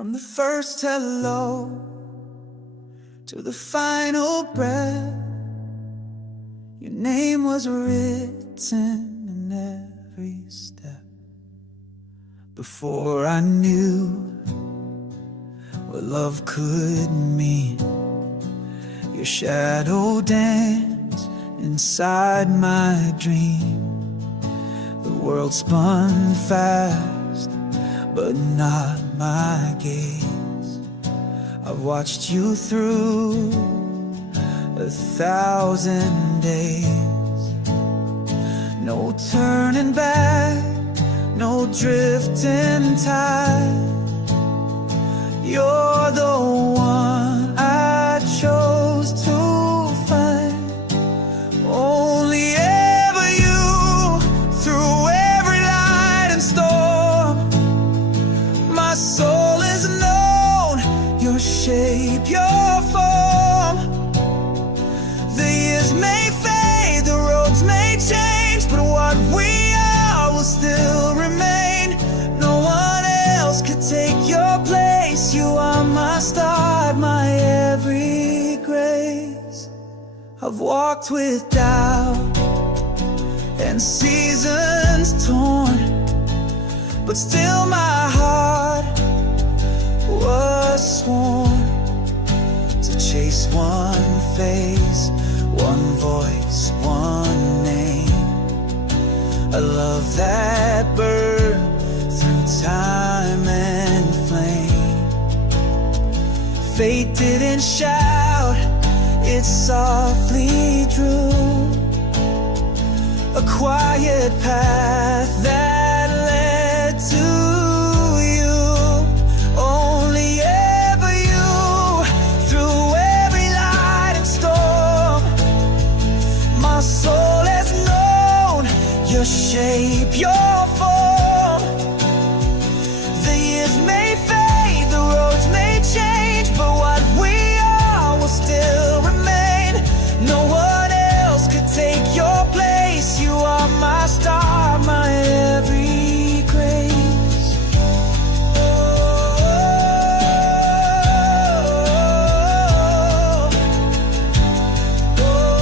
From the first hello to the final breath, your name was written in every step. Before I knew what love could mean, your shadow danced inside my dream. The world spun fast, but not my gaze. I've watched you through 1,000 days. No turning back, no drifting tide. You're the one I chose to find. Only ever you, through every light and storm. My soul has known your shape, your form. The years may fade, the roads may change, but what we are will still remain. No one else could take your place. You are my star, my every grace. I've walked with doubt and seasons torn, but still my heart was sworn to chase one face, one voice, one name. A love that burned through time and flame. Fate didn't shout, it softly drew a quiet path that led to you. Only ever you, through every light and storm. My soul has known your shape, your form. The years may fade, the roads may change, but what we are will still remain. No one else could take your place. You are my star, my every grace. Oh, oh, oh.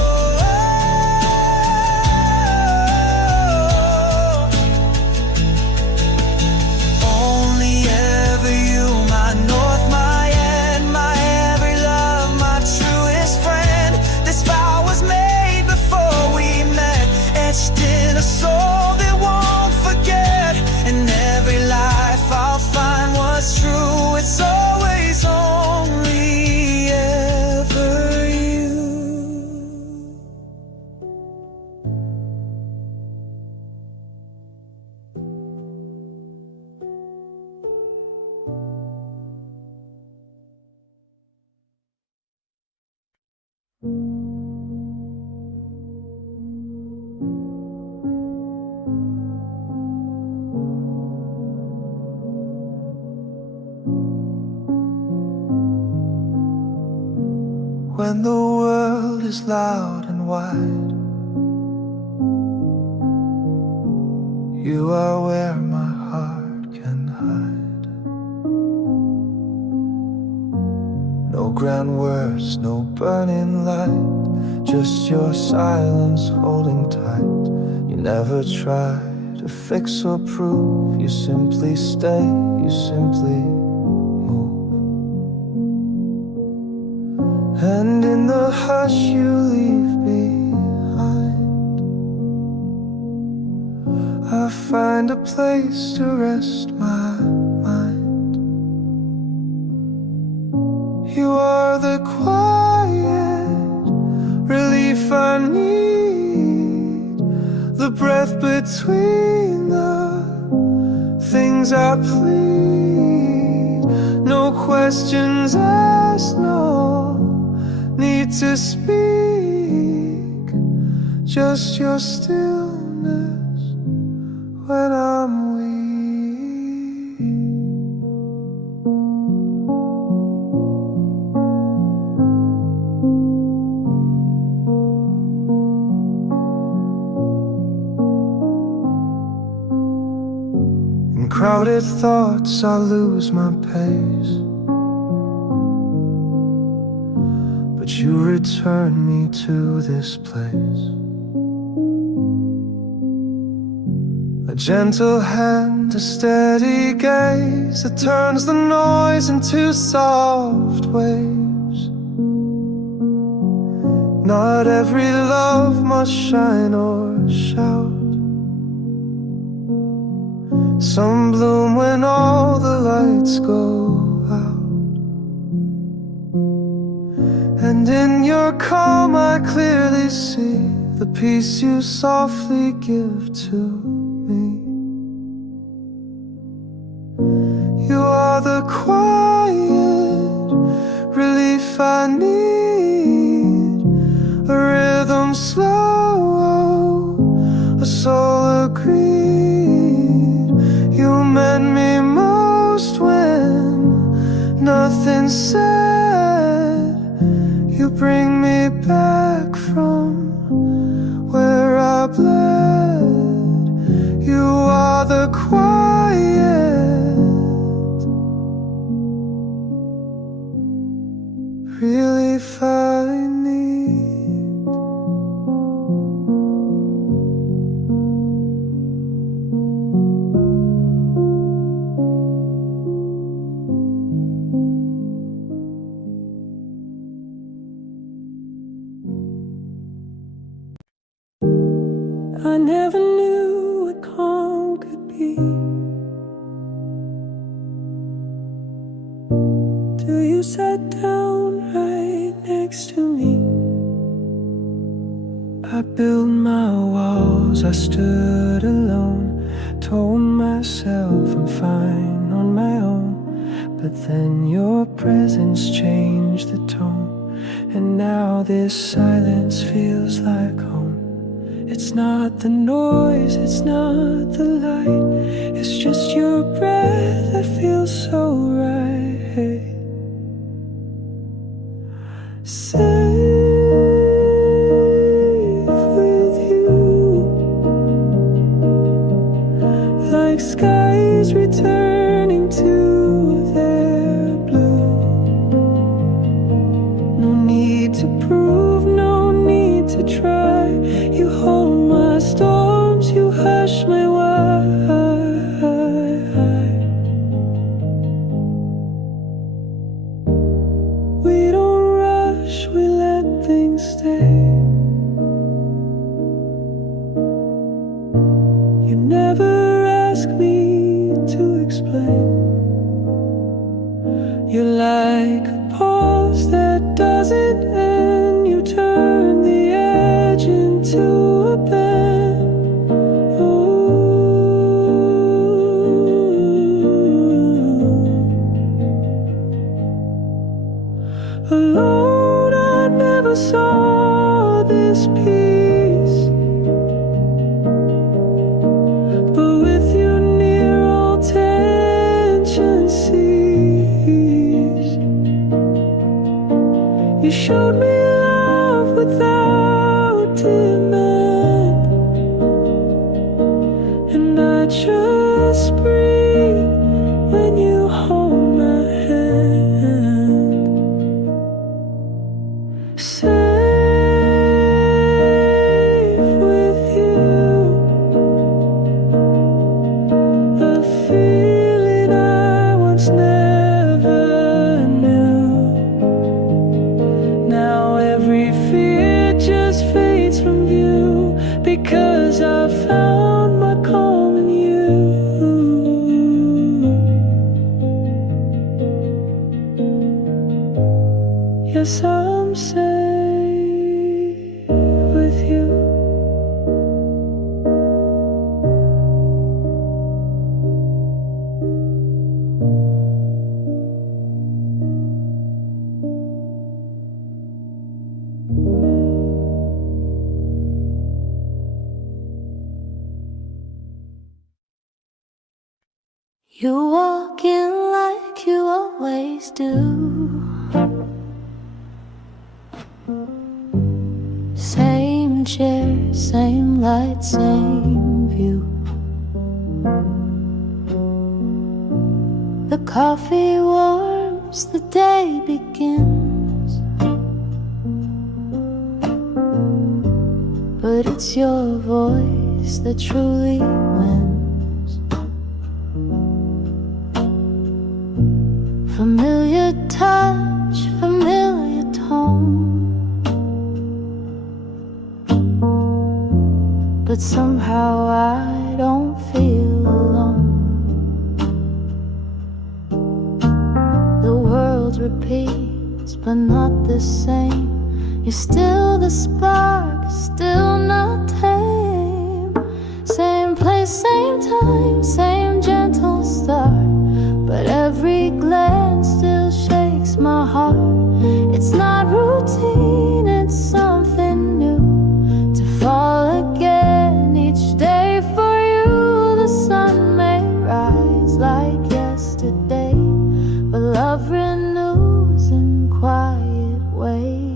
Only ever you, my north, my end, my every love, my truest friend. This vow was made before we met, etched in a soul that won't forget. In every life I'll find what's true. It's always only ever you. When the world is loud and wide, you are where my heart can hide. No grand words, no burning light, just your silence holding tight. You never try to fix or prove, you simply stay, you simply move. And in the hush you leave behind, I find a place to rest my mind. You are the quiet relief I need, the breath between the things I plead. No questions asked, no need to speak, just your stillness when I'm weak. In crowded crowded thoughts, I lose my pace. But you return me to this place. A gentle hand, a steady gaze that turns the noise into soft waves. Not every love must shine or shout. Some bloom when all the lights go out. And in your calm I clearly see the peace you softly give to me. You are the quiet relief I need, a rhythm slow, a soul agreed. You mend me most when nothing's said. You bring me back from where I bled. You are the quiet relief I need. I never knew what calm could be, till you sat down right next to me. I built my walls, I stood alone, told myself I'm fine on my own. But then your presence changed the tone, and now this silence feels like home. It's not the noise, it's not the light, it's just your breath that feels so right. Safe with you, like skies returning to their blue. No need to prove, no need to try. You hold my storms, you hush my why. We don't rush, we let things stay. You never ask me to explain. You're like a pause that doesn't end. You turn the edge into a bend. Alone I never saw this peace, but with you near all tension cease. You showed me love without demand, and I just breathe when you hold my hand. Safe with you, a feeling I once never knew. Now every fear just fades from view, because I found my calm in you. Yes, I'm safe with you. You walk in like you always do. Same chair, same light, same view. The coffee warms, the day begins, but it's your voice that truly wins. Familiar touch, familiar tone, but somehow I don't feel alone. The world repeats, but not the same. You're still the spark, still not tame. Same place, same time, same gentle start, but every glance still shakes my heart. It's not routine, it's something new, to fall again each day for you. The sun may rise like yesterday, but love renews in quiet ways.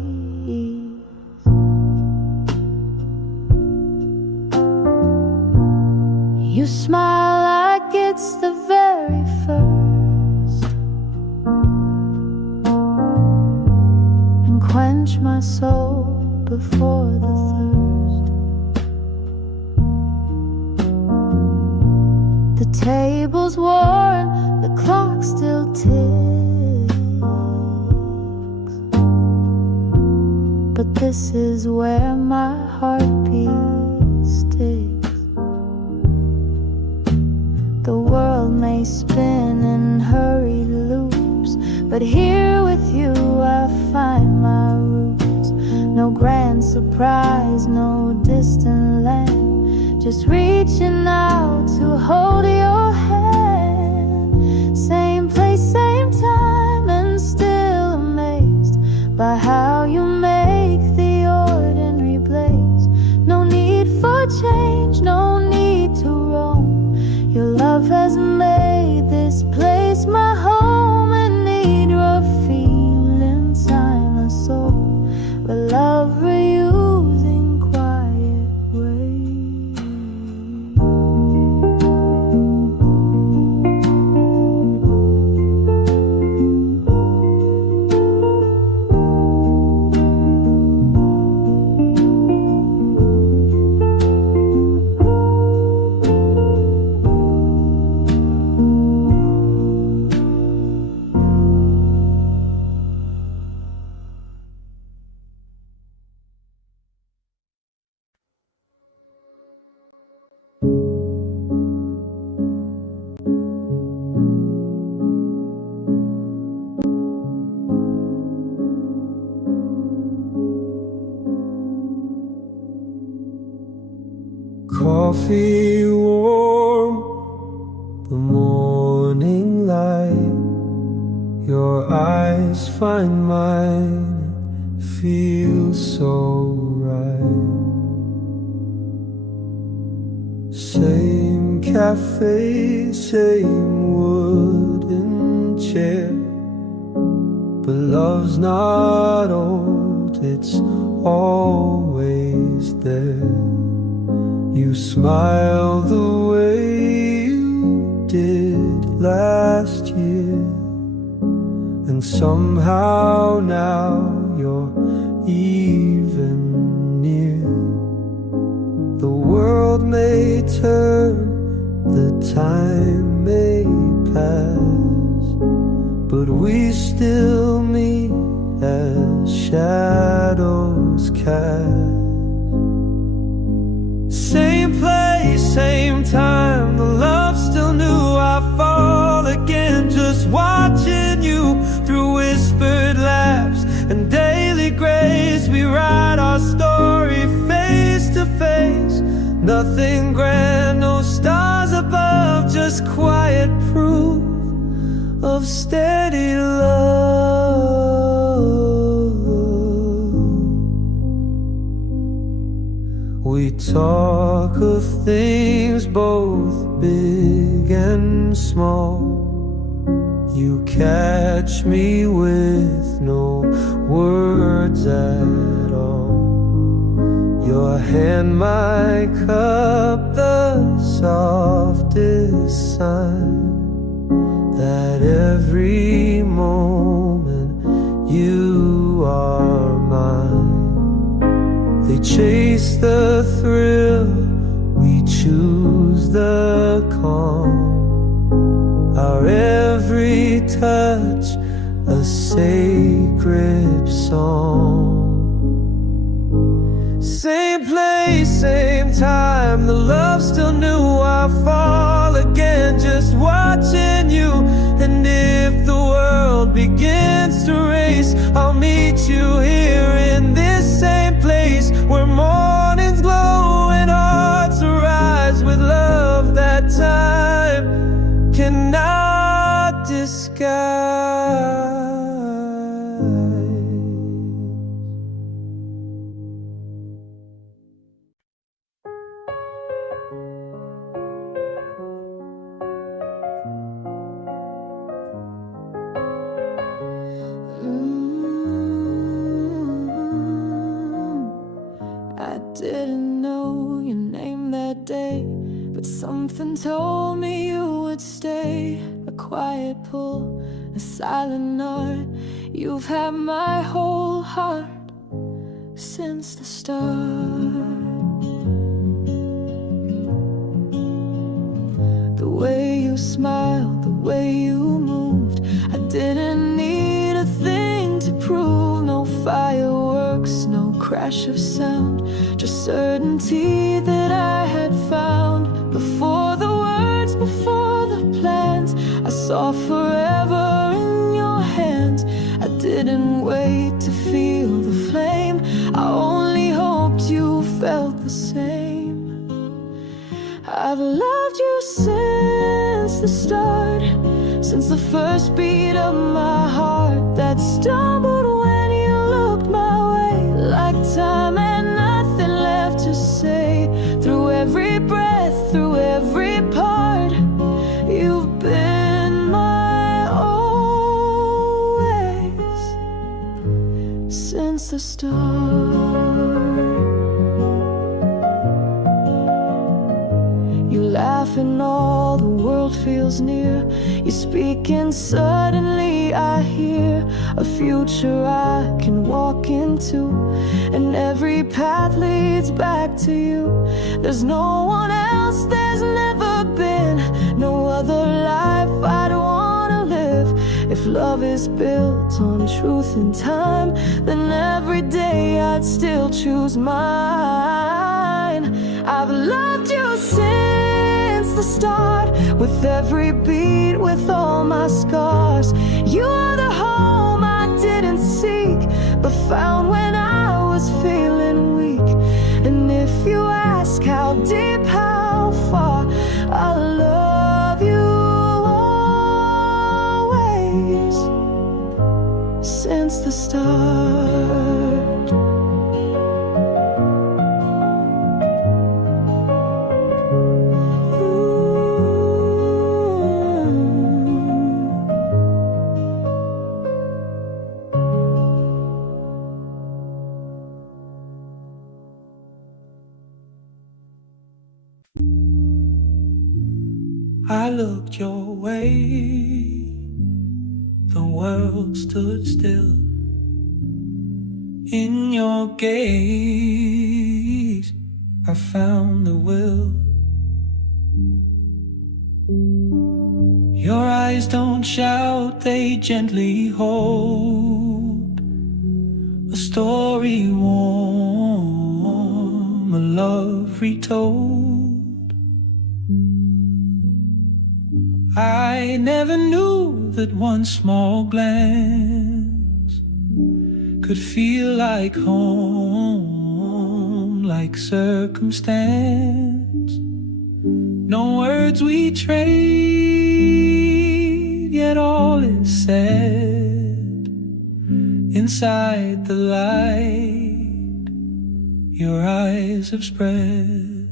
You smile like it's the very first, and quench my soul before the thirst. The table's worn, the clock still ticks, but this is where my heartbeat sticks. The world may spin in hurried loops, but here with you I find my roots. No grand surprise, no distant land, just reaching out to hold your hand. Same place, same time, and still amazed by how you make the ordinary blaze. No need for change, no need to roam. Your love has made this place my home, and need of feelings inside my soul, but love reused in quiet ways. Coffee warm, the morning light, your eyes find mine, feel so right. Same cafe, same wooden chair, but love's not old, it's always there. You smile the way you did last year, and somehow now you're even near. The world may turn, the time may pass, but we still meet as shadows cast. Same place, same time, the love still new. I fall again, just watching you through whispered laughs and daily grace. We write our story face to face, nothing grand, no stars above, just quiet proof of steady love. We talk of things both big and small. You catch me with no words at all. Your hand, my cup, the softest sign that every moment you are mine. They chase the thrill, we choose the calm. Our every touch a sacred song. Same place, same time, the love still new. I fall again just watching you. And if the world begins to race, I'll meet you here in this same place, where mornings glow and hearts arise with love that time cannot disguise. I didn't know your name that day, but something told me you would stay. A quiet pull, a silent nod. You've had my whole heart since the start. The way you smiled, the way you moved, I didn't need a thing to prove. No fireworks, no crash of sound, just certainty that I had found. Before the words, before the plans, I saw forever in your hands. I didn't wait to feel the flame, I only hoped you felt the same. I've loved you since the start, since the first beat of my heart that stumbled when you looked my way. Like time had nothing left to say. Through every breath, through every part, you've been my always since the start. You laugh and all the world feels near. You speak and suddenly I hear a future I can walk into, and every path leads back to you. There's no one else, there's never been no other life I'd wanna live. If love is built on truth and time, then every day I'd still choose mine. I've loved you since the start, with every beat, with all my scars. You are the home I didn't seek, but found when I was feeling weak. And if you ask how deep, how far, I love you always since the start. I looked your way, the world stood still. In your gaze, I found the will. Your eyes don't shout, they gently hold a story warm, a love retold. I never knew that one small glance could feel like home, like circumstance. No words we trade, yet all is said. Inside the light, your eyes have spread.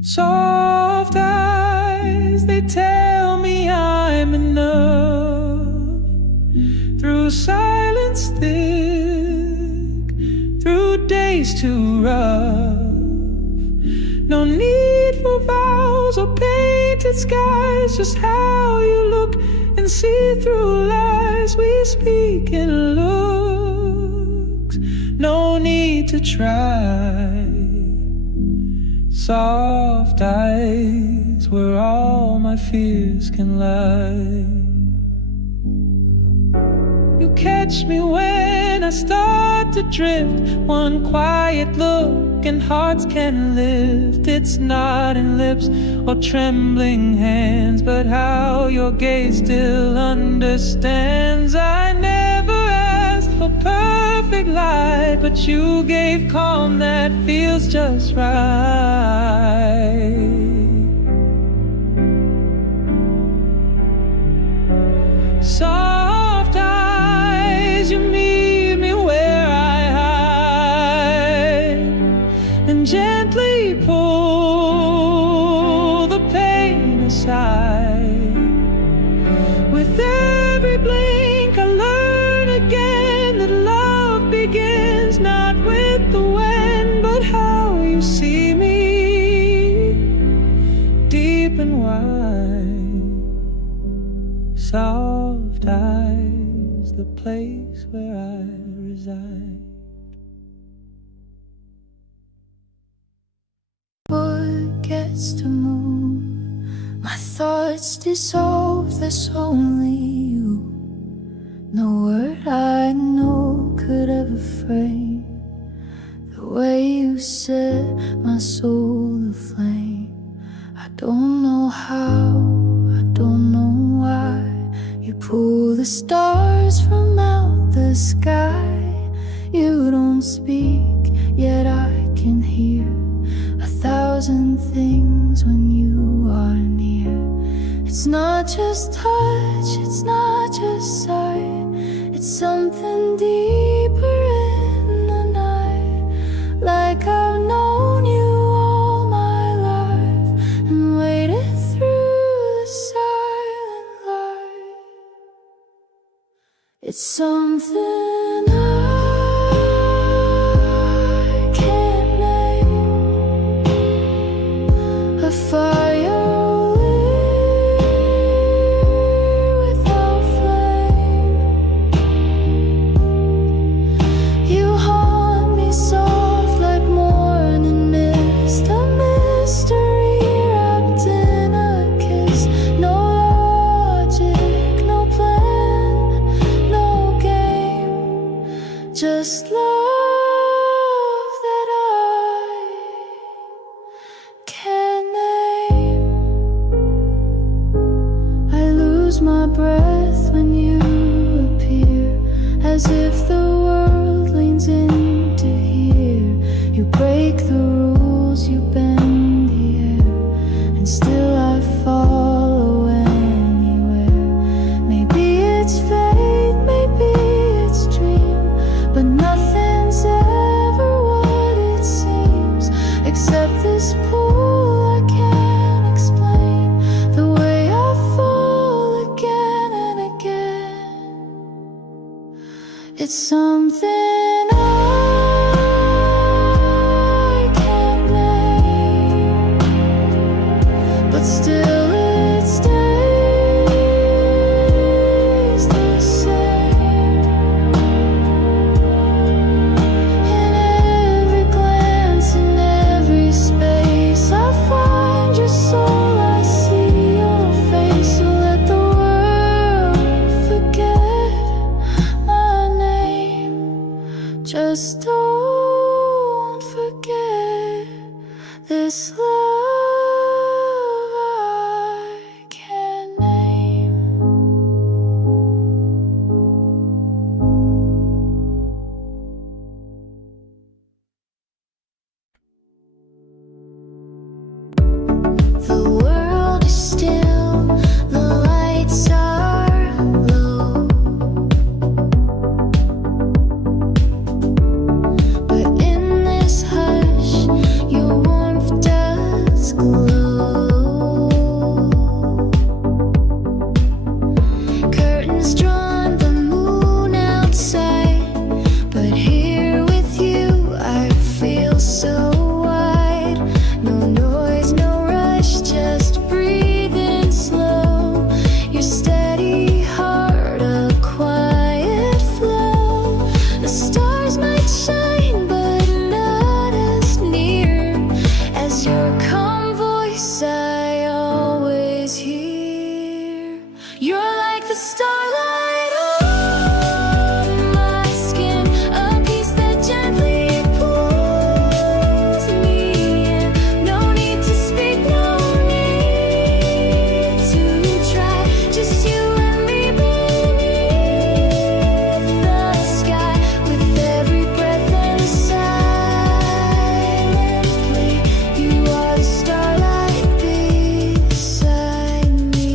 Soft eyes, they tell me I'm enough. Through silence thick, through days too rough. No need for vows or painted skies, just how you look and see through lies we speak in looks. No need to try. Soft eyes where all my fears can lie. You catch me when I start to drift. One quiet look and hearts can lift. It's not in lips or trembling hands, but how your gaze still understands. I never asked for perfect light, but you gave calm that feels just right. Soft eyes, you meet me where I hide, and gently pull the pain aside. With every blink I learn again that love begins not with the when, but how you see me, deep and wide. Soft eyes, the place where I reside. What gets to move? My thoughts dissolve, there's only you. No word I know could ever frame the way you set my soul aflame. I don't know how, I don't know why. You pull the stars from out the sky. You don't speak, yet I can hear 1,000 things when you are near. It's not just touch, it's not just sight. It's something deeper in the night. Like I've known you all my life and waited through the silent light. It's something I can't name. A fire lit without flame. You haunt me soft like morning mist, a mystery wrapped in a kiss. No logic, no plan, no game, just love that I can't name. I lose my breath when you appear, as if the world leans in to hear. You break the rules, you bend the air, and still I follow anywhere. Maybe it's fate, maybe it's dream, but nothing's ever what it seems, except this pull I can't explain, the way I fall again and again. It's something I can't name, but still it stays the same. In every glance, in every space, I find your soul, I see your face. So let the world forget my name. starlight on my skin, a peace that gently pulls me in. No need to speak, no need to try. Just you and me beneath the sky, with every breath and silently. You are the starlight beside me.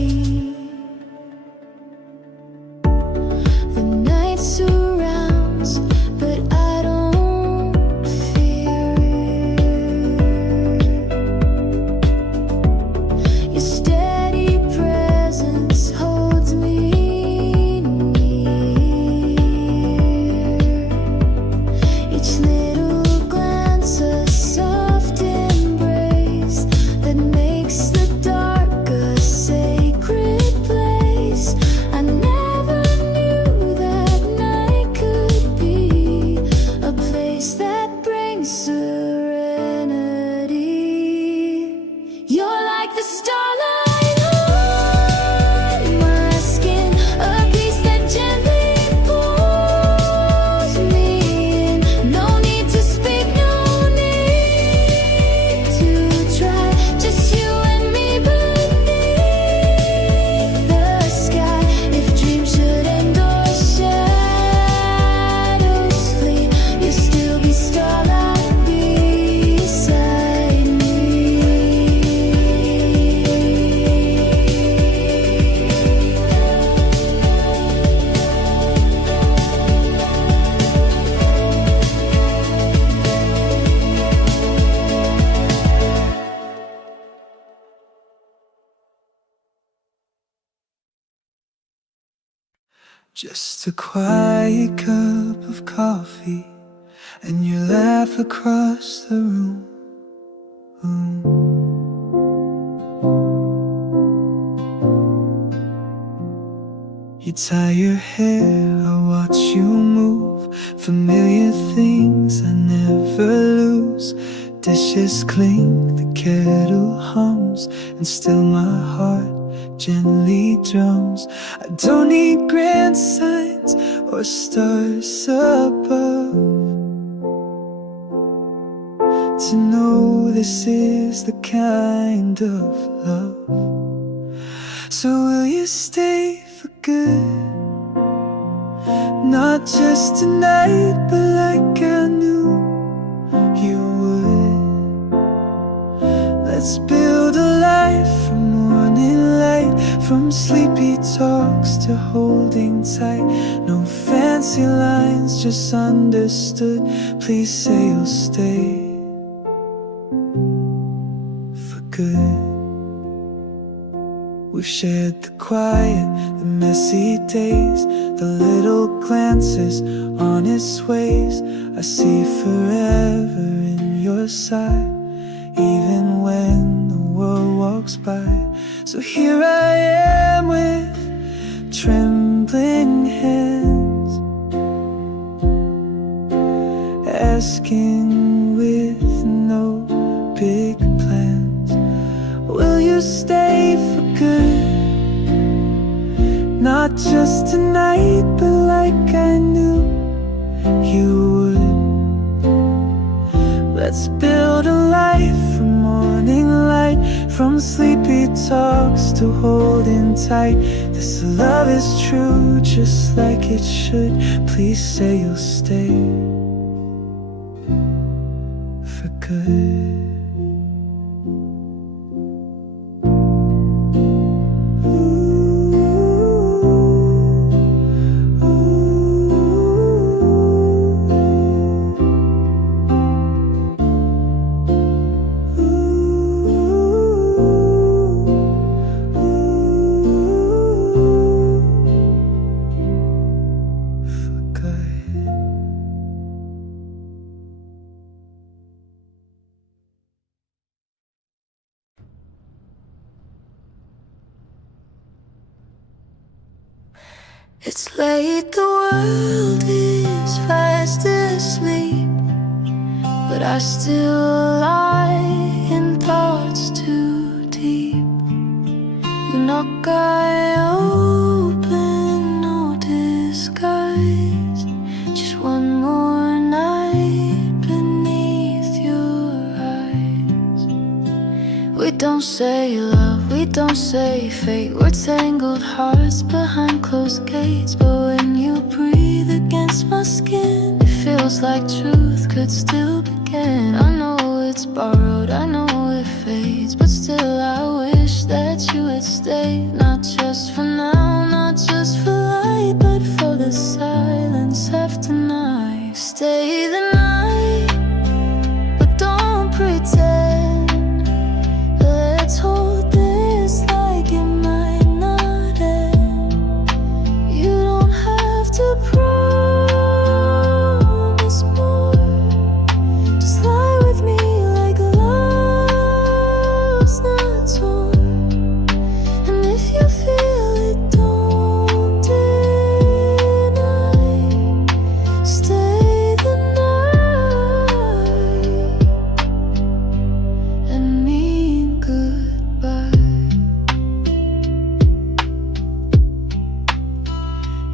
The night surrounds, but I don't fear it. Your steady presence holds me near. Each little glance a soft embrace that makes the dark a sacred place. I never knew that night could be a place that brings serenity. You're like the starlight on my skin, a peace that gently pulls me in. No need to speak, no need to try. Just you and me beneath the sky. If dreams should end or shadows flee, you'll still be starlight beside me. Just a quiet cup of coffee and your laugh across the room. You tie your hair, I watch you move. Familiar things I never lose. Dishes clink, the kettle hums, and still my heart gently drums. I don't need grand signs or stars above to know this is the kind of love. So will you stay for good? Not just tonight, but like I knew you would. Let's build a life from morning light, from sleepy talks to holding tight. No fancy lines, just understood. Please say you'll stay for good. We've shared the quiet, the messy days, the little glances, honest ways. I see forever in your side, even when the world walks by. So here I am with trembling hands, asking with no big plans. Will you stay for good? Not just tonight, but like I knew you would. Let's build a life from morning light, from sleepy talks to holding tight. This love is true, just like it should. Please say you'll stay for good. It's late, the world is fast asleep, but I still lie in thoughts too deep. You knock, I open don't say love, we don't say fate. We're tangled hearts behind closed gates. But when you breathe against my skin, it feels like truth could still begin. I know it's borrowed, I know it fades, but still I wish that you would stay. Not just for now, not just for light, but for the silence after night. Stay the night, but don't pretend. Let's hold this like it might not end. You don't have to promise more. Just lie with me like love's not torn. And if you feel it, don't deny. Stay the night and mean goodbye.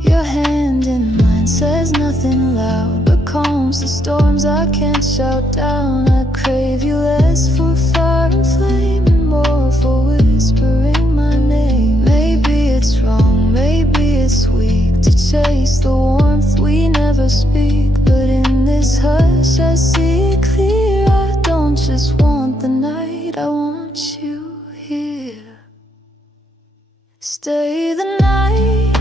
Your hand in mine says nothing loud, but calms the storms I can't shout down. I crave you less for fire and flame and more for whispering my name. Maybe it's wrong, maybe it's weak to chase the warmth we never speak, but in this hush I see it clear. I don't just want the night, I want you here. Stay the night,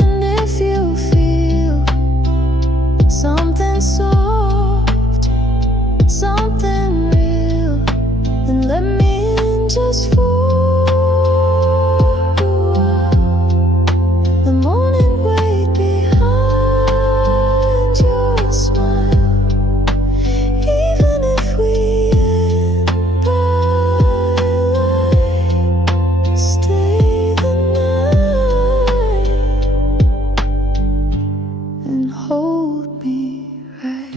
and if you feel something soft, something real, then let me in just for a while. The morning wait behind your smile. Even if we end by light, stay the night and hold me right.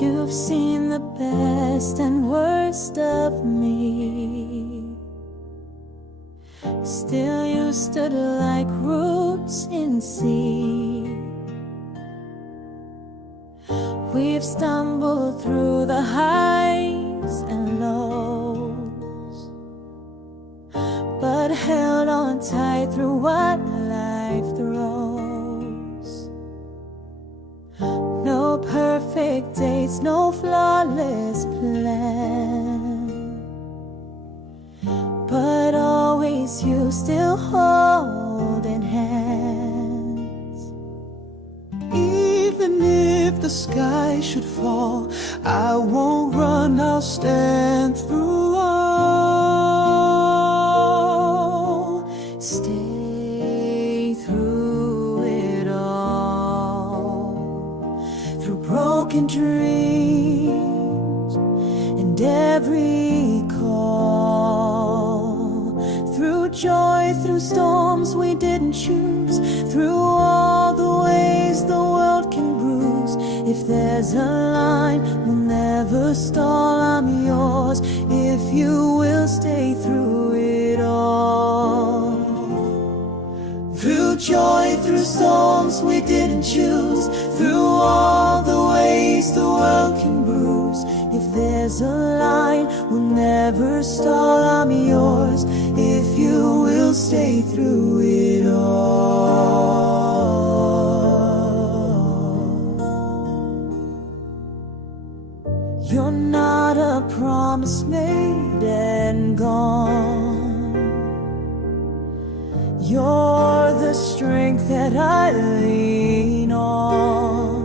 You've seen the best and worst of me. Still you stood like roots in sea. We've stumbled through the highs and lows, but held on tight through what life throws. No perfect dates, no flawless plan, but always you still holding hands. Even if the sky should fall, I won't run, I'll stand through all. Stay through it all, through broken dreams and every call, through joy, through storms we didn't choose, through all the ways the world can bruise. If there's a line, we'll never stall. I'm yours if you will stay through it all. Through joy, through storms we didn't choose, through all the ways the world can bruise. If there's a line, we'll never stall. I'm yours if you will stay through it all. You're not a promise made and gone. You're the strength that I lean on.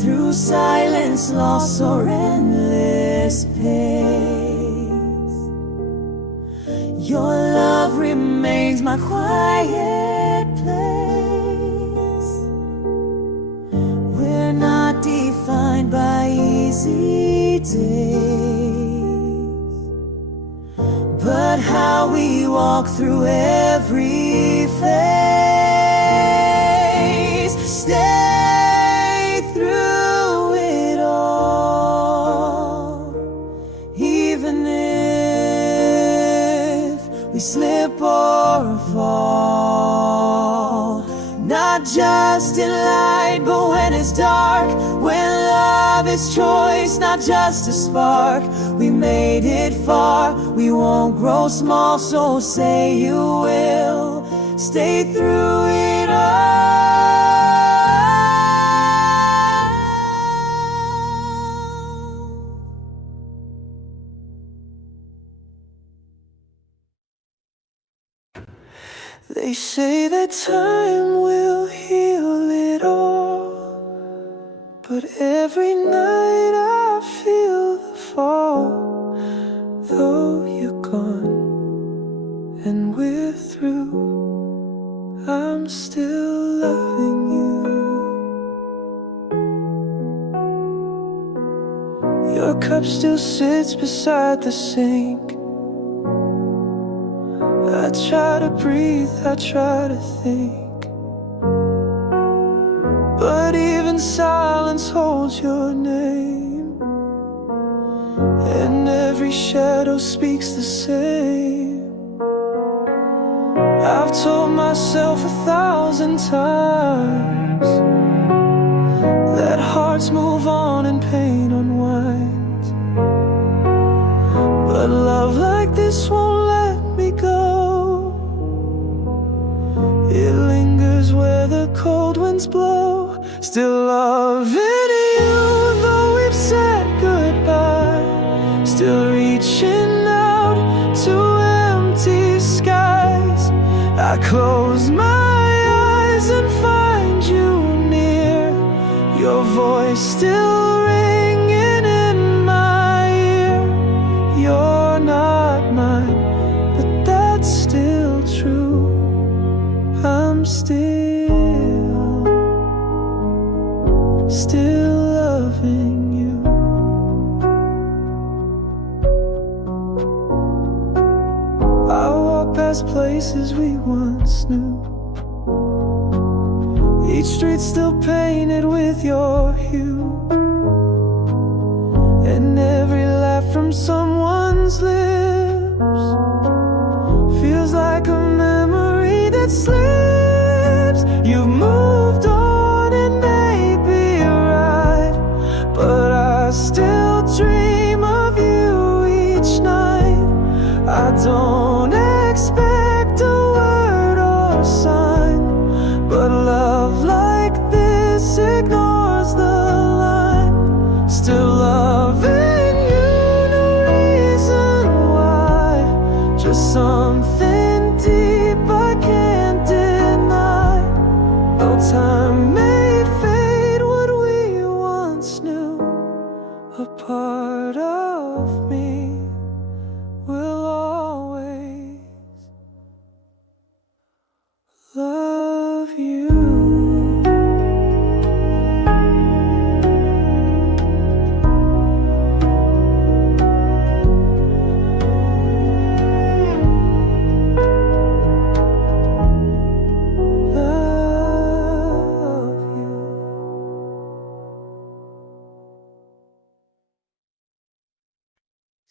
Through silence, loss, or endless pace, your love remains my quiet place. We're not defined by easy days, but how we walk through every phase. Stay through it all, even if we slip or fall. Not just by this choice, not just a spark. We made it far, we won't grow small, so say you will stay through it all. They say that time will heal it all, but every night I feel the fall. Though you're gone and we're through, I'm still loving you. Your cup still sits beside the sink. I try to breathe, I try to think, but even silence holds your name, and every shadow speaks the same. I've told myself 1,000 times that hearts move on and pain unwinds, but love like this won't let me go. It lingers where the cold winds blow. Still loving you, though we've said goodbye. Still reaching out to empty skies. I close my eyes and find you near, your voice still ringing in my ear. You're not mine, but that's still true. I'm still loving you. I walk past places we once knew, each street still painted with your hue, and every laugh from someone's lips feels like a memory that slips. You've moved on and may be right, but I still dream of you each night. I don't expect a word or sign, but love like this ignores the line. Still loving you, no reason why, just something deep I can't deny. Though time may fade what we once knew, a part of me will always love you.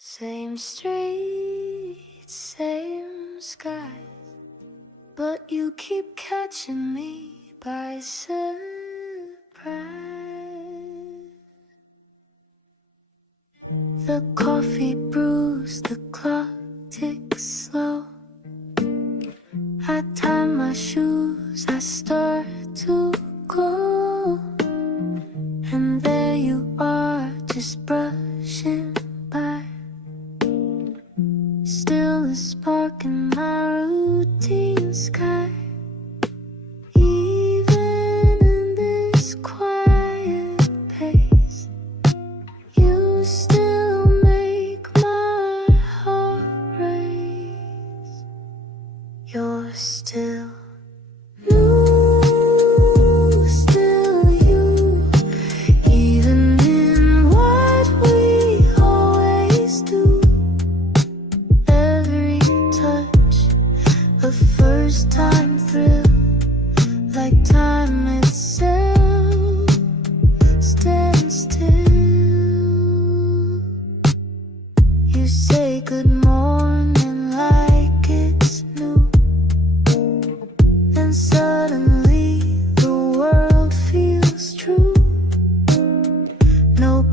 Same streets, same skies, but you keep catching me by surprise. The coffee brews, the clock ticks slow. I tie my shoes, I start to go, and there you are, just brushing by. Still a spark in my routine sky. Even in this quiet pace, you still make my heart race. You're still new, still you. Even in what we always do, every touch a first time thrill, like time itself stands still. You say good morning like it's new, then suddenly the world feels true. No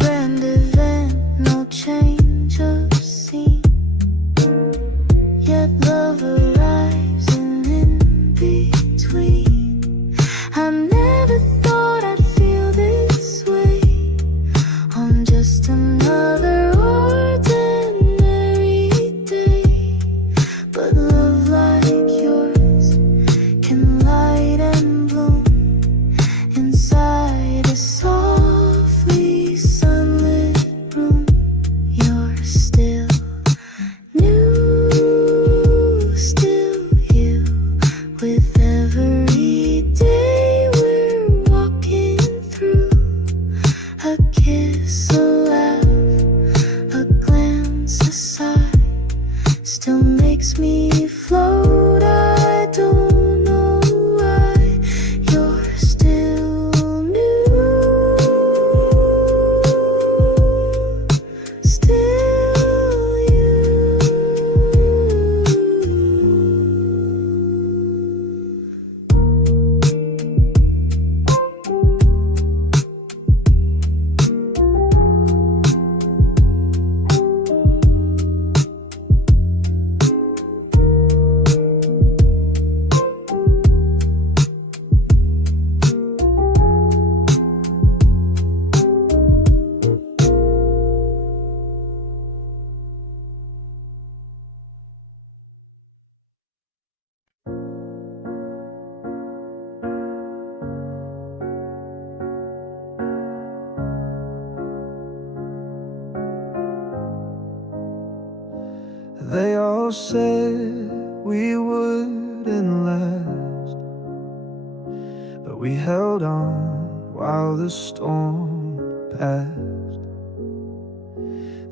A kiss, a laugh, a glance, a sigh still makes me float. I don't know why you're still new, still you. They all said we wouldn't last, but we held on while the storm passed.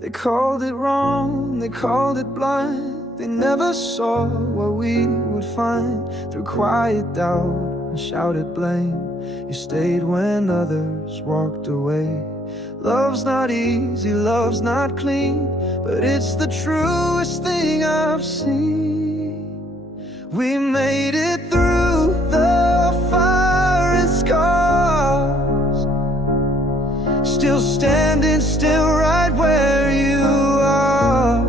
They called it wrong, they called it blind. They never saw what we would find through quiet doubt and shouted blame. You stayed when others walked away. Love's not easy, love's not clean, but it's the truest thing I've seen. We made it through the fire and scars, still standing, still right where you are.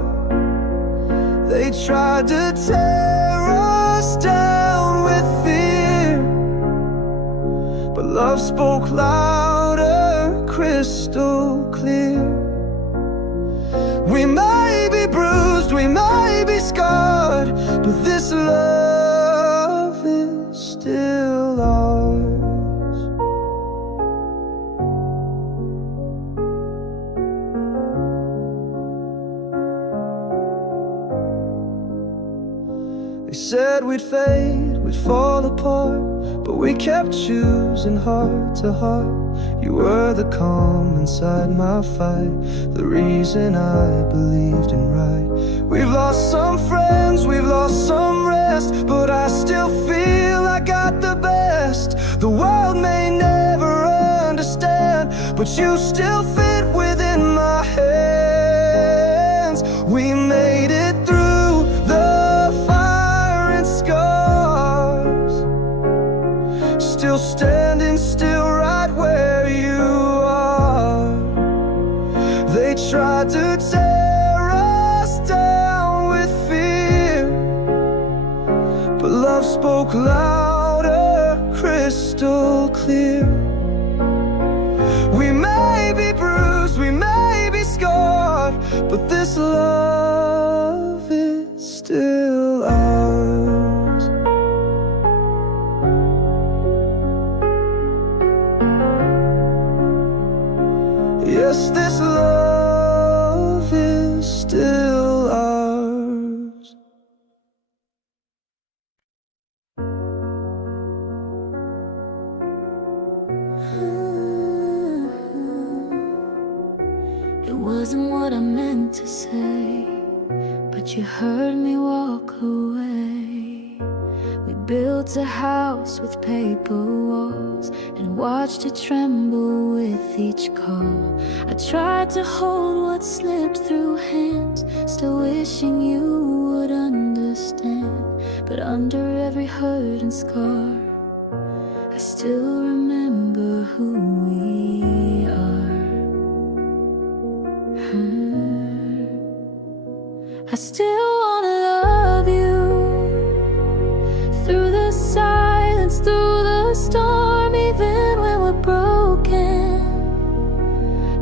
They tried to tear us down with fear, but love spoke louder, crystal clear. We may be bruised, we may be scarred, but this love is still ours. They said we'd fade, we'd fall apart, but we kept choosing heart to heart. You were the calm inside my fight, the reason I believed in right. We've lost some friends, we've lost some rest, but I still feel I got the best. The world may never understand, but you still fit within my hands. We made it through the fire and scars, still standing, still right where you are. They tried to tear us down with fear, but love spoke louder, crystal clear. We may be bruised, we may be scarred, but this love is still ours. Yes, this love is still ours. It wasn't what I meant to say, but you heard me walk away. We built a house with paper walls and watched it tremble with each call. I tried to hold what slipped through hands, still wishing you would understand. But under every hurt and scar, I still remember who we are. I still wanna love you through the silence, through the storm, even when we're broken.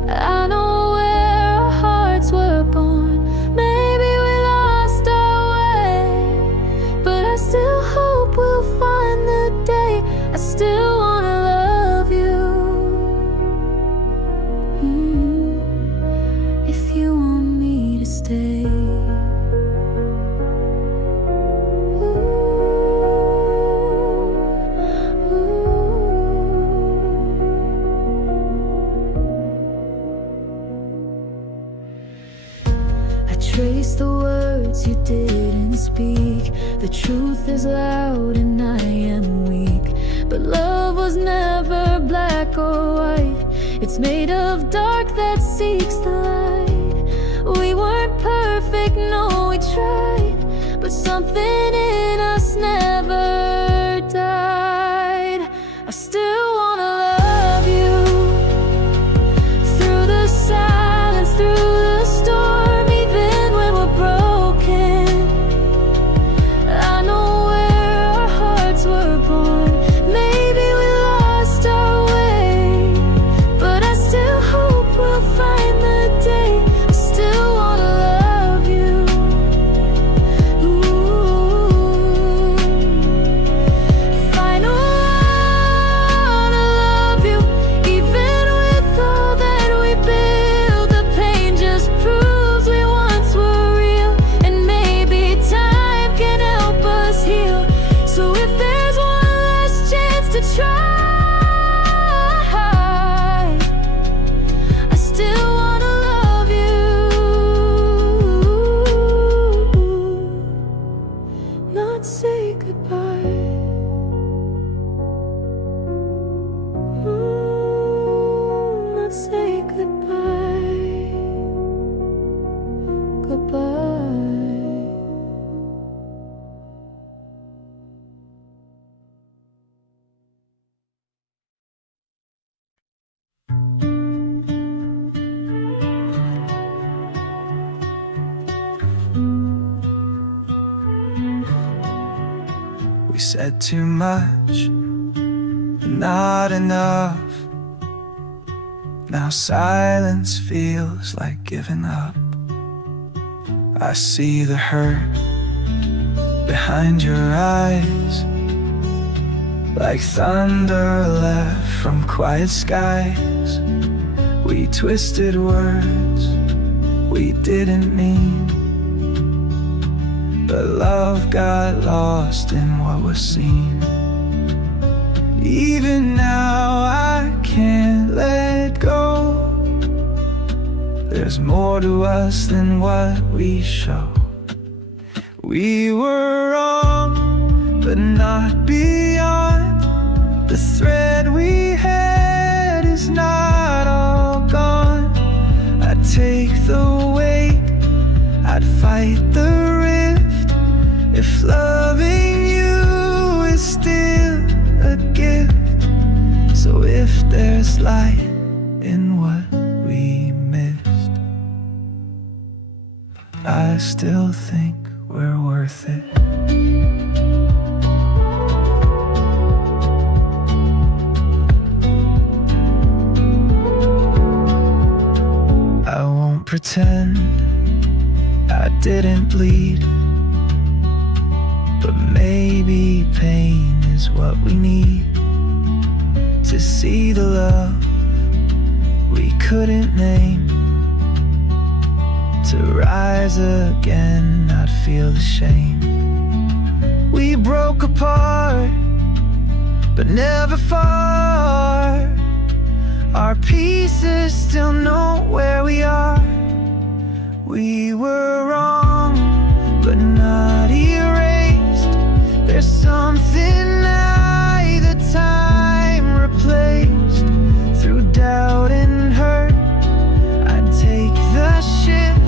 I know where our hearts were born. Maybe we lost our way, but I still hope we'll find the day. I still wanna love you. If you want me to stay. trace the words you didn't speak. The truth is loud and I am weak. But love was never black or white. It's made of dark that seeks the light. We weren't perfect, no, we tried, but something in us never died. I still wanna love you through the silence, through the storm, even when we're broken. I know where our hearts were born. Maybe we lost our way, but I still hope we'll find the day. I still wanna love you. Ooh. Find a wanna love you, even with all that we built. The pain just proves we once were real, and maybe time can help us heal. So if there's one last chance to try, I still wanna love you. Not say goodbye. Not say goodbye. Goodbye. We said too much and not enough. Now silence feels like giving up. I see the hurt behind your eyes, like thunder left from quiet skies. We twisted words we didn't mean, but love got lost in what was seen. Even now I can't let go. There's more to us than what we show. We were wrong, but not beyond. The thread we had is not all gone. I'd take the weight, I'd fight the rift, if loving you is still a gift. So if there's light in what we missed, I still think we're worth it. I won't pretend I didn't bleed, but maybe pain is what we need to see the love we couldn't name, to rise again, not feel the shame. We broke apart, but never far. Our pieces still know where we are. We were wrong, but not erased. There's something neither time replaced. Through doubt and hurt, I'd take the shift.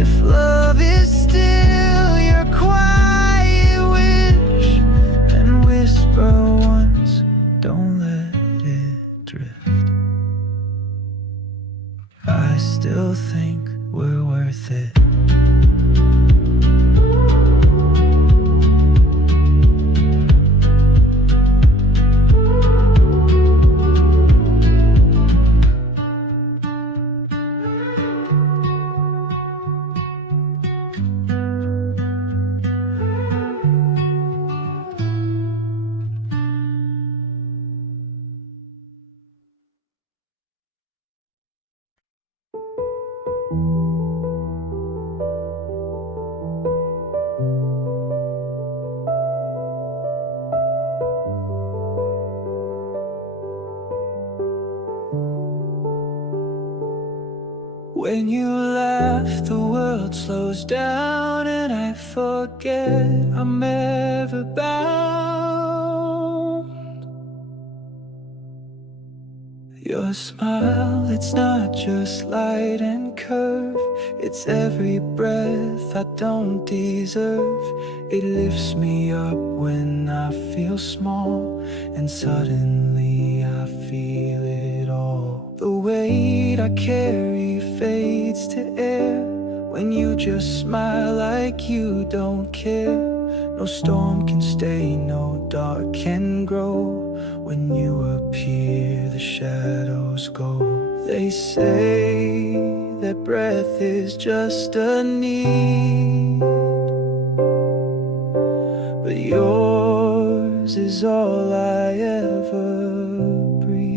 If love is still your quiet wish, then whisper once, don't let it drift. I still think we're worth it. When you laugh, the world slows down, and I forget I'm ever bound. Your smile, it's not just light and curve, it's every breath I don't deserve. It lifts me up when I feel small, and suddenly I feel it all. The weight I carry fades to air when you just smile like you don't care. No storm can stay, no dark can grow. When you appear, the shadows go. They say that breath is just a need, but yours is all I ever breathe.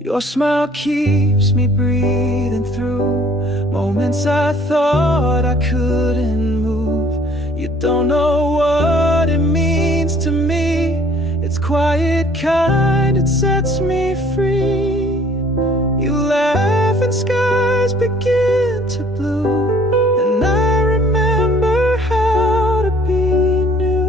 Your smile keeps me breathing through moments I thought I couldn't move. You don't know what it means to me. It's quiet kind, it sets me free. You laugh and skies begin to blue, and I remember how to be new.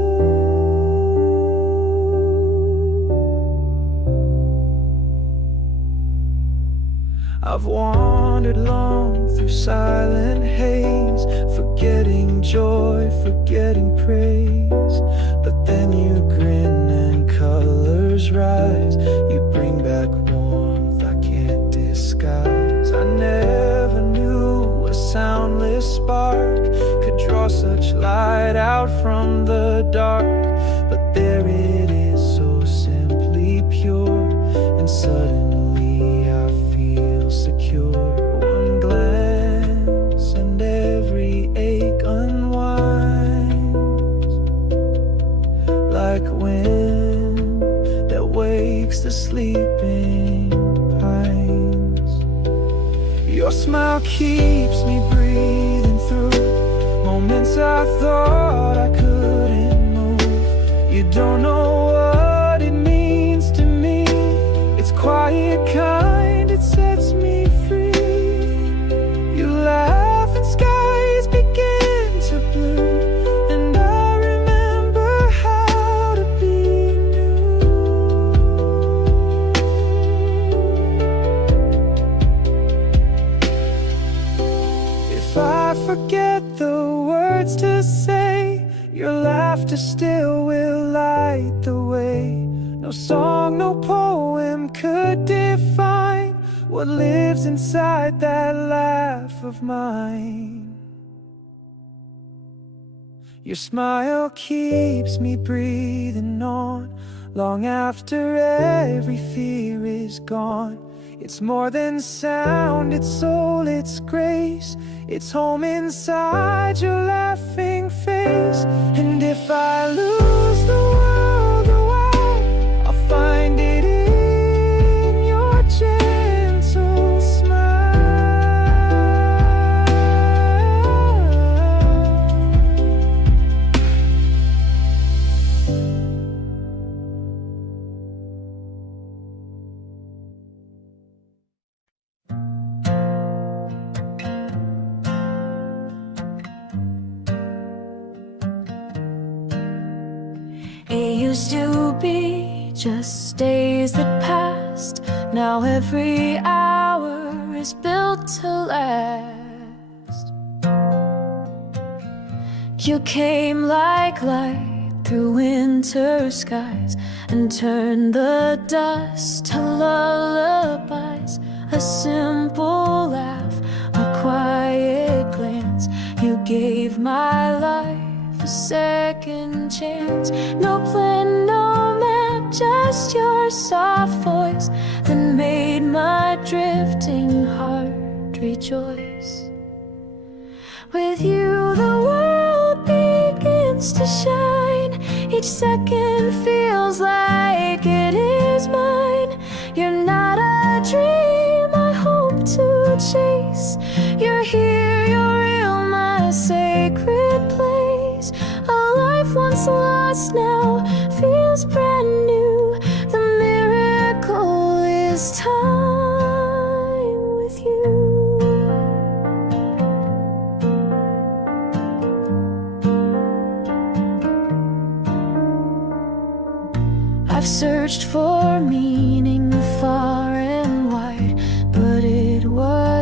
I've wandered long through silent haze, forgetting joy, forgetting praise. But then you grin and colors rise. You bring back warmth I can't disguise. I never knew a soundless spark could draw such light out from the dark. But there it is, so simply pure, and suddenly I feel secure. One glance and every ache unwinds, like wind that wakes the sleeping pines. Your smile keeps me breathing through moments I thought I couldn't move. You don't know what it means to me. It's quiet kind, it sets me free. You laugh and skies begin to blue, and I remember how to be new. If I forget the words to say, your laughter still will light the way. No song, no poem could define what lives inside that laugh of mine. Your smile keeps me breathing on, long after every fear is gone. It's more than sound, it's soul, it's grace. It's home inside your laughing face. And if I lose the world a while, I'll find it in your gentle smile. It used to be just days that passed. Now every hour is built to last. You came like light through winter skies and turned the dust to lullabies. A simple laugh, a quiet glance. You gave my life a second chance. No plan, no map, just your soft voice that made my drifting heart rejoice. With you the world begins to shine. Each second feels like it is mine. You're not a dream I hope to chase. You're here, you're real, my sacred place. A life once lost now feels brand new. The miracle is time with you.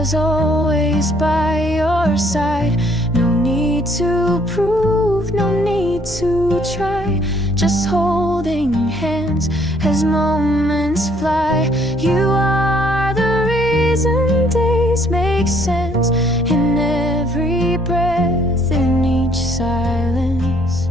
was always by your side. No need to prove, no need to try. Just holding hands as moments fly. You are the reason days make sense. In every breath, in each silence.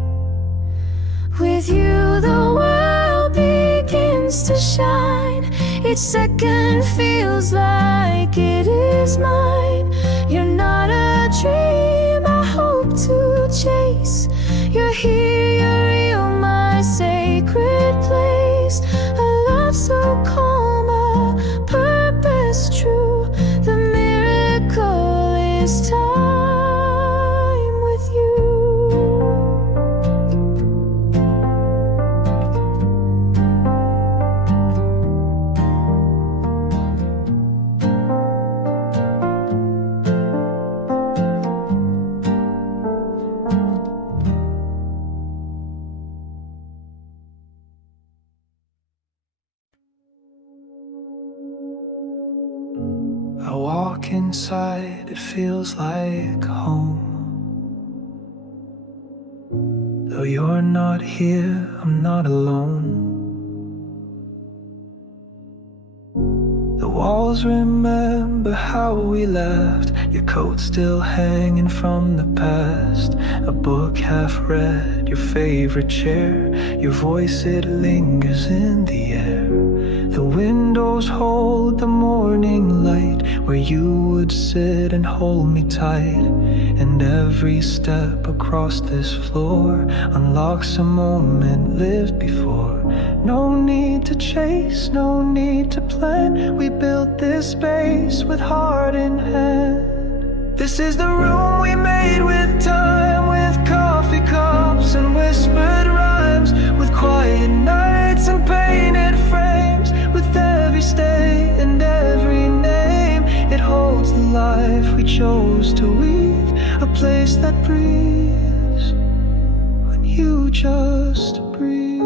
With you the world begins to shine. Each second feels like it is mine. You're not a dream I hope to chase. You're here, you're real, my sacred place. A love so calm, a purpose true. The miracle is time with you. I walk inside, it feels like home. Though you're not here, I'm not alone. The walls remember how we laughed. Your coat still hanging from the past. A book half read, your favorite chair. Your voice, it lingers in the air. The windows hold the morning light, where you would sit and hold me tight. And every step across this floor unlocks a moment lived before. No need to chase, no need to plan. We built this space with heart in hand. This is the room we made with time, with coffee cups and whispered rhymes, with quiet nights and painted frames. With every stay and every name, it holds the life we chose to weave. A place that breathes when you just breathe.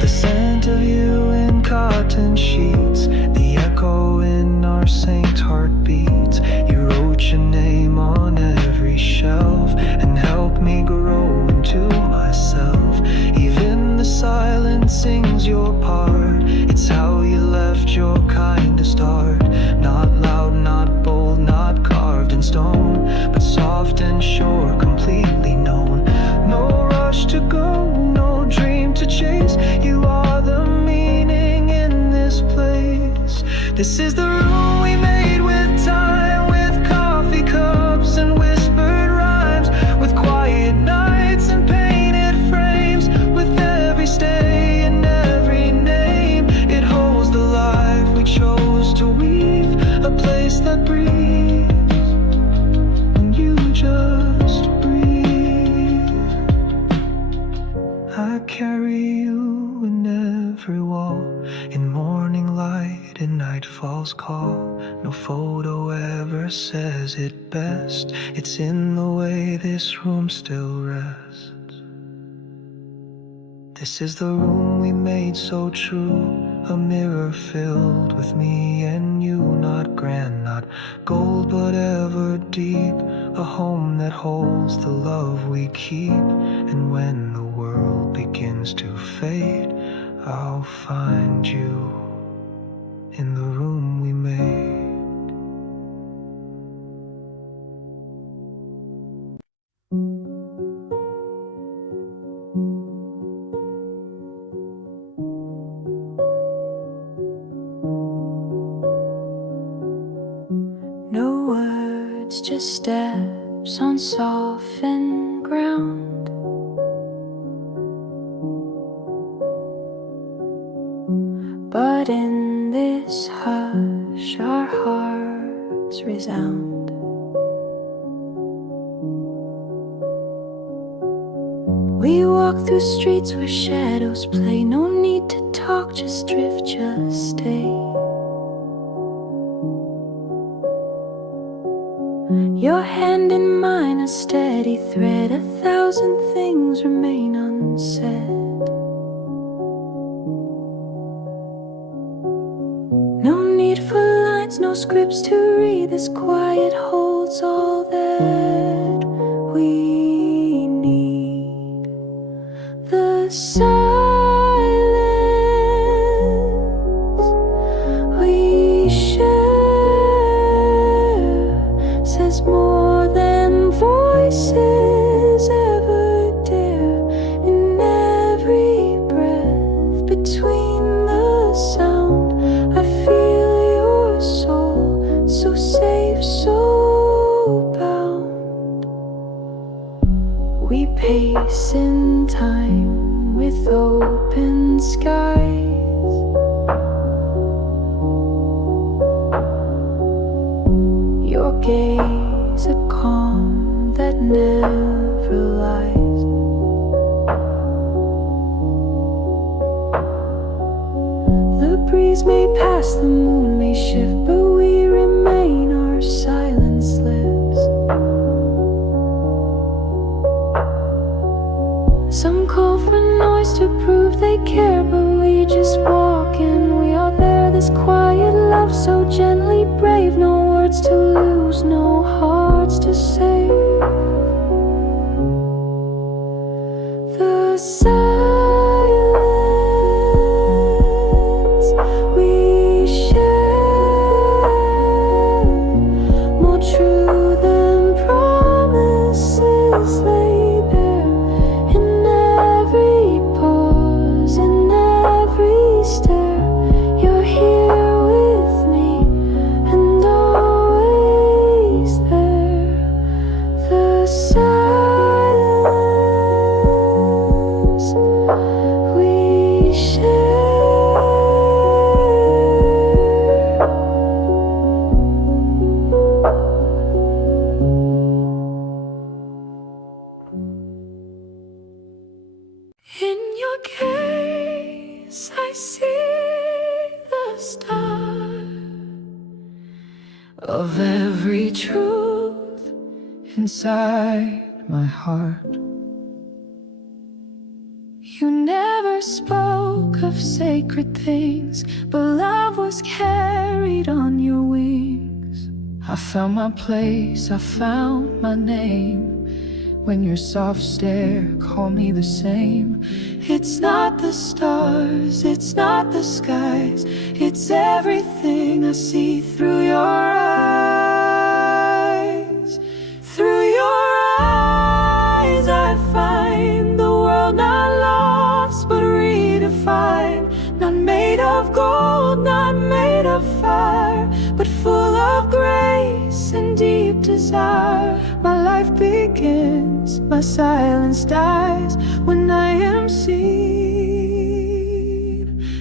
The scent of you in cotton sheets, the echo in our synced heartbeats. You wrote your name on every shelf and helped me grow into myself. Even the silence sings your part. It's how you left your kindest heart. Not loud, not bold, not carved in stone, but soft and sure, completely known. No rush to go, no dream to chase. You are the meaning in this place. This is the room we made with time, with coffee cups and whispered rhymes, with quiet nights and painted frames. With every stay and every name, it holds the life we chose to weave. A place that breathes when you just breathe. I carry you in every wall, in morning light and nightfall's call. No photo ever says it best. It's in the way this room still rests. This is the room we made so true. A mirror filled with me and you, not grand, not gold, but ever deep. A home that holds the love we keep. And when the world begins to fade, I'll find you in the room we made. No words, just steps on softened ground. But in this hush, our hearts resound. We walk through streets where shadows play. No need to talk, just drift, just stay. Your hand in mine, a steady thread. 1,000 things remain unsaid. lines, no scripts to read. This quiet holds all that we need. The silence we share says more than voices ever dare. In every breath between the sound, I feel your soul, so safe, so bound. We pace in time with open skies. Your gaze a calm that never lies. The breeze may pass, the moon may shift, but we remain, our silence lives. Some call for noise to prove they care, but we just walk and we are there. This quiet love so gently brave, no words to lose, no hearts to save. The silence we share, more true than promises they bear. In every pause, in every stare, you're here with me and always there. The silence we share. In your gaze, I see the start of every truth inside my heart. You never spoke of sacred things, but love was carried on your wings. I found my place, I found my name. When your soft stare called me the same. It's not the stars, it's not the skies, it's everything I see through your eyes. Through your eyes I find the world not lost but redefined. Not made of gold, not made of fire, but full of grace and deep desire. My life begins, my silence dies when I am seen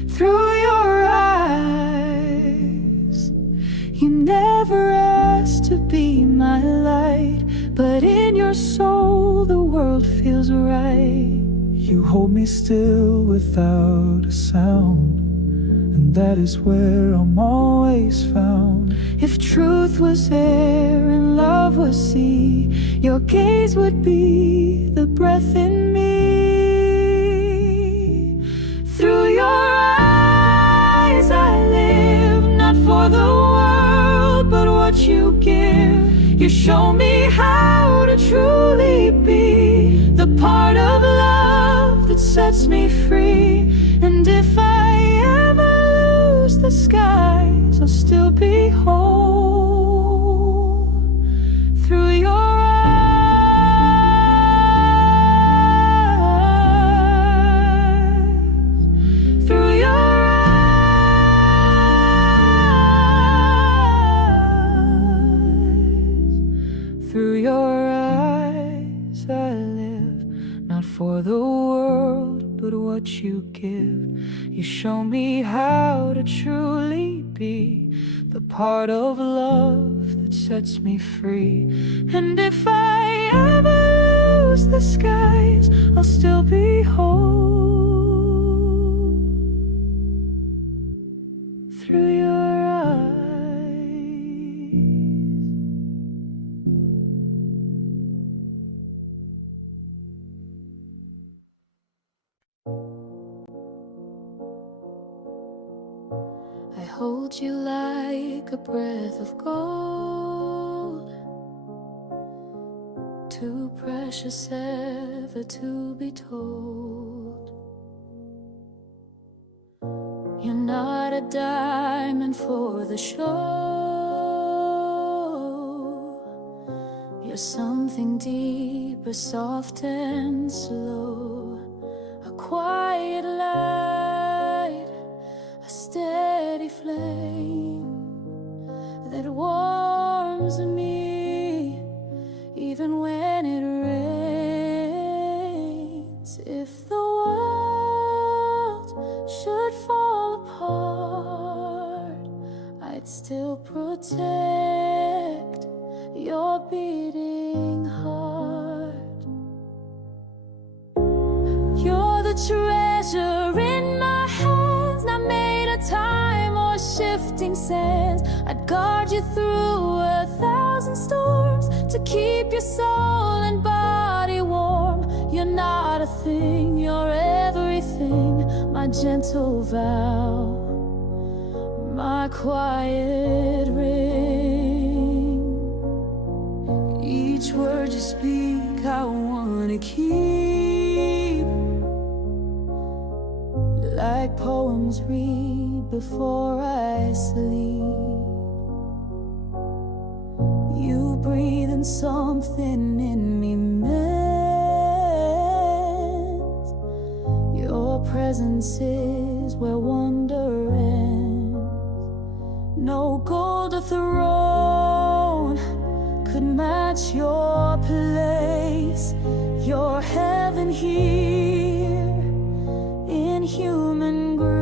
through your eyes. You never asked to be my light, but in your soul the world feels right. You hold me still without a sound, and that is where I'm always found. If truth was air and love was sea, your gaze would be the breath in me. Through your eyes I live, not for the world, but what you give. You show me how to truly be the part of love that sets me free. And if I ever lose the skies, I'll still be whole through your eyes. Through your eyes. Through your eyes I live, not for the world, but what you give. You show me how to truly be the part of love that sets me free. And if I ever lose the skies, I'll still be whole through your eyes. hold you like a breath of gold, too precious ever to be told. You're not a diamond for the show, you're something deeper, soft and slow. A quiet light, a steady flame that warms me even when it rains. If the world should fall apart, I'd still protect your beating heart. You're the treasure in my hands, not made of time or shifting sands. I'd guard you through 1,000 storms to keep your soul and body warm. You're not a thing, you're everything, my gentle vow, my quiet ring. Each word you speak I wanna keep, like poems read before I sleep. You breathe and something in me mends. Your presence is where wonder ends. No gold or throne could match your place. Your heaven here in human grace.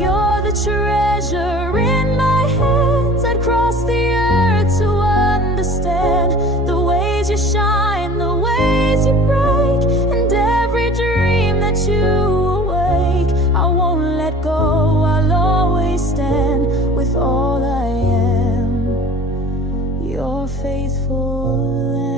You're the treasure in my hands. I'd cross the earth to understand the ways you shine, the ways you break, and every dream that you awake. I won't let go, I'll always stand with all I am, your faithful land.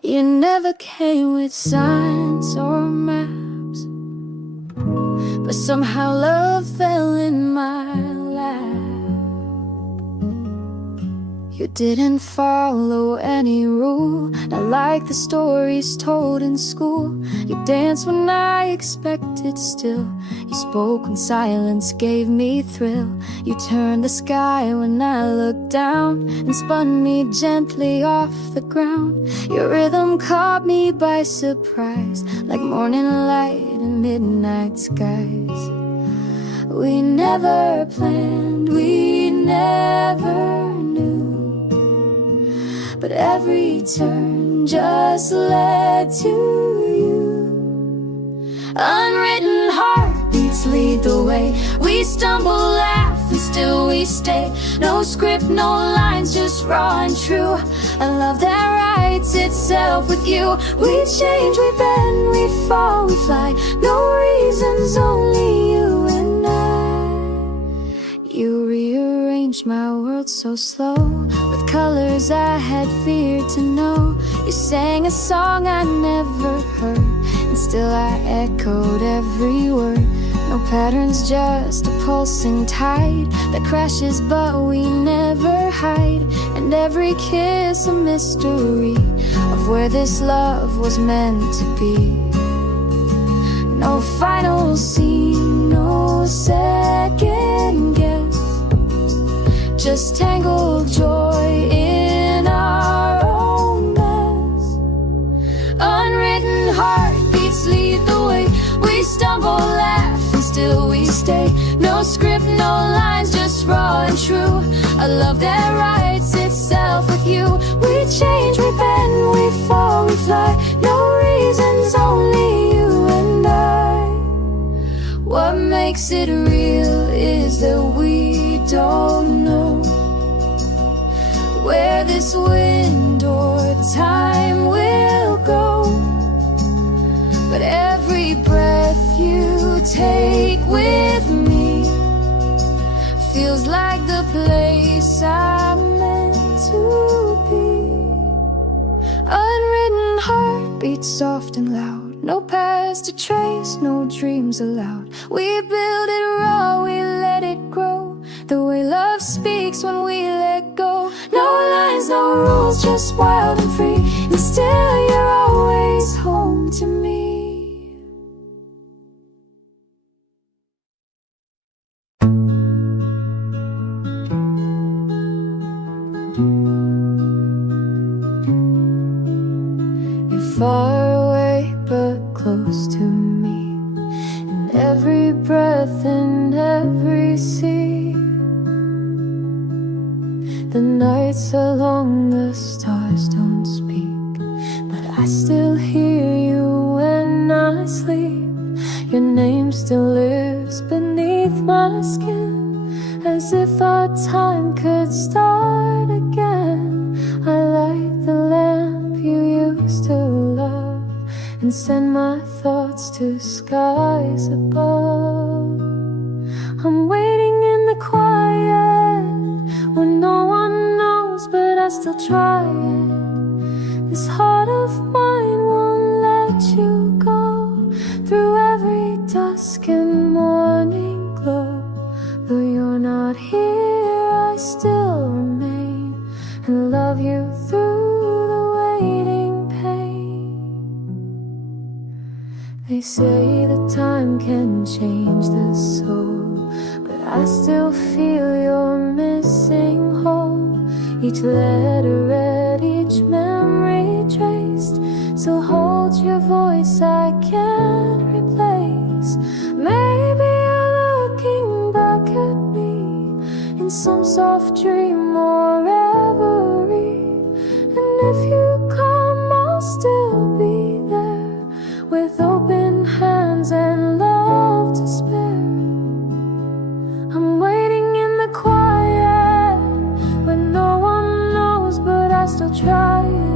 You never came with signs or maps, but somehow love fell in my lap. You didn't follow any rule, not like the stories told in school. You danced when I expected still. You spoke when silence gave me thrill. You turned the sky when I looked down and spun me gently off the ground. Your rhythm caught me by surprise, like morning light in midnight skies. We never planned, we never knew, but every turn just led to you. Unwritten heartbeats lead the way. We stumble, laugh, and still we stay. No script, no lines, just raw and true. A love that writes itself with you. We change, we bend, we fall, we fly. No reasons, only you and I. You rearranged my world so slow, with colors I had feared to know. You sang a song I never heard, and still I echoed every word. No patterns, just a pulsing tide that crashes but we never hide. And every kiss a mystery of where this love was meant to be. No final scene, no second guess, just tangled joy in our own mess. Unwritten heartbeats lead the way. We stumble, laugh, and still we stay. No script, no lines, just raw and true. A love that writes itself with you. We change, we bend, we makes it real is that we don't know where this wind or time will go. But every breath you take with me feels like the place I'm meant to be. Unwritten heart beats soft and loud, no past to trace, no dreams allowed. We build it raw, we let it grow, the way love speaks when we let go. No lines, no rules, just wild and free, and still you're always home to me. You're far away but close to me, in every breath and every sea. The nights are long, the stars don't speak, but I still hear you when I sleep. Your name still lives beneath my skin, as if our time could start again. I light the lamp you used to love and send my thoughts to skies above. I'm waiting in the quiet when no one knows, but I still try it. This heart of mine won't let you go, through every dusk and morning glow. Though you're not here, I still remain and love you through the waiting pain. They say that time can change the soul, but I still feel your missing hole. Each letter read, each memory traced. So hold your voice, I can't replace. Maybe you're looking back at me in some soft dream or reverie. And if you come, I'll still be there, with open hands and love to spare. I'm waiting in the quiet when no one knows, but I still try it.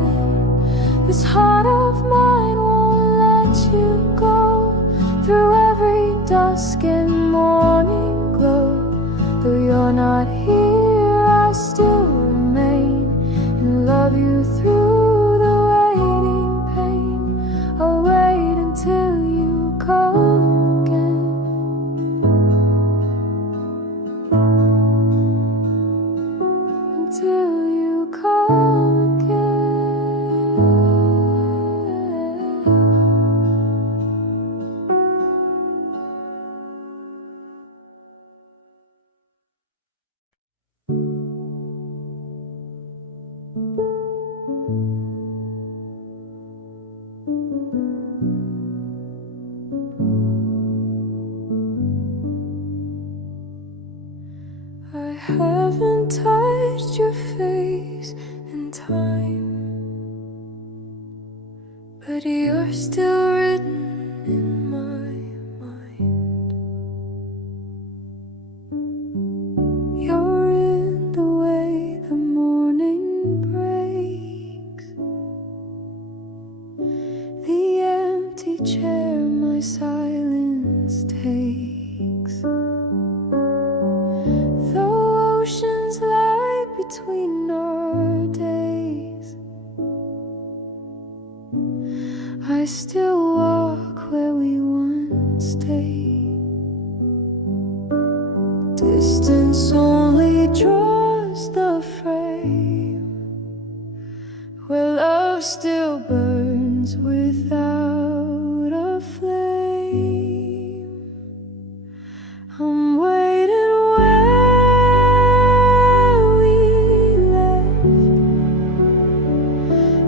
This heart of mine won't let you go, through every dusk and morning glow. Though you're not here, I still remain and love you through the waiting pain. I'll wait until you come again, until you come again. I haven't touched your face in time, but you're still written in my mind. You're in the way the morning breaks, the empty chair my silence takes. Though oceans lie between our days, I still walk where we once stayed. Distance only draws the frame, where love still burns without a flame. I'm waiting where we left,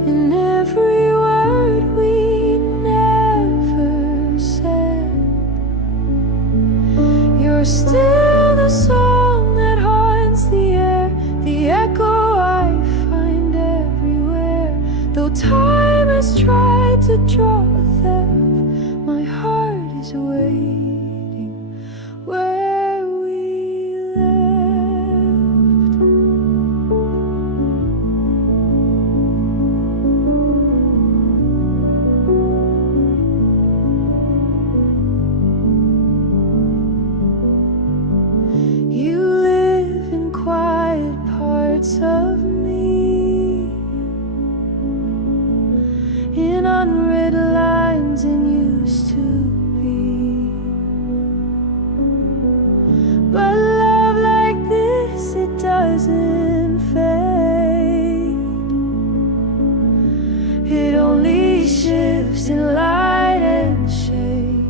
in every word we never said. You're still the song that haunts the air, the echo I find everywhere. Though time has tried to draw unread lines and used to be. But love like this, it doesn't fade. It only shifts in light and shade.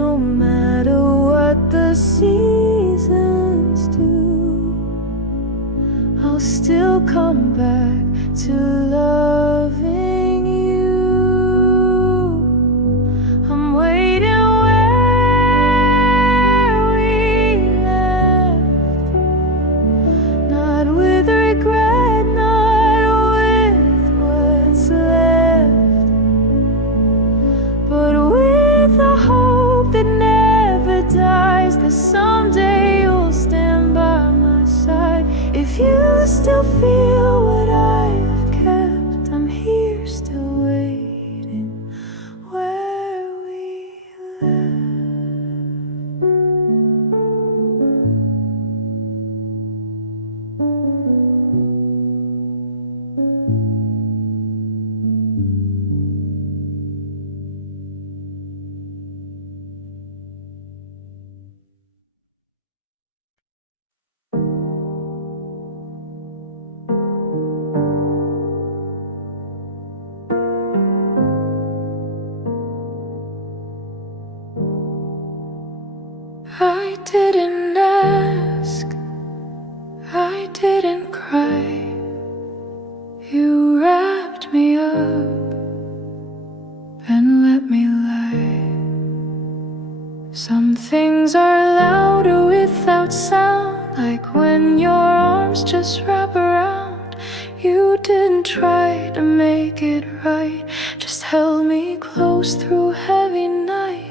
No matter what the seasons do, I'll still come back to loving you. I'm waiting where we left, not with regret, not with what's left, but with a hope that never dies, that someday you'll stand by my side. If you still feel what I have kept, I'm here still waiting where we left. I didn't ask, I didn't cry. You wrapped me up and let me lie. Some things are louder without sound, like when your arms just wrap around. You didn't try to make it right, just held me close through heavy night.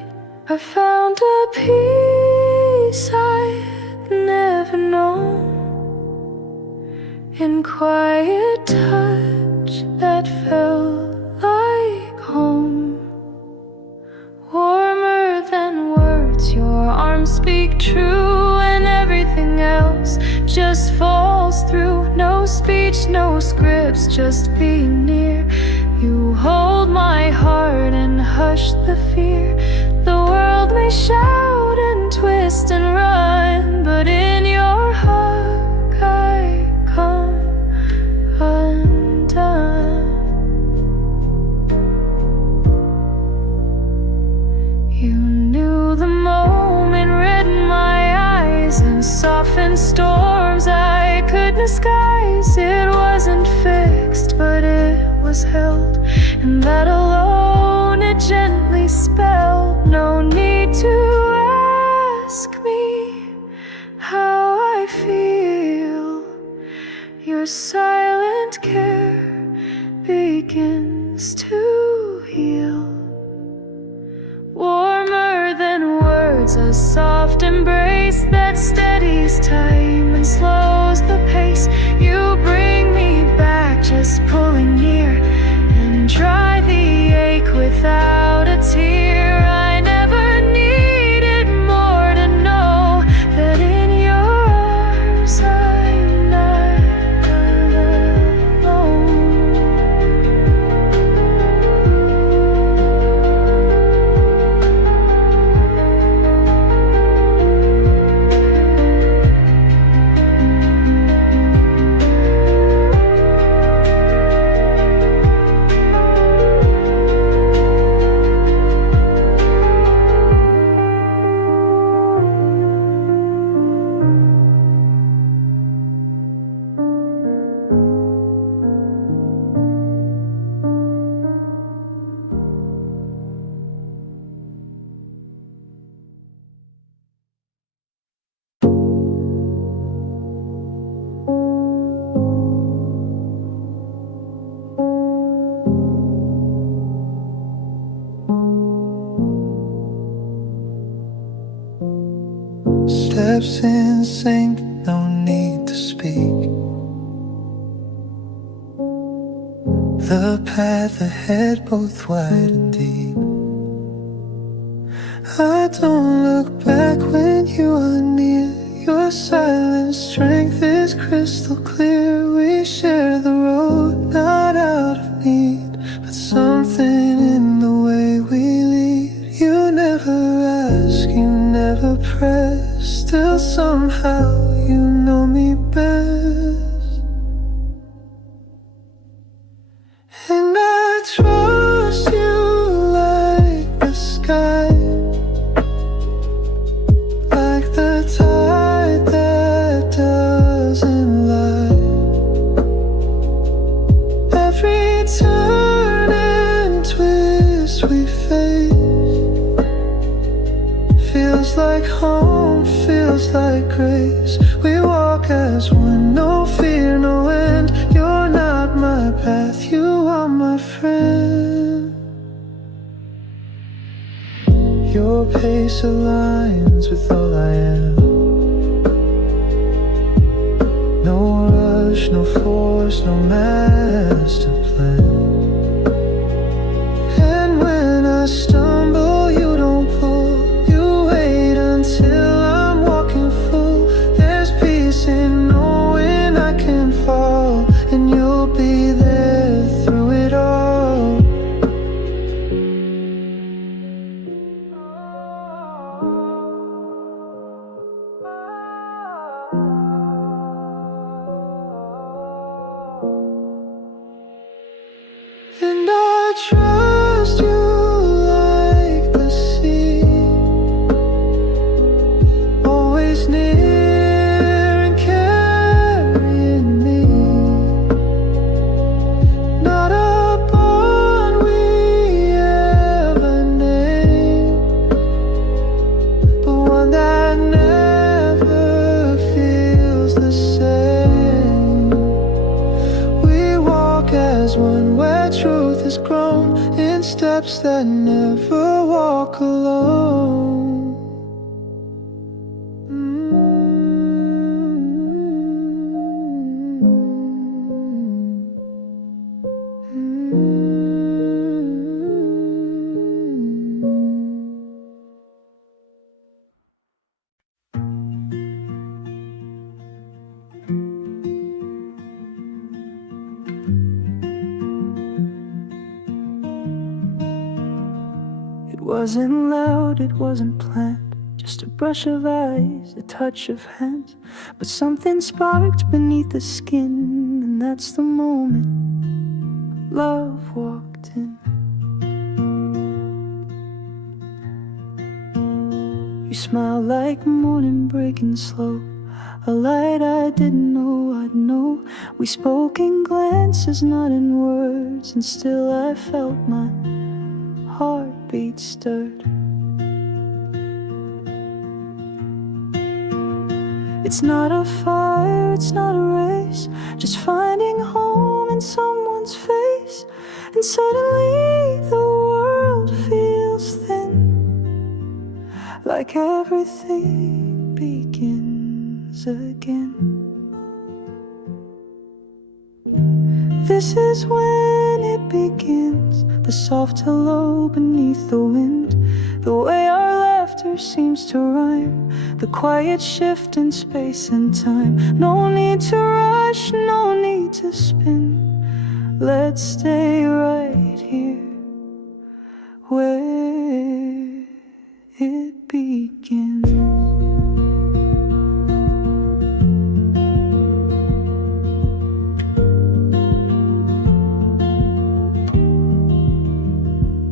I found a peace I had never known, in quiet touch that felt like home. Warmer than words, your arms speak true, and everything else just falls through. No speech, no scripts, just being near. You hold my heart and hush the fear. The world may shout and twist and run, but in your hug I come undone. You knew the moment, read my eyes, and softened storms I couldn't disguise. It wasn't fixed, but it was held, and that alone it gently spelled. No need to ask me how I feel. Your silent care begins to heal. Warmer than words, a soft embrace that steadies time and slows the pace. You bring me back, just pulling near, and dry the ache without a tear. I never needed more to know that in your arms I'm not alone. Steps in sync, no need to speak. The path ahead, both wide and deep. I don't look back when you are near. Your silent strength is crystal clear. We share the road, not out of need. pace aligns with all I am. No rush, no force, no master plan. And when I stumble, you don't pull. You wait until I'm walking full. There's peace in knowing I can fall, and you'll be there through it all. And I trust you like the sea, always near and carrying me. Not a bond we ever named, but one that never feels the same. We walk as one where truth has grown in steps that never walk alone. It wasn't loud, it wasn't planned, just a brush of eyes, a touch of hands. But something sparked beneath the skin, and that's the moment love walked in. You smiled like morning breaking slow, a light I didn't know I'd know. We spoke in glances, not in words, and still I felt my heartbeat stirred. It's not a fire, it's not a race, just finding home in someone's face. And suddenly the world feels thin, like everything begins again. This is when it begins, the soft hello beneath the wind, the way our laughter seems to rhyme, the quiet shift in space and time. No need to rush, no need to spin. Let's stay right here where it begins.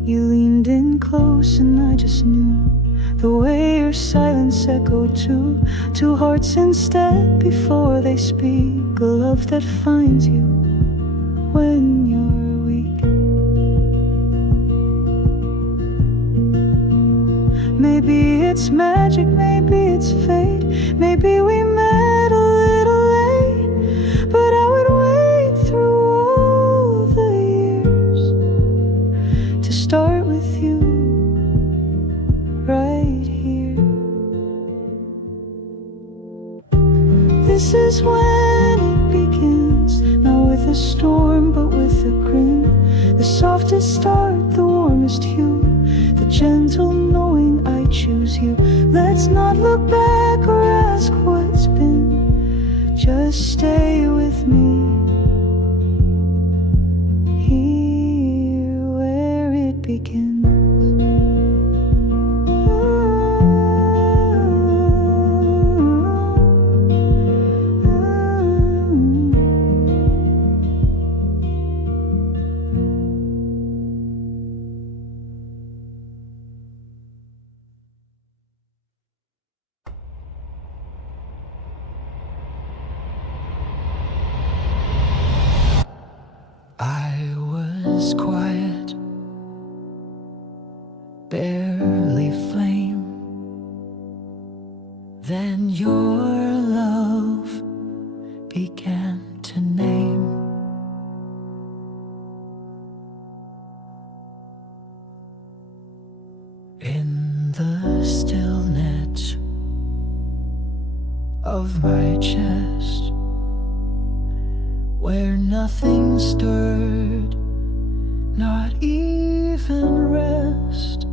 You leaned in close and I just knew the way your silence echoed too. Two hearts in step before they speak, a love that finds you when you're weak. Maybe it's magic, maybe it's fate, maybe we met a little late, but I would wait through all the years to start with you right here. This is when it begins, not with a storm but with a grin. The softest start, the warmest hue, the gentle knowing I choose you. Let's not look back or ask what's been, just stay with me here where it begins. I was quiet, barely flame. Then your love began to name. In the of my chest, where nothing stirred, not even rest.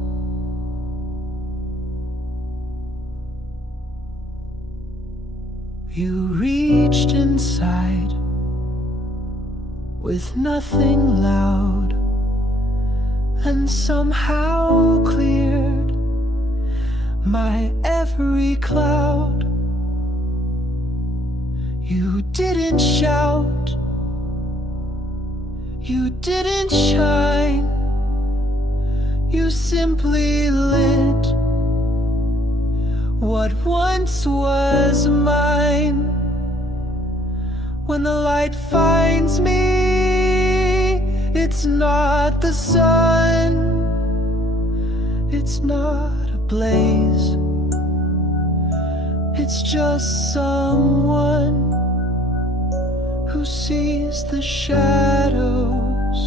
You reached inside with nothing loud, and somehow cleared my every cloud. You didn't shout, you didn't shine, you simply lit what once was mine. When the light finds me, it's not the sun, it's not a blaze, it's just someone who sees the shadows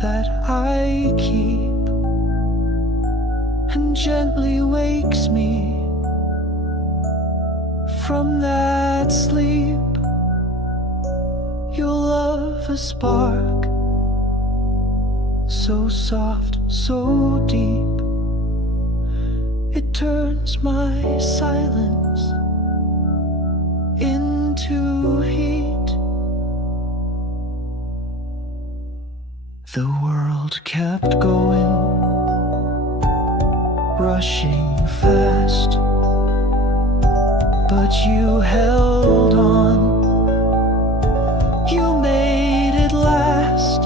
that I keep and gently wakes me from that sleep. Your love a spark, so soft, so deep, it turns my silence into heat. The world kept going, rushing fast, but you held on, you made it last.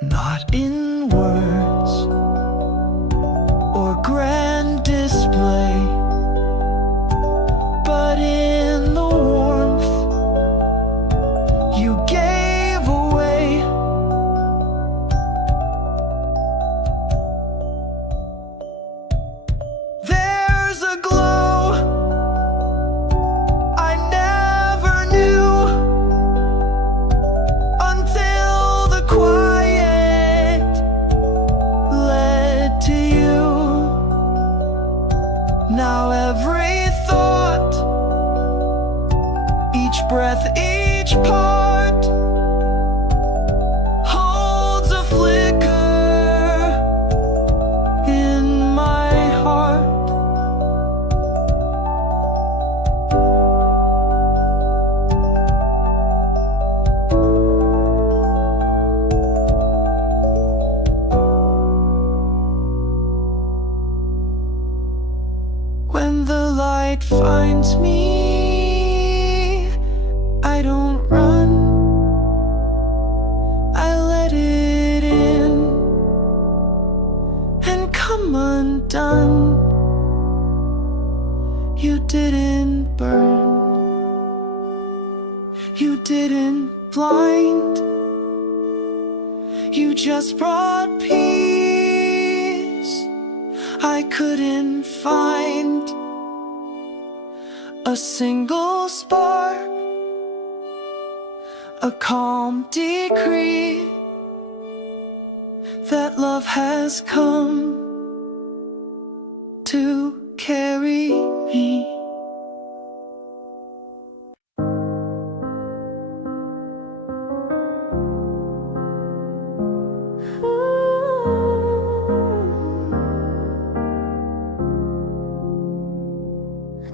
Not in words or grand display, but in the warmth you gave away. There's a glow I never knew until the quiet led to you. Now every thought, each breath, each part holds a flicker in my heart. When the light finds me, I don't run, I let it in and come undone. You didn't burn, you didn't blind, you just brought peace. I couldn't find a single spark, a calm decree that love has come to carry me.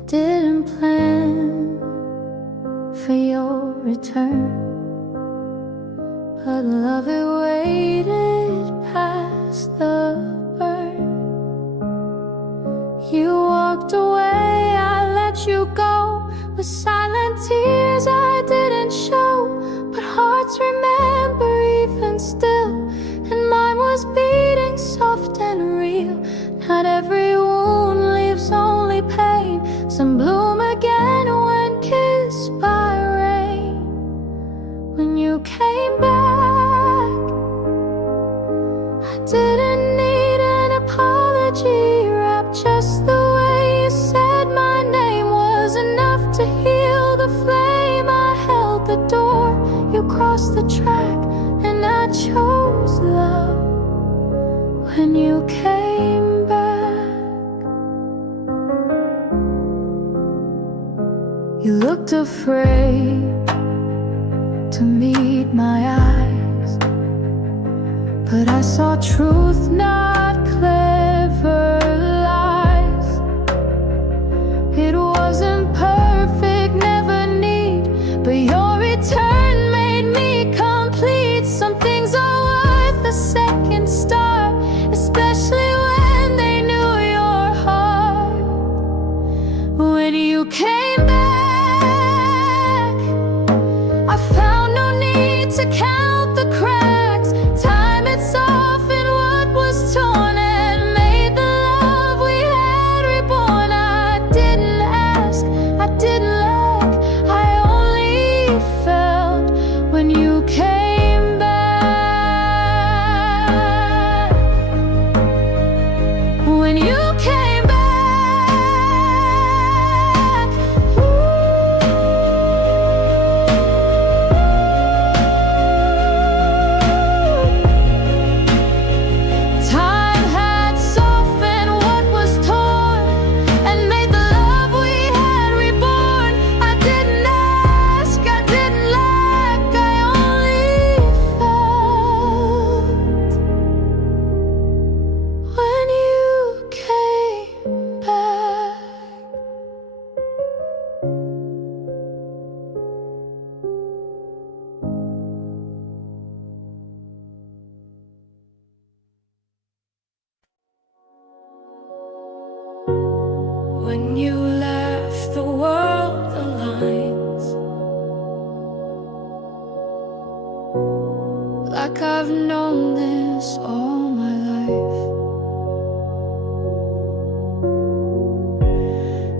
Didn't plan for your return, but love it waited past the burn. You walked away, I let you go with silent tears I didn't show, but hearts remember even still, and mine was beating soft and real. Not every wound leaves only pain, some bloom again when kissed by rain. When you came back, I didn't need an apology rap, just the way you said my name was enough to heal the flame. I held the door, you crossed the track, and I chose love when you came. You looked afraid to meet my eyes, but I saw truth, not clever lies. It wasn't perfect, never neat, but your return made me complete. Some things are worth a second start, especially when they knew your heart. When you came back, I found no need to count the cracks. Time had softened what was torn and made the love we had reborn. I didn't ask, I didn't lack, I only felt when you came back. When you came back. Time had softened what was torn and made the love we had reborn. I didn't ask, I didn't lack, I only felt when you came back. When you left, the world aligns, like I've known this all my life.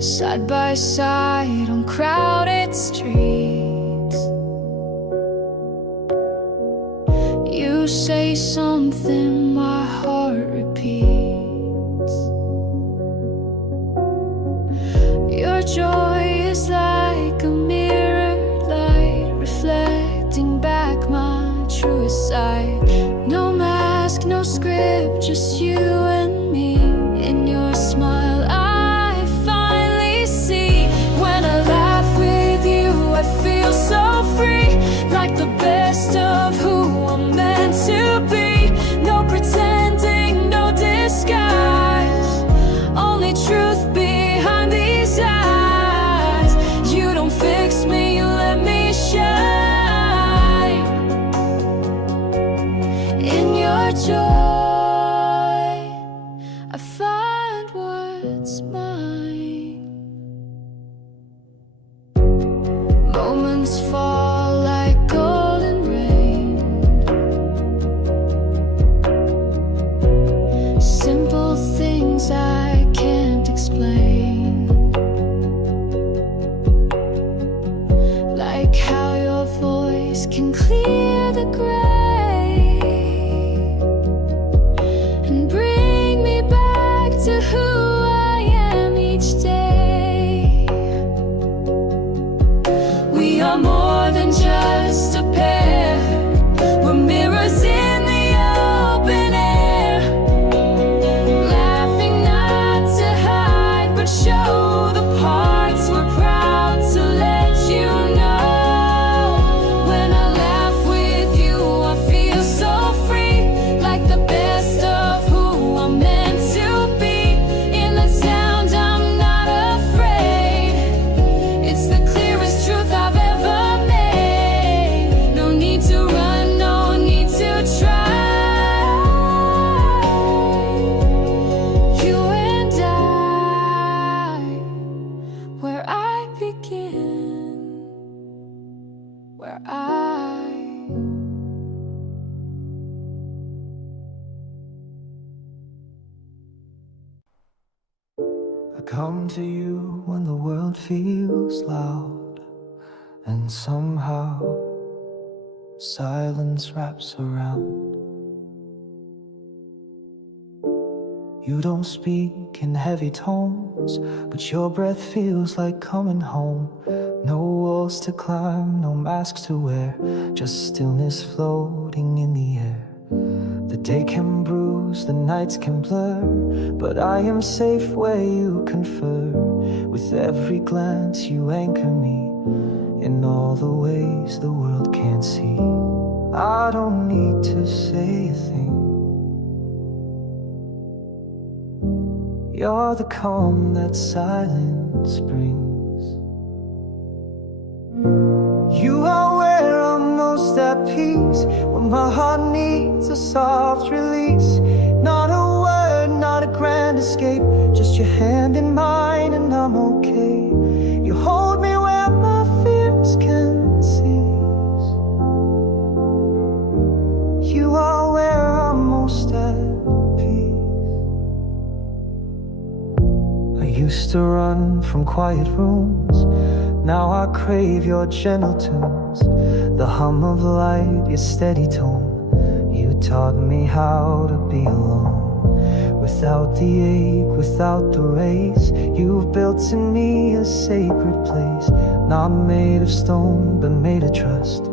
Side by side on crowded streets, you say something my heart repeats. Your joy is like a mirrored light, reflecting back my truest side. No mask, no script, just you and me. In your smile I finally see. When I laugh with you I feel so free, like the best of who I'm meant to be. No pretending, no disguise, only truth behind these eyes. You don't fix me, you let me shine. In your joy I find what's mine. Moments fall like golden rain, simple things I can't explain, like how your voice can clear the gray and bring me back to who I am each day. We are more than just a pair, we're mirrors in the open air, laughing not to hide but show the parts we're proud to let you know. When I laugh with you I feel so free, like the best of who I'm meant to be. In the sound I'm not afraid, it's the clearest truth I've ever made. No need to run, no need to try. You and I, where I begin, where I come to you when the world feels loud, and somehow silence wraps around. You don't speak in heavy tones, but your breath feels like coming home. No walls to climb, no masks to wear, just stillness floating in the air. The day can bruise, the nights can blur, but I am safe where you confer. With With every glance you anchor me in all the ways the world can't see. I don't need to say a thing. You're the calm that silence brings. You are where I'm most at peace, when my heart needs a soft release. Not a word, not a grand escape, just your hand in mine and I'm okay. You hold me where my fears can cease. You are where I'm most at peace. I used to run from quiet rooms, now I crave your gentle tunes. The hum of light, your steady tone. You taught me how to be alone. Without the ache, without the race, you've built in me a sacred place. Not made of stone, but made of trust,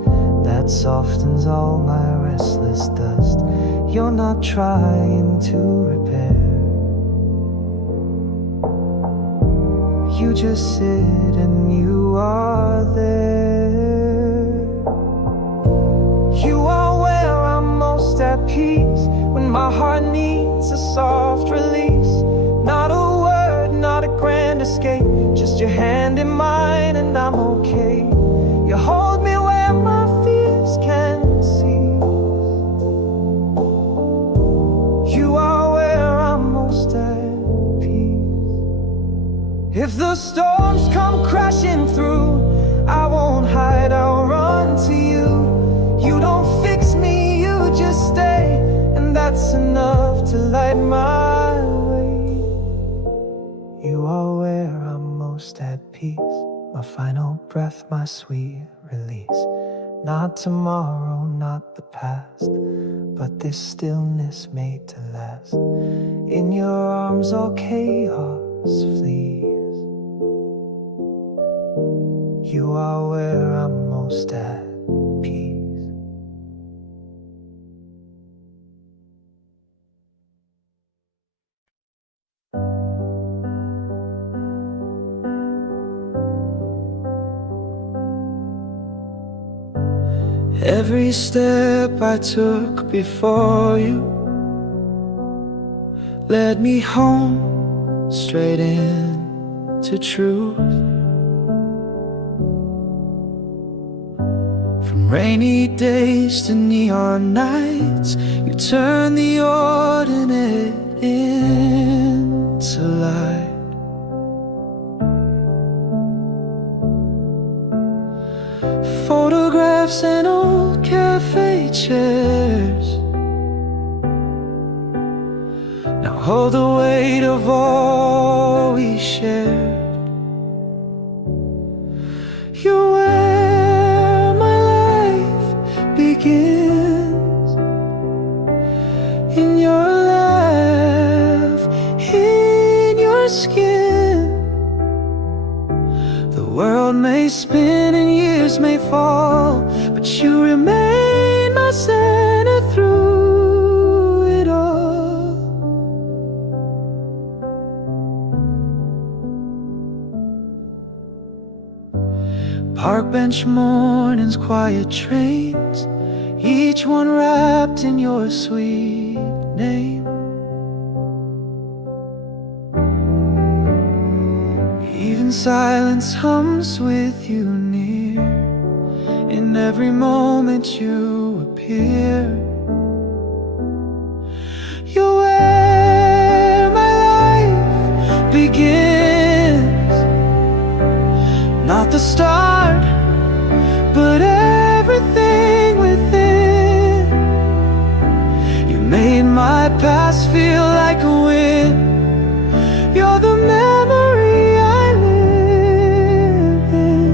that softens all my restless dust. You're not trying to repair, you just sit and you are there. You are where I'm most at peace, when my heart needs a soft release. Not a word, not a grand escape, just your hand in mine and I'm okay. You hold me where my fears can see. You are where I'm most at peace. If the storms come crashing through, I won't hide, I'll run to you. You don't fix me, you just stay, and that's enough to light my way. You are where I'm most at peace, my final breath, my sweet release. Not tomorrow, not the past, but this stillness made to last. In your arms all chaos flees. You are where I'm most at peace. Every step I took before you led me home, straight into truth. From rainy days to neon nights, you turn the ordinary into light. Photographs and old cafe chairs now hold the weight of all we shared. You're where my life begins, in your laugh, in your skin. The world may spin and years may fall, but you remain my center through it all. Park bench mornings, quiet trains, each one wrapped in your sweet name. Even silence hums with you near, in every moment you appear. You're where my life begins, not the start, but everything within. You made my past feel like a win. You're the memory I live in.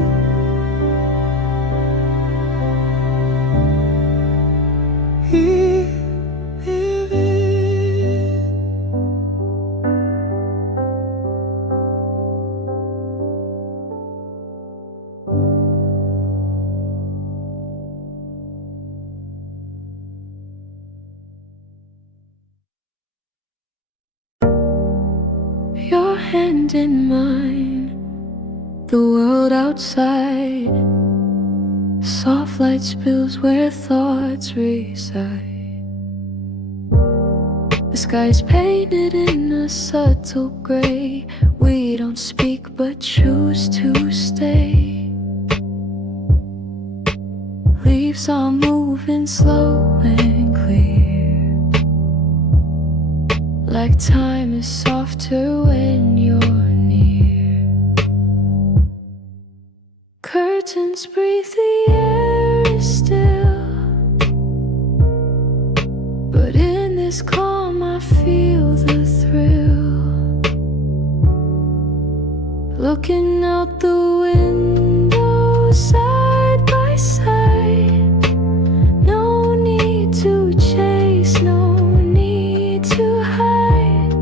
Live in. Your hand in mine, the world outside. Soft light spills where thoughts reside. The sky's painted in a subtle gray. We don't speak but choose to stay. Leaves are moving slow and clear, like time is softer when you're near. Curtains breathe, the air is still, but in this calm I feel the thrill. Looking out the window side by side. No need to chase, no need to hide.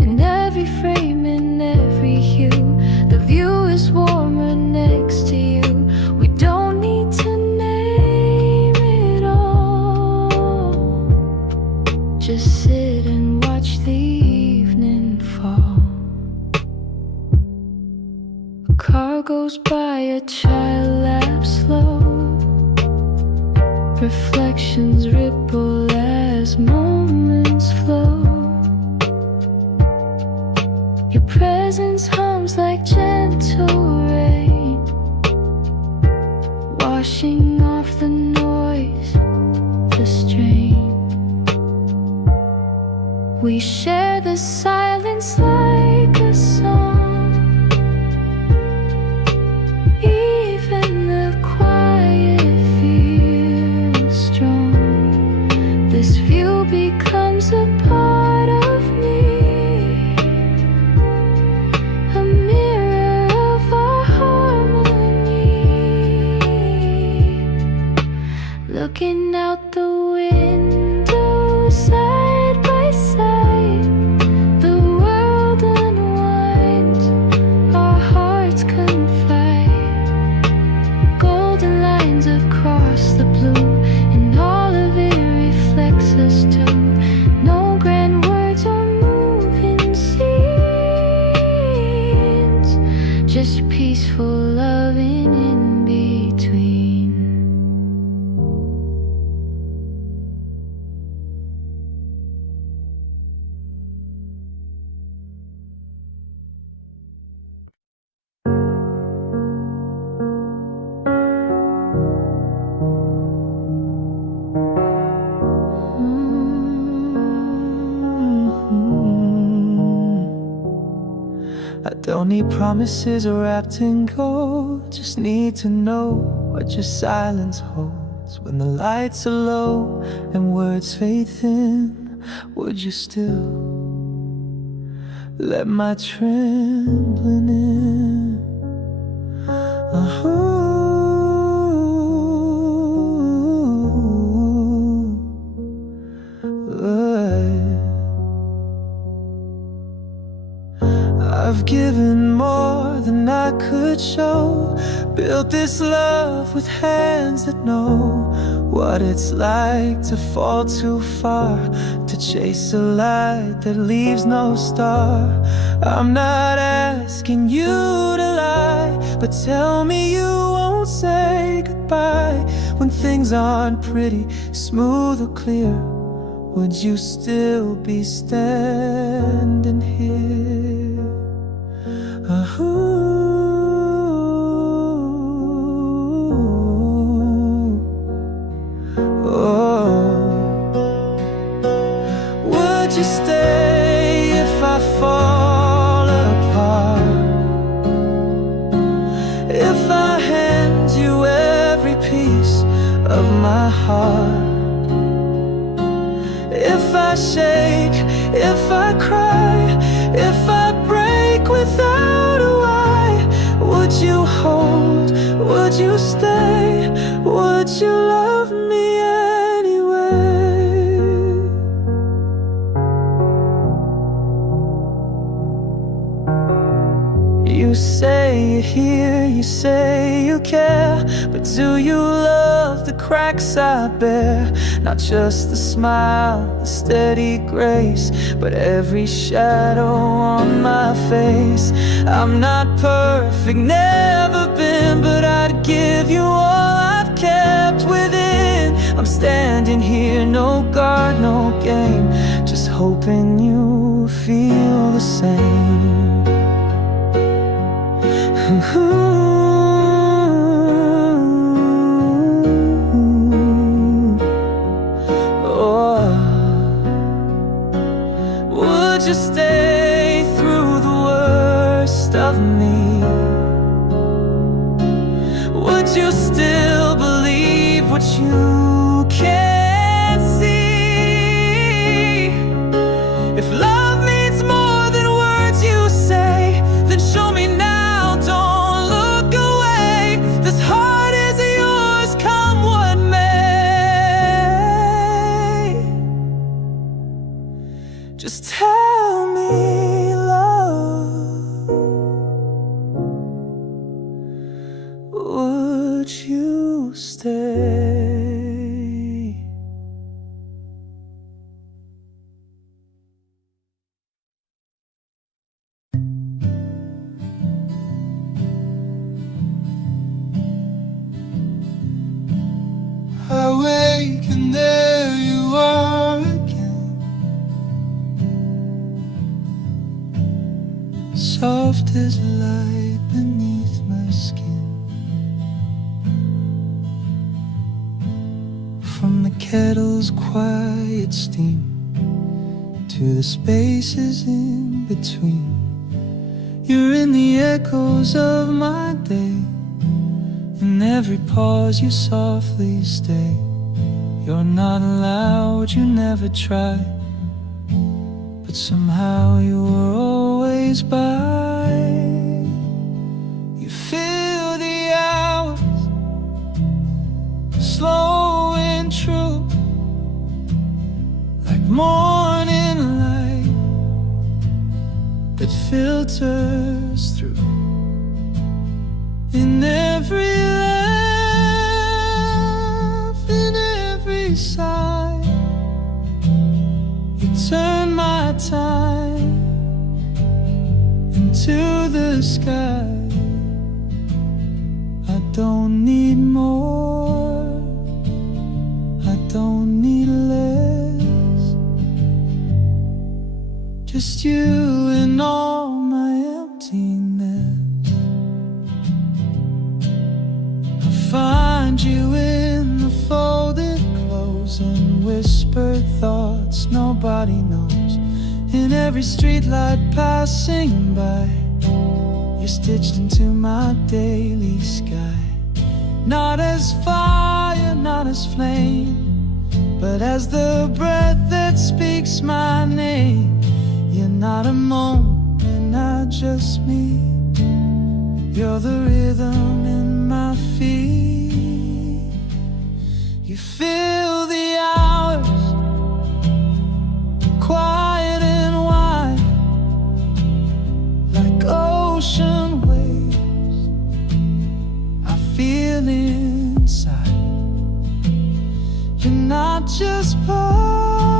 In every frame, in every hue, the view is warmer next to you. We don't need to name it all. Just sit and watch the evening fall. A car goes by, a child laughs slow. Reflections ripple as moments flow. Your presence hums like gentle rain, washing off the noise, the strain. We share the silence like a song. Even the quiet feels strong. This view becomes a part of me, a mirror of our harmony. Looking out the window side by side, the world unwinds, our hearts confide. Golden lines across the blue, and all of it reflects us too. No grand words or moving scenes, just peaceful loving in between. I don't need promises wrapped in gold. Just need to know what your silence holds. When the lights are low and words fade thin, would you still let my trembling in? I've given more than I could show. Built this love with hands that know what it's like to fall too far, to chase a light that leaves no star. I'm not asking you to lie, but tell me you won't say goodbye. When things aren't pretty, smooth or clear, would you still be standing here? Would you stay if I fall apart? If I hand you every piece of my heart? If I shake, if I cry, if I break without a why, would you hold, would you stay, would you love me anyway? You say you're here, you say you care, but do you love the cracks I bear? Not just the smile, the steady grace, but every shadow on my face. I'm not perfect, never been, but I'd give you all I've kept within. I'm standing here, no guard, no game, just hoping you feel the same. Oh, would you stay through the worst of me? Would you still believe what you can't see? If love means more than words you say, then show me now, don't look away. This heart is yours, come what may. Just tell me, love, would you stay? I wake and there you are again, soft as light beneath my skin. From the kettle's quiet steam to the spaces in between, you're in the echoes of my day. In every pause you softly stay. You're not loud, you never try, but somehow you were always by. You fill the hours, slow and true, like morning light that filters through. In every laugh, in every sigh, you turn my time into the sky. I don't need more, I don't need less, just you and all my emptiness. Find you in the folded clothes and whispered thoughts nobody knows. In every streetlight passing by, you're stitched into my daily sky. Not as fire, not as flame, but as the breath that speaks my name. You're not a moment, not just me. You're the rhythm in my feet. You fill the hours, quiet and wide, like ocean waves I feel inside. You're not just part,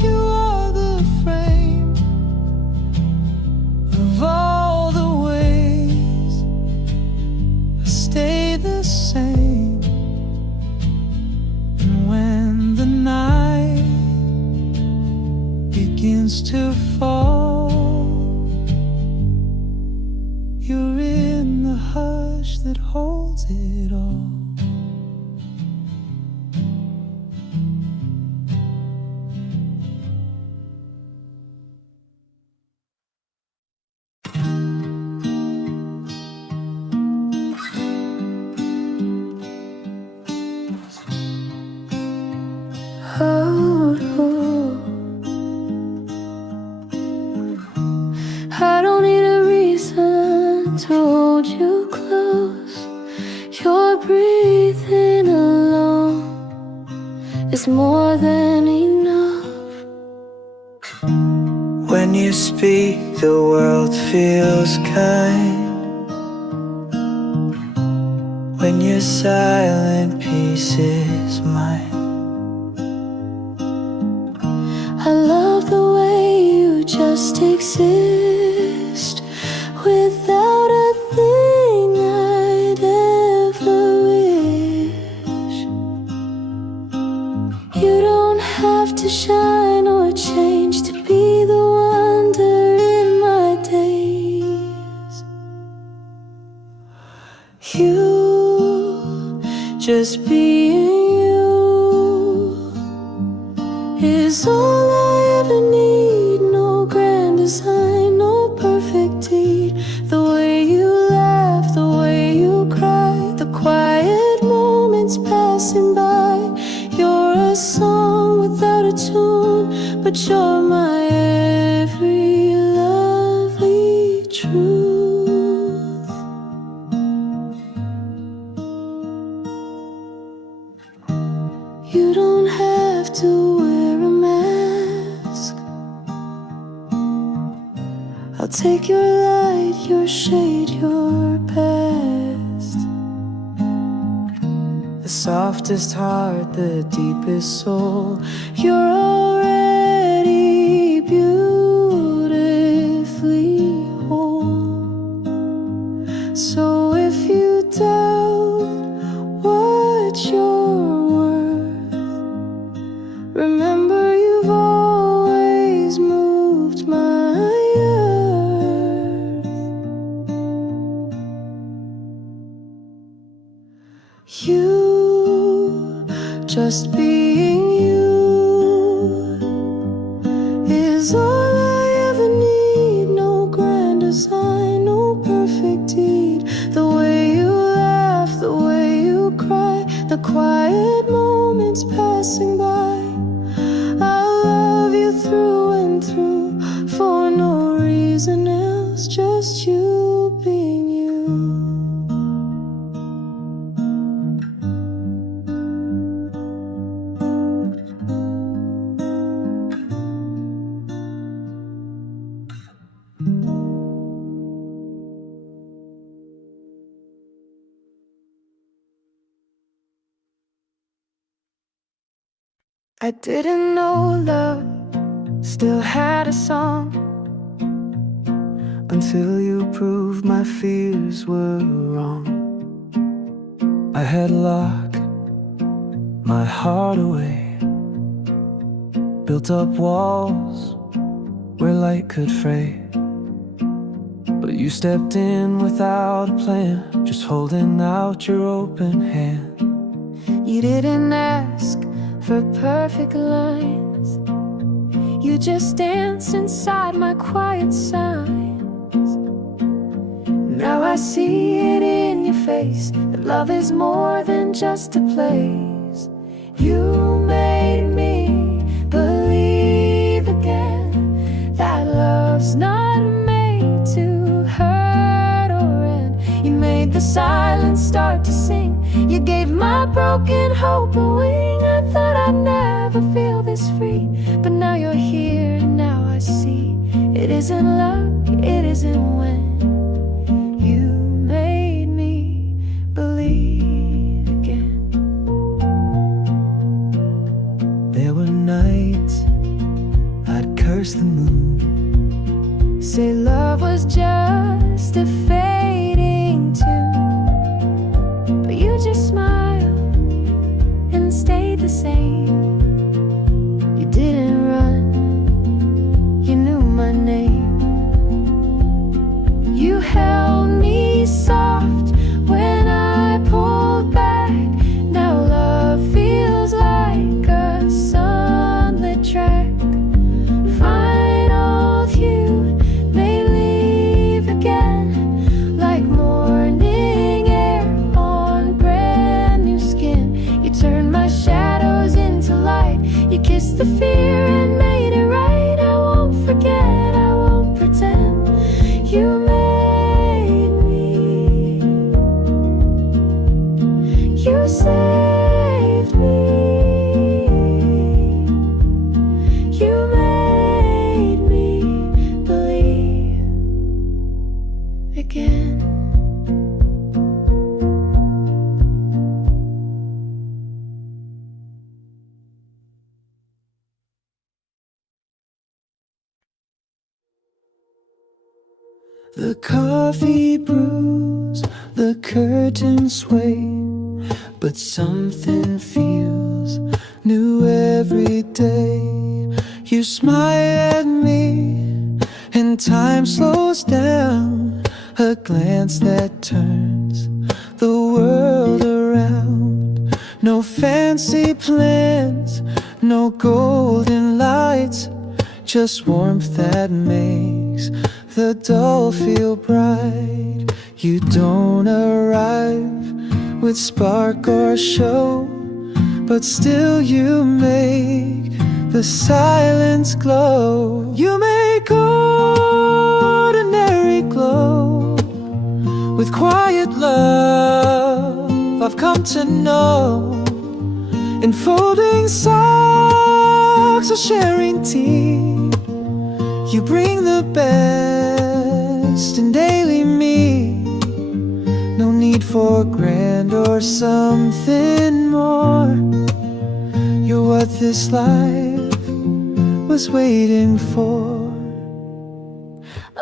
you are the frame of all the ways I stay the same. And when the night begins to fall, you're in the hush that holds it all. I don't need a reason to hold you close. Your breathing alone is more than enough. When When you speak, the world feels kind. When you're silent, peace is mine. I love the way you just exist, without a thing I'd ever wish. You don't have to shine or change to be the wonder in my days. You, just being you, is all I ever need. No grand design, no perfect deed. The way you laugh, the way you cry, the quiet moments passing by. You're a song without a tune, but you're my every lovely truth. You don't have to wear a mask. I'll take your light, your shade, your past. The softest heart, the deepest soul. You're already beautifully whole. So if you doubt what you're worth, remember you've always moved my earth. You, just being you, is all I ever need. No grand design, no perfect deed. The way you laugh, the way you cry, the quiet moments passing by. I'll love you through and through, for no reason else, just you being you. I didn't know love still had a song, Until you proved my fears were wrong. I had locked my heart away, built up walls where light could fray. But you stepped in without a plan, just holding out your open hand. you didn't ask for perfect lines. You just danced inside my quiet signs. Now I see it in your face, that love is more than just a place. You made me believe again that love's not made to hurt or end. You made the silence start to sing. You gave my broken hope a wing. I thought I'd never feel this free, but now you're here and now I see. It isn't luck, it isn't when. You made me believe again. There were nights I'd curse the moon, Say love was just a fading tune, but you just smiled and stayed the same. You didn't run, you knew my name. again. The coffee brews, the curtains sway, but something feels new every day. You smile at me and time slows down, a glance that turns the world around. No fancy plans, no golden lights, just warmth that makes the dull feel bright. You don't arrive with spark or show, but still you make the silence glow. You make ordinary glow with quiet love I've come to know. In folding socks or sharing tea, you bring the best in daily me. No need for grand or something more. You're what this life was waiting for.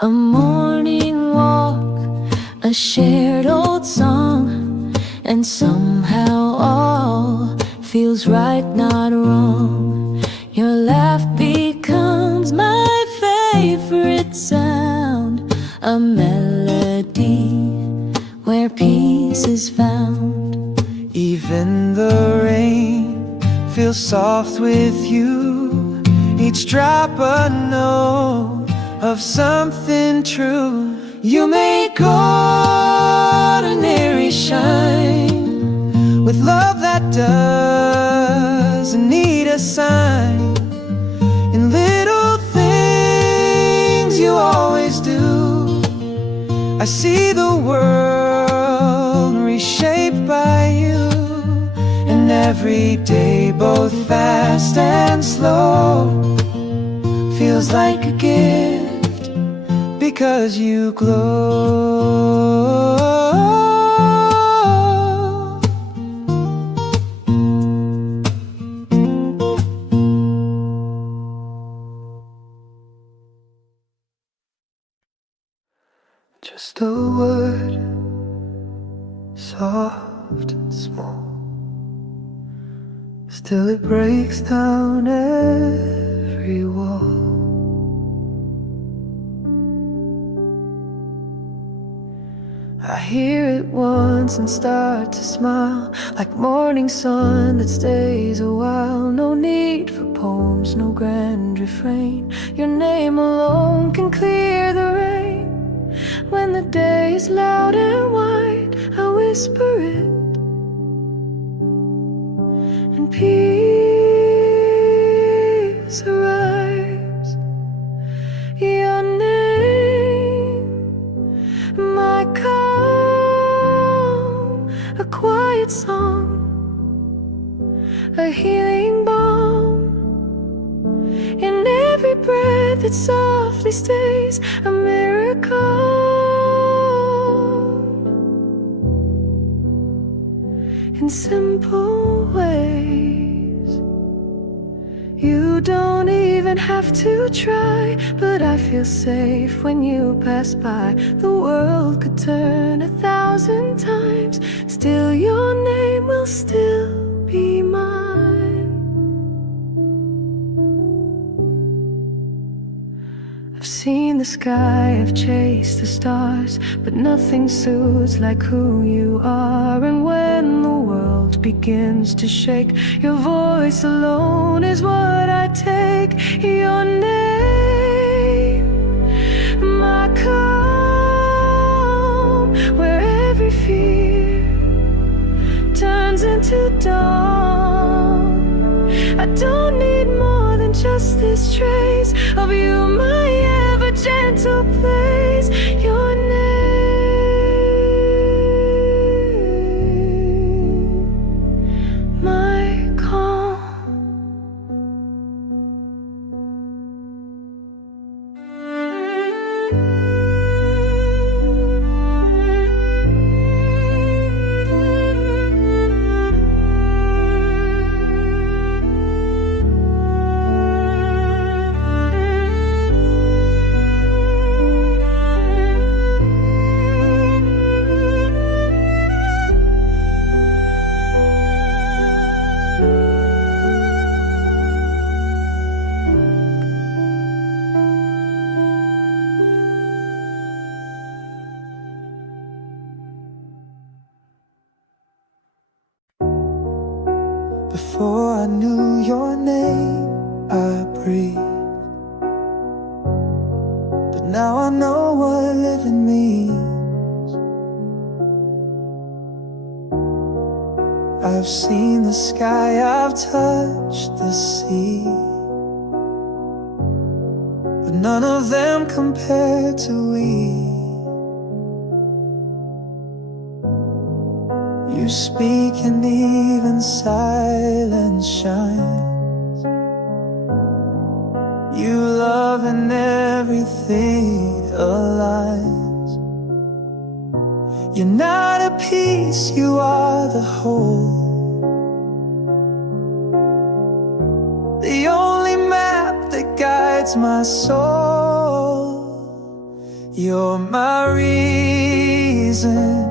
A morning walk, a shared old song, and somehow all feels right, not wrong. Your laugh becomes my favorite sound, a melody where peace is found. Even the rain feels soft with you, each drop a note of something true. You make ordinary shine with love that doesn't need a sign. In little things you always do, I see the world reshaped by you. And every day, both fast and slow, feels like a gift because you glow. Just a word, soft and small, still it breaks down every wall. I hear it once and start to smile, like morning sun that stays a while. No need for poems, no grand refrain. Your name alone can clear the rain. When the day is loud and wide, I whisper it, and peace arrives. Your name, my calm, a quiet song, a healing balm. In every breath it softly stays, a miracle. In simple ways, you don't even have to try, but I feel safe when you pass by. The world could turn 1,000 times, still your name will still be mine. I've seen the sky, I've chased the stars, but nothing suits like who you are. And when the world begins to shake, your voice alone is what I take. Your name, my calm, where every fear turns into dawn. I don't need more than just this trace of you, my ever gentle place. Your name, my calm. before I knew your name. I breathe, but now I know what living means. I've seen the sky, I've touched the sea, but none of them compare to we. You speak and even silence shines. You love and everything aligns. You're not a piece, you are the whole. The only map that guides my soul. You're my reason,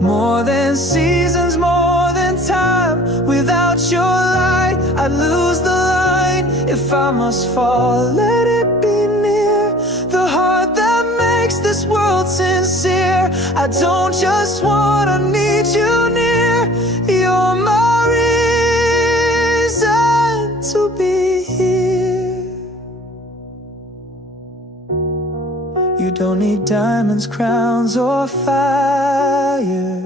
more than seasons, more than time. Without your light, I'd lose the line. If I must fall, let it be near the heart that makes this world sincere. I don't just want, I need you near. You're my reason to be here. You don't need diamonds, crowns, or fire.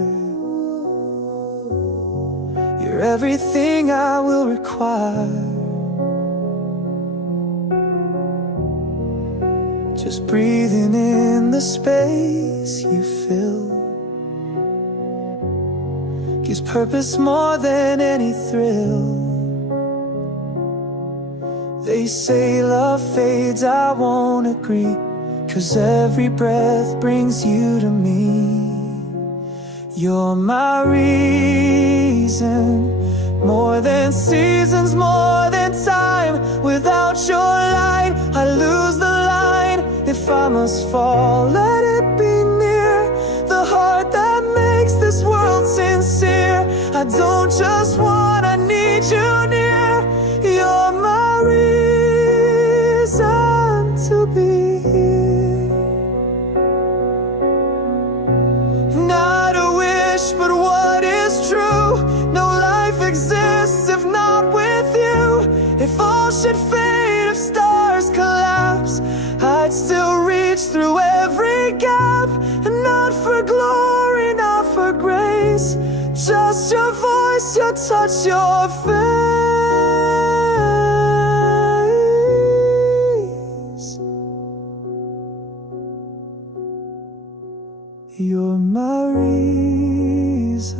You're everything I will require. Just breathing in the space you fill gives purpose more than any thrill. They say love fades, I won't agree, 'cause every breath brings you to me. You're my reason, more than seasons, more than time. Without your light, I lose the line. If I must fall, let it be near the heart that makes this world sincere. I don't just want, I need you near. You're my reason to be here. Not a wish, but what is true. No life exists if not with you. If all should fade, if stars collapse, I'd still reach through every gap. And not for glory, not for grace, just your voice, your touch, your face. You're my reason,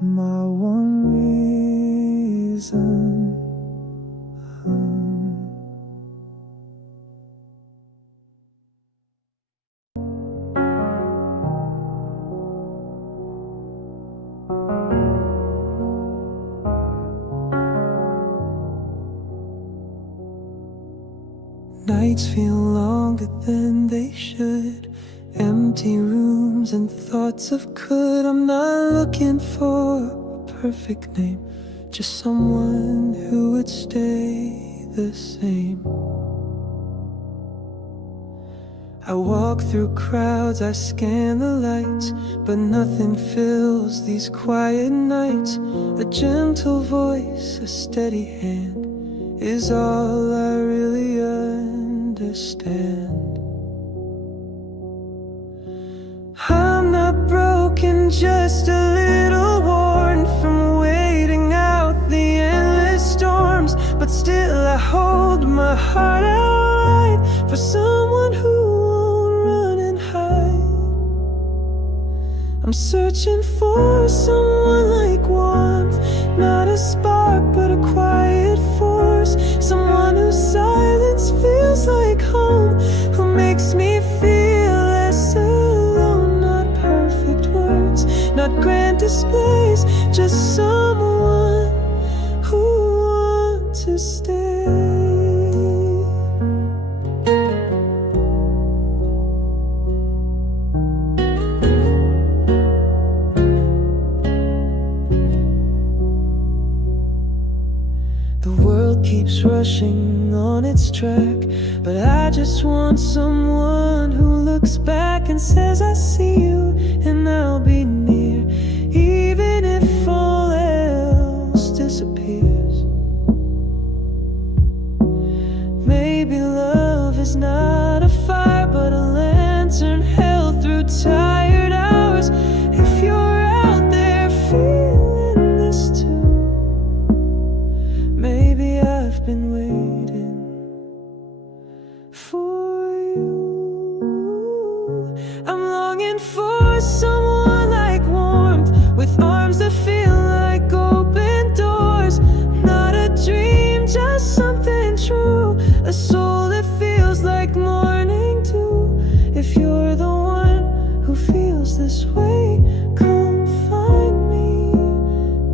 my one reason. Nights feel longer than they should. Empty rooms and thoughts of could. I'm not looking for a perfect name, just someone who would stay the same. I walk through crowds, I scan the lights, but nothing fills these quiet nights. A gentle voice, a steady hand is all I really understand. I'm not broken, just a little worn from waiting out the endless storms. But still I hold my heart out wide for someone who won't run and hide. I'm searching for someone like warmth, not a spark but a quiet force. Someone whose silence feels like home, who makes me feel less alone. Not perfect words, not grand displays, just someone who wants to stay. The world keeps rushing on its track, but I just want someone who looks back and says I see you and I'll be near. Even with arms that feel like open doors. Not a dream, just something true, a soul that feels like morning dew. If you're the one who feels this way, come find me,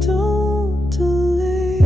don't delay.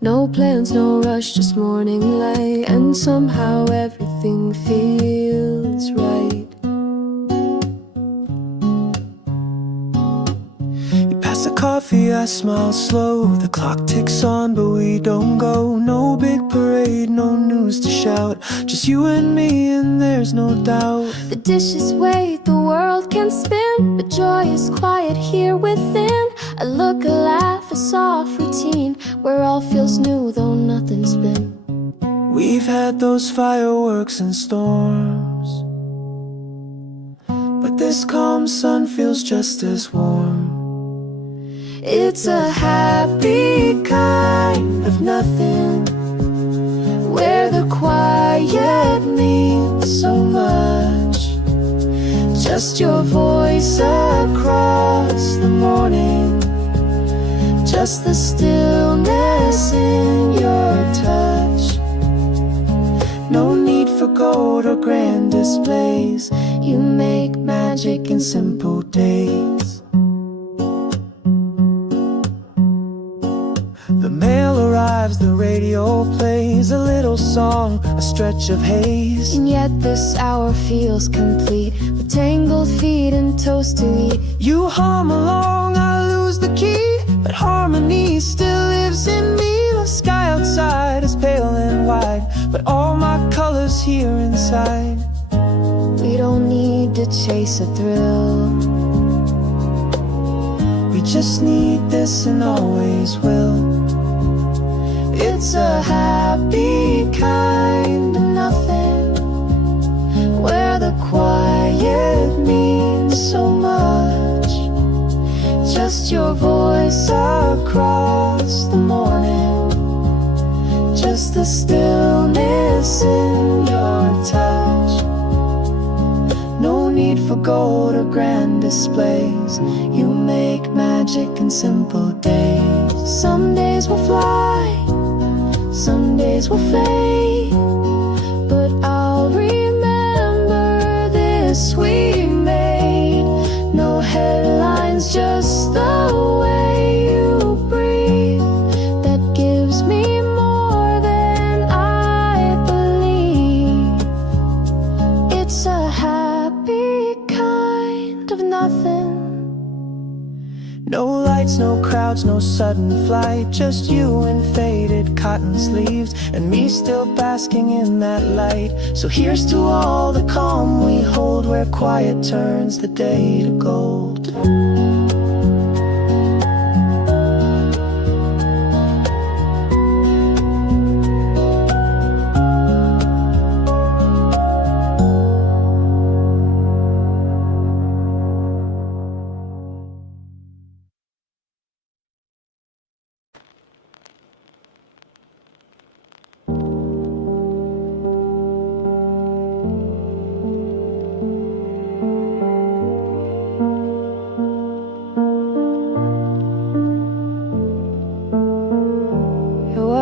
No plans, no rush, just morning light, and somehow everything feels right. You pass the coffee, I smile slow. The clock ticks on, but we don't go. No big parade, no news to shout, just you and me, and there's no doubt. The dishes wait, the world can spin, but joy is quiet here within. A look, a laugh, a soft routine, where all feels new though nothing's been. We've had those fireworks and storms, but this calm sun feels just as warm. It's a happy kind of nothing, where the quiet means so much. Just your voice across the morning, just the stillness in your touch. No need for gold or grand displays, you make magic in simple days. The mail arrives, the radio plays a little song, a stretch of haze. And yet this hour feels complete, with tangled feet and toast to eat. You hum along, I lose the key, but harmony still lives in me. The sky outside is pale and wide, but all my colors here inside. We don't need to chase a thrill, We just need this and always will. it's a happy kind of nothing, where the quiet means so much. Just your voice across the morning, just the stillness in your touch. No need for gold or grand displays, you make magic in simple days. Some days will fly, some days will fade, but I'll remember this we made. No headlines, just the way you breathe, that gives me more than I believe. It's a happy kind of nothing. No lights, no crowds, no sudden flight, just you in faded cotton sleeves, and me still basking in that light. So here's to all the calm we hold, where quiet turns the day to gold.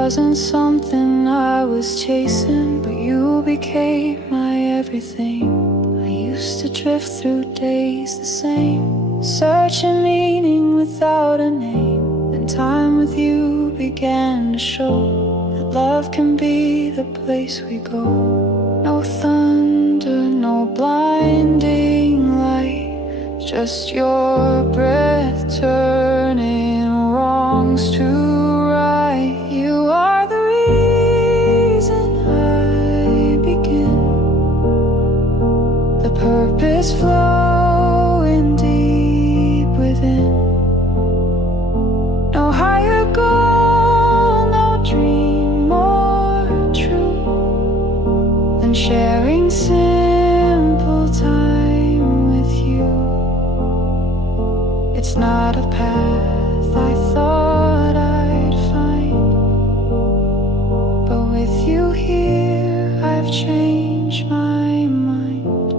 Wasn't something I was chasing, but you became my everything. I used to drift through days the same, searching meaning without a name. Then time with you began to show that love can be the place we go. No thunder, no blinding light, just your breath turning wrongs to right. You are the reason I begin, the purpose flowing deep within. No higher It's not a path I thought I'd find, but with you here I've changed my mind.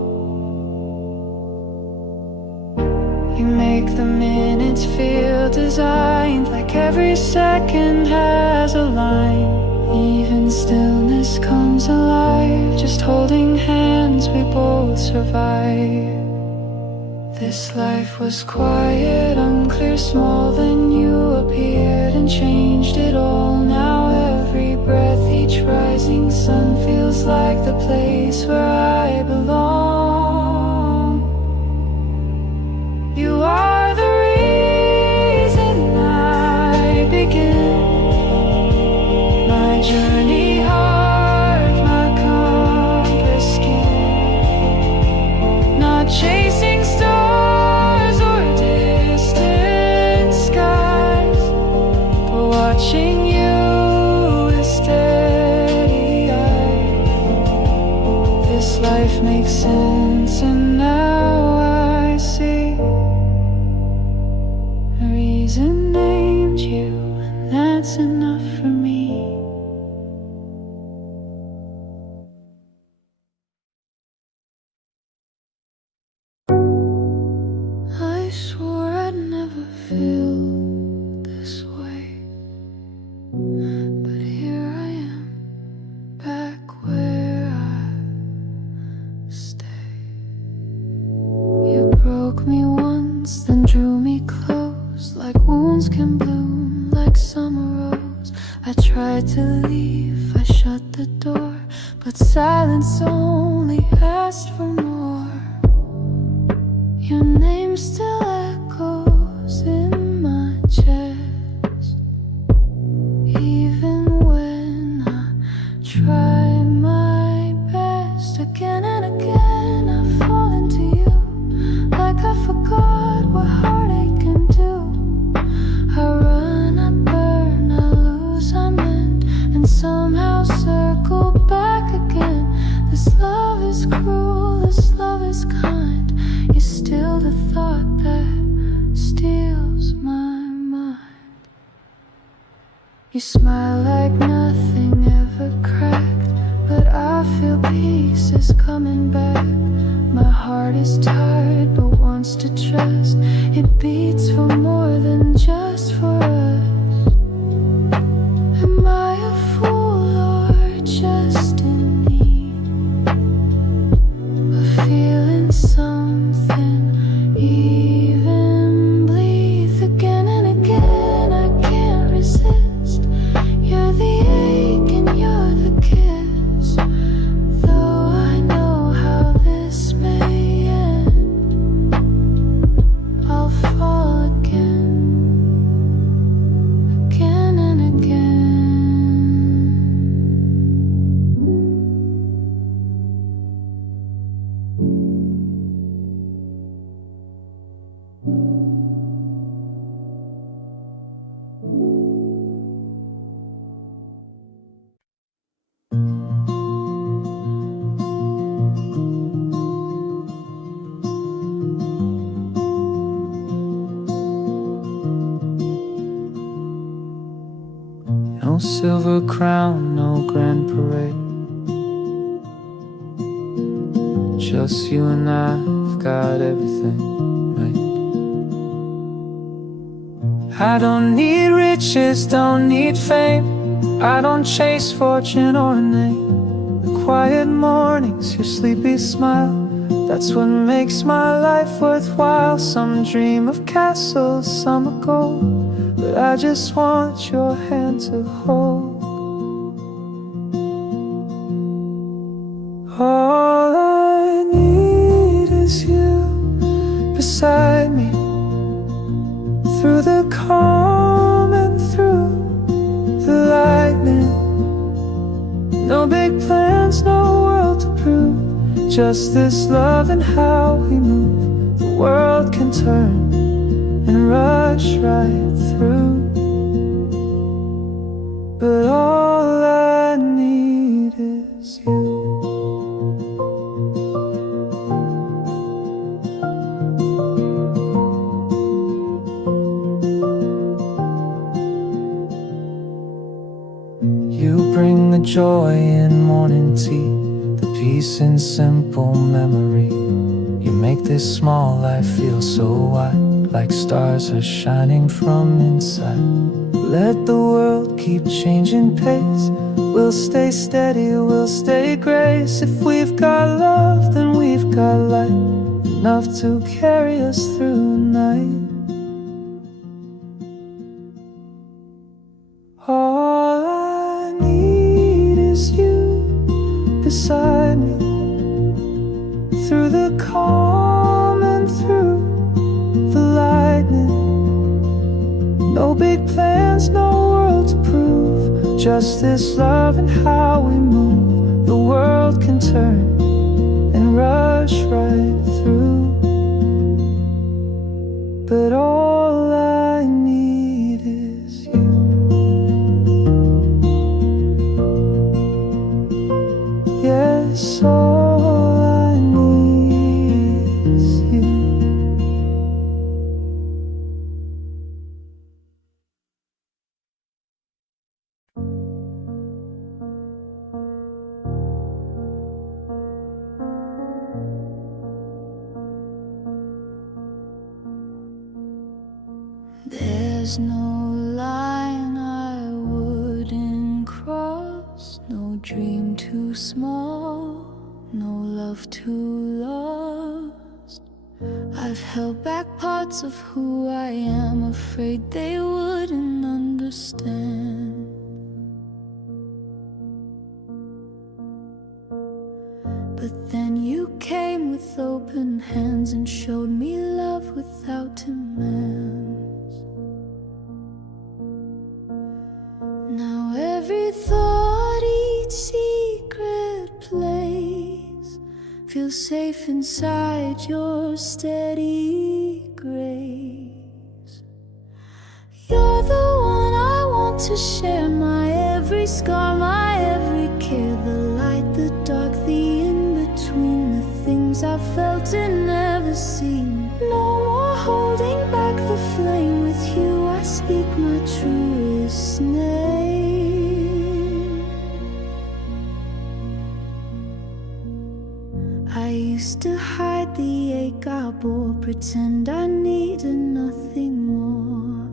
You make the minutes feel designed, like every second has a line. Even stillness comes alive, just holding hands we both survive. This life was quiet, unclear, small, then you appeared and changed it all. Now every breath, each rising sun feels like the place where I belong. You are the reason I begin my journey, hard, my compass skin, not chasing stars or distant skies, but watching you with steady eyes. This life makes sense, and now I see a reason named you, and that's enough for me. I swore I'd never feel this way, but here I am, back where I stay. You broke me once, then drew me close, like wounds can bloom, like summer rose. I tried to leave, I shut the door, but silence only asked for more. Your name still echoes in my chest, even when I try my best. Again and again I fall into you, like I forgot what heartache can do. I run, I burn, I lose, I mend, and somehow circle back again. This love is cruel, this love is kind. You're still the thought that steals my mind. You smile like nothing ever cracked, but I feel peace is coming back. My heart is tired but wants to trust. It beats for more than just for us. Am I a fool or just in need of feeling something, even breathe? Again and again I can't resist. You're the ache and you're the kiss, though I know how this may end. I'll fall again, again and again. No silver crown, no grand parade, just you and I've got everything made. I don't need riches, don't need fame, I don't chase fortune or name. The quiet mornings, your sleepy smile, that's what makes my life worthwhile. Some dream of castles, some are gold, but I just want your hand to hold. All I need is you beside me, through the calm and through the lightning. No big plans, no world to prove, just this love and how we move. The world can turn and rush right through, but all I need is you. joy in morning tea, the peace in simple memory. You make this small life feel so wide, like stars are shining from inside. Let the world keep changing pace, we'll stay steady, we'll stay grace. If we've got love, then we've got light, enough to carry us through the night. All I need is you beside me, through the calm and through the lightning. No big plans, no world to prove, just this love and how we move. The world can turn and rush right through, but all I need is you. Yes, all I need is you. There's no line I wouldn't cross, no dream too small, no love too lost. I've held back parts of who I am, afraid they wouldn't understand. But then you came with open hands and showed me love without demands. Now every thought, each secret place feels safe inside your steady grace. You're the one I want to share, my every scar, my every care, the light, the dark, the in-between, the things I felt and never seen. No more holding back the flame, with you I speak my truest name. I used to hide the ache I bore, pretend I needed nothing more.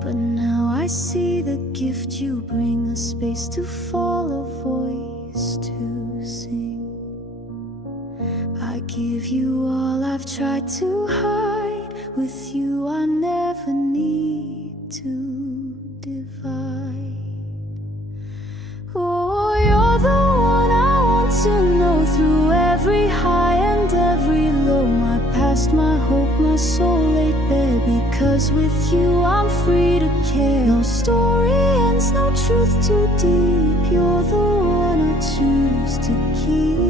But now I see the gift you bring, a space to fall, a voice to sing. I give you all I've tried to hide, with you I never need to divide. Oh, you're the one I want to know, through every high and every low, my past, my hope, my soul laid bare, because with you I'm free to care. No story ends, no truth too deep, you're the one I choose to keep.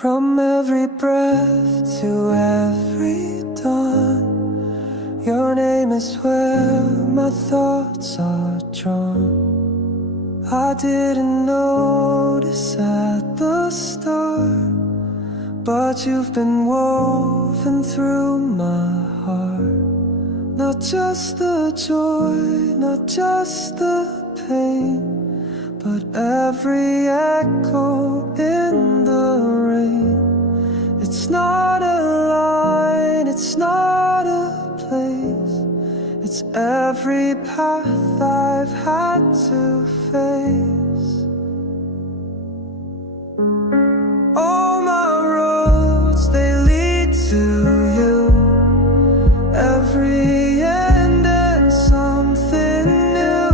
From every breath to every dawn, your name is where my thoughts are drawn. I didn't notice at the start, but you've been woven through my heart. Not just the joy, not just the pain, but every echo in the rain. It's not a line, it's not a place, it's every path I've had to face. All my roads, they lead to you. Every end and something new.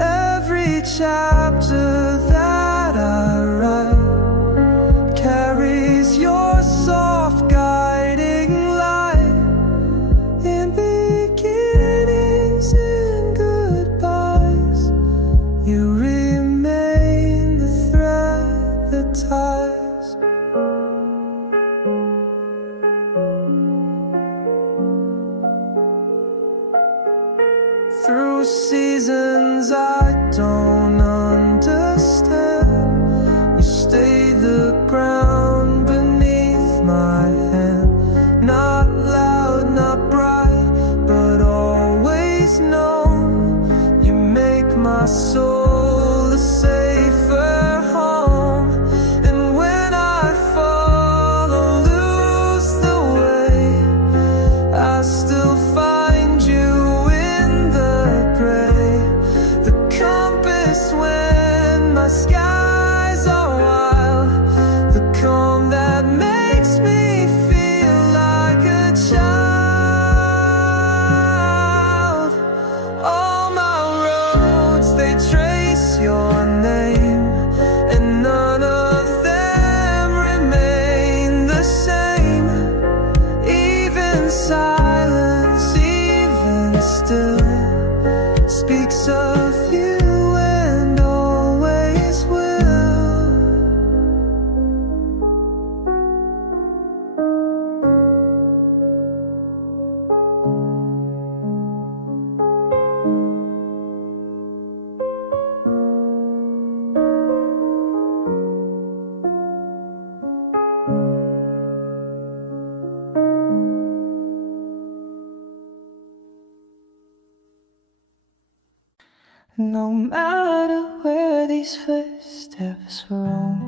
Every chapter that I write carries your soft guiding light. In beginnings and goodbyes, you remain the thread that ties. Through seasons I don't understand, you stay the ground beneath my hand. Not loud, not bright, but always known. You make my soul a safer home. And when I fall or lose the way, I still find you in the gray. The compass when my skies are wild, the calm that makes me feel like a child. All my roads, they trace your name, and none of them remain the same. Even silence, even still, speaks of you and always will. No matter where these footsteps roam,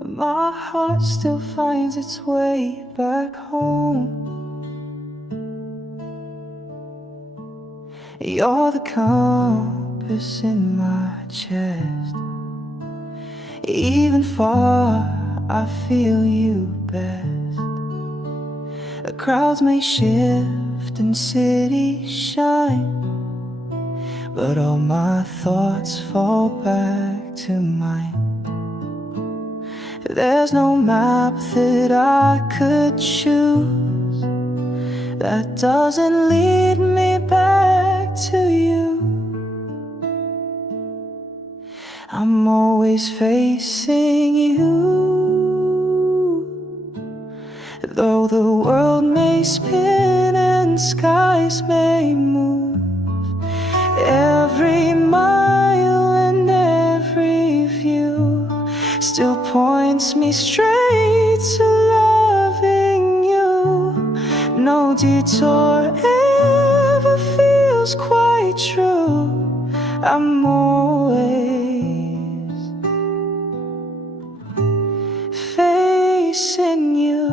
my heart still finds its way back home. You're the compass in my chest. Even far, I feel you best. The crowds may shift and cities shine, but all my thoughts fall back to mine. There's no map that I could choose that doesn't lead me back to you. I'm always facing you. Though the world may spin and skies may move, every mile and every view still points me straight to loving you. No detour ever feels quite true. I'm always facing you.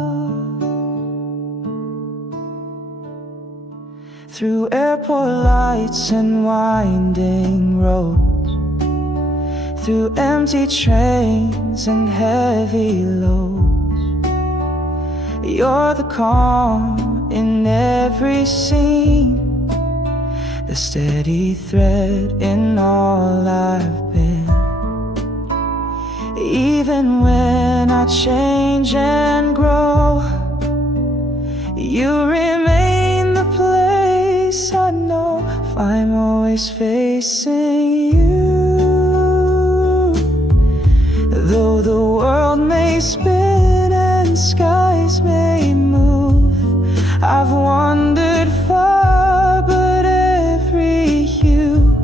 Through airport lights and winding roads, through empty trains and heavy loads, you're the calm in every scene, the steady thread in all I've been. Even when I change and grow, you remain the place I know. I'm always facing you. Though the world may spin and skies may move, I've wandered far, but every hue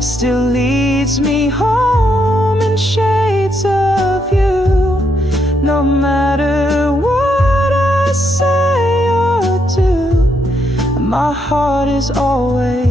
still leads me home in shades of you. No matter what I say or do, my heart is always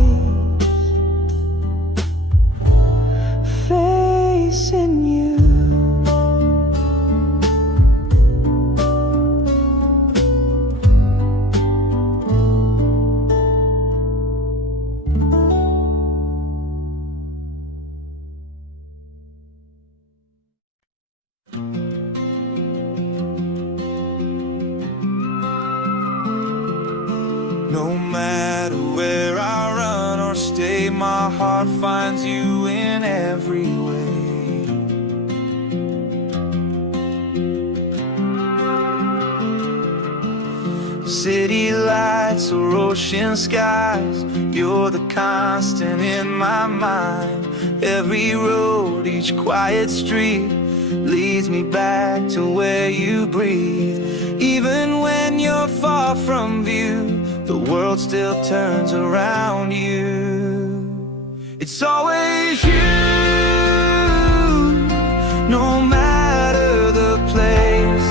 No matter where I run or stay, my heart finds you in every way. City lights or ocean skies, you're the constant in my mind. Every road, each quiet street leads me back to where you breathe. Even when you're far from view, the world still turns around you. It's always you, no matter the place.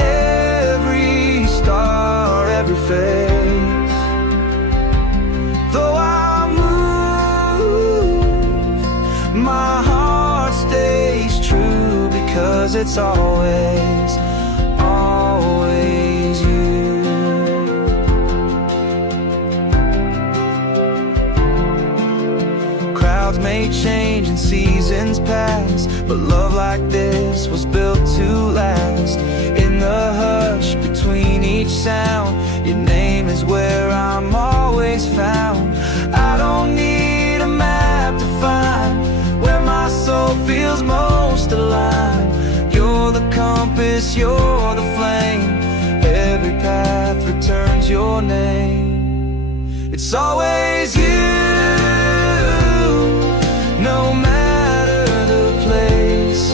Every star, every face. Though I move, my heart stays true, because it's always, always you. Crowds may change and seasons pass, but love like this was built to last. In the hush between each sound, your name is where I'm always found. I don't need a map to find where my soul feels most aligned. You're the compass, you're the flame. Every path returns your name. It's always you, no matter the place.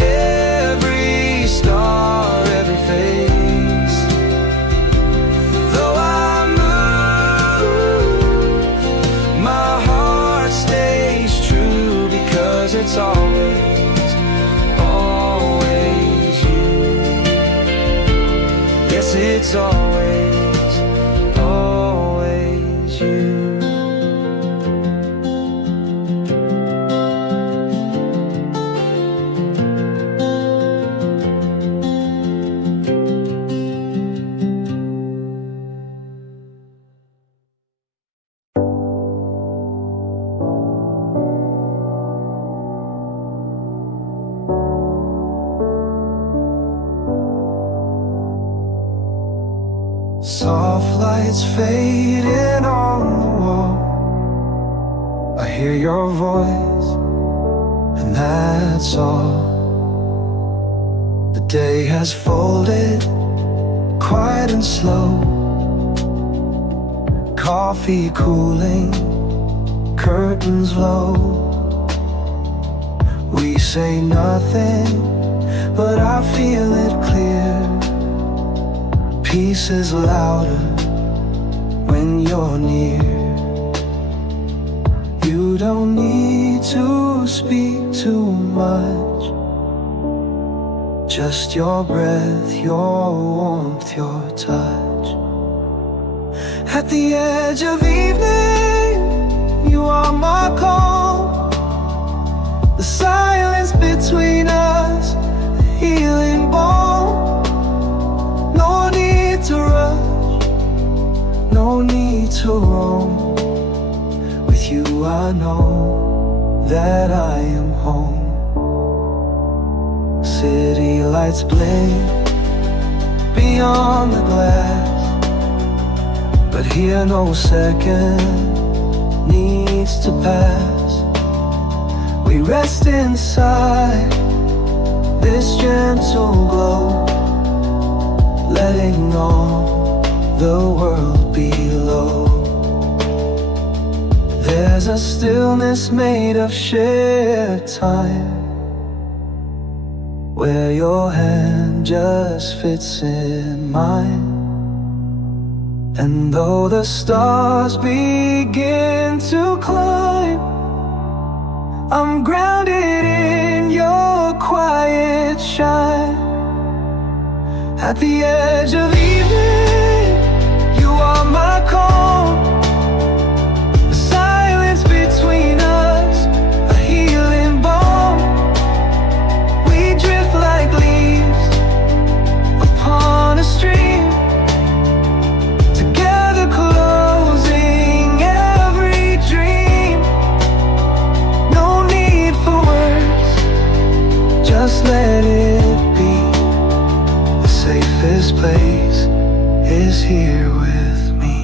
Every star, every face. Though I move, my heart stays true, because it's always, always you. Yes, it's always, always you. Soft lights fading on the wall. I hear your voice, and that's all. The day has folded, quiet and slow. Coffee cooling, curtains low. We say nothing, but I feel it clear. Peace is louder when you're near. You don't need to speak too much. Just your breath, your warmth, your touch. At the edge of evening, you are my calm. The silence between us, a healing balm. No need to rush, no need to roam. With you I know that I am home. City lights blink beyond the glass, but here no second needs to pass. We rest inside this gentle glow, letting all the world below. There's a stillness made of shared time, where your hand just fits in mine. And though the stars begin to climb, I'm grounded in your quiet shine. At the edge of evening, you are my calm. The silence between us, a healing balm. We drift like leaves upon a stream, together closing every dream. No need for words, just let it be. The safest place is here with me.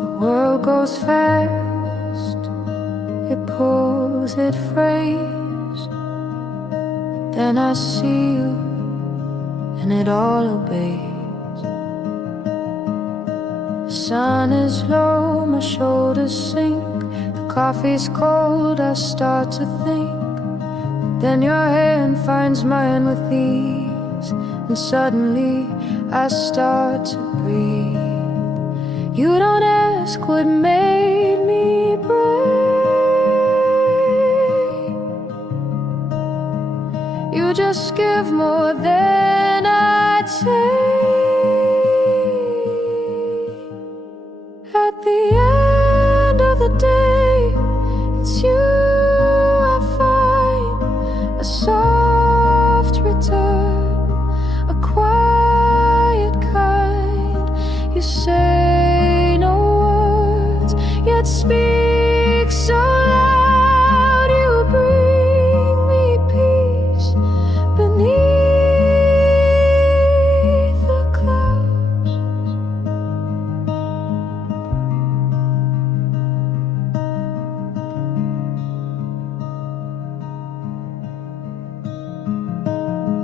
The world goes fast, it pulls, it frays. Then I see you, and it all obeys. The sun is low, my shoulders sink. The coffee's cold, I start to think. Then your hand finds mine with ease, and suddenly I start to breathe. You don't ask what made me brave. You just give more than I take. At the end of the day, it's you I find. A soft return, a quiet kind. You say no words, yet speak so loud. You bring me peace beneath the clouds.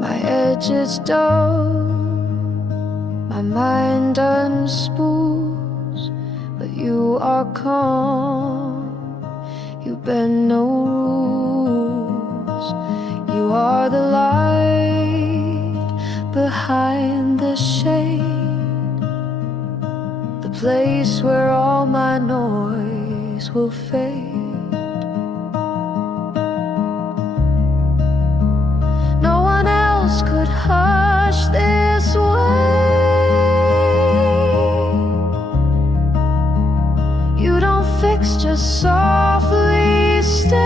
My edge is dull, my mind unspools, but you are calm, you bend no rules. You are the light behind the shade, the place where all my noise will fade. No one else could hush this way. You don't fix, just softly stay.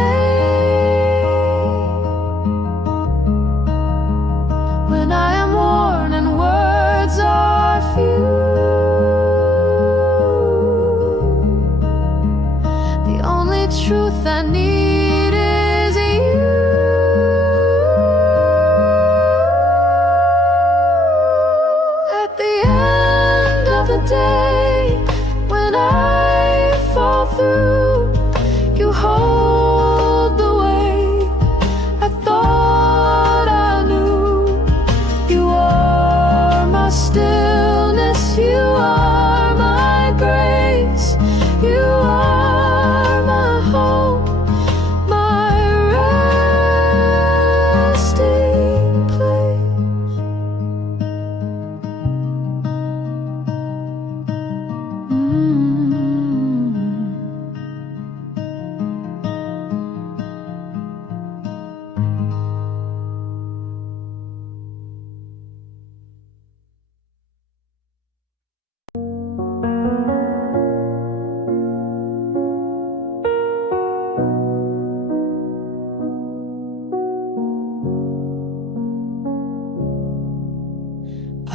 When I am worn and words are few, the only truth I need is you. At the end of the day, when I fall through, you hold the weight. I thought I knew. You are my stillness, you are my grace, you are my hope, my resting place.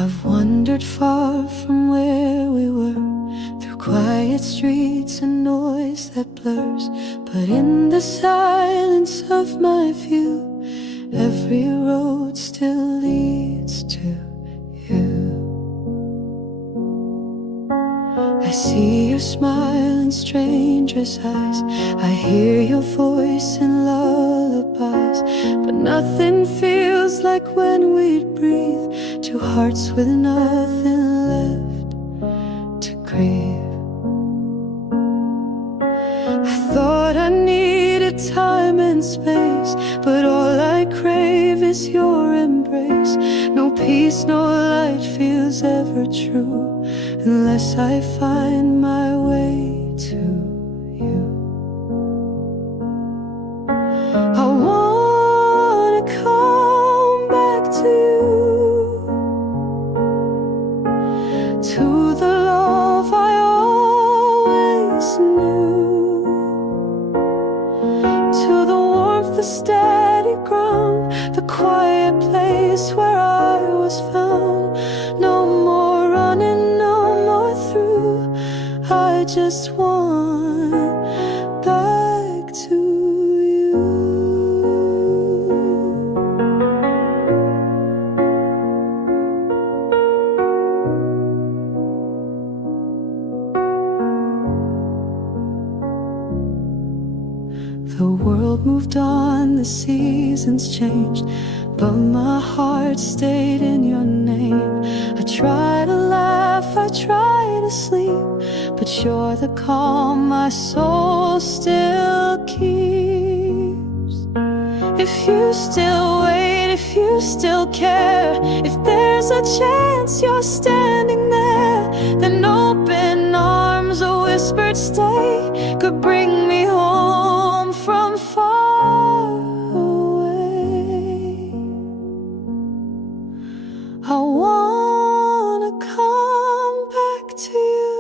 I've wandered far from where we were, through quiet streets and noise that blurs. But in the silence of my view, every road still leads to you. I see your smile in strangers' eyes, I hear your voice in lullabies. But nothing feels like when we'd breathe, two hearts with nothing left to grieve. I thought I needed time and space, but all I crave is your embrace. No peace, no light feels ever true, unless I find my way to you. I wanna come back to you, to the Lord. just want back to you. The world moved on, the seasons changed, but my heart stayed in your name. I try to laugh, I try to sleep, but you're the calm my soul still keeps. If you still wait, if you still care, if there's a chance you're standing there, then open arms, a whispered stay could bring me home from far away. I wanna come back to you,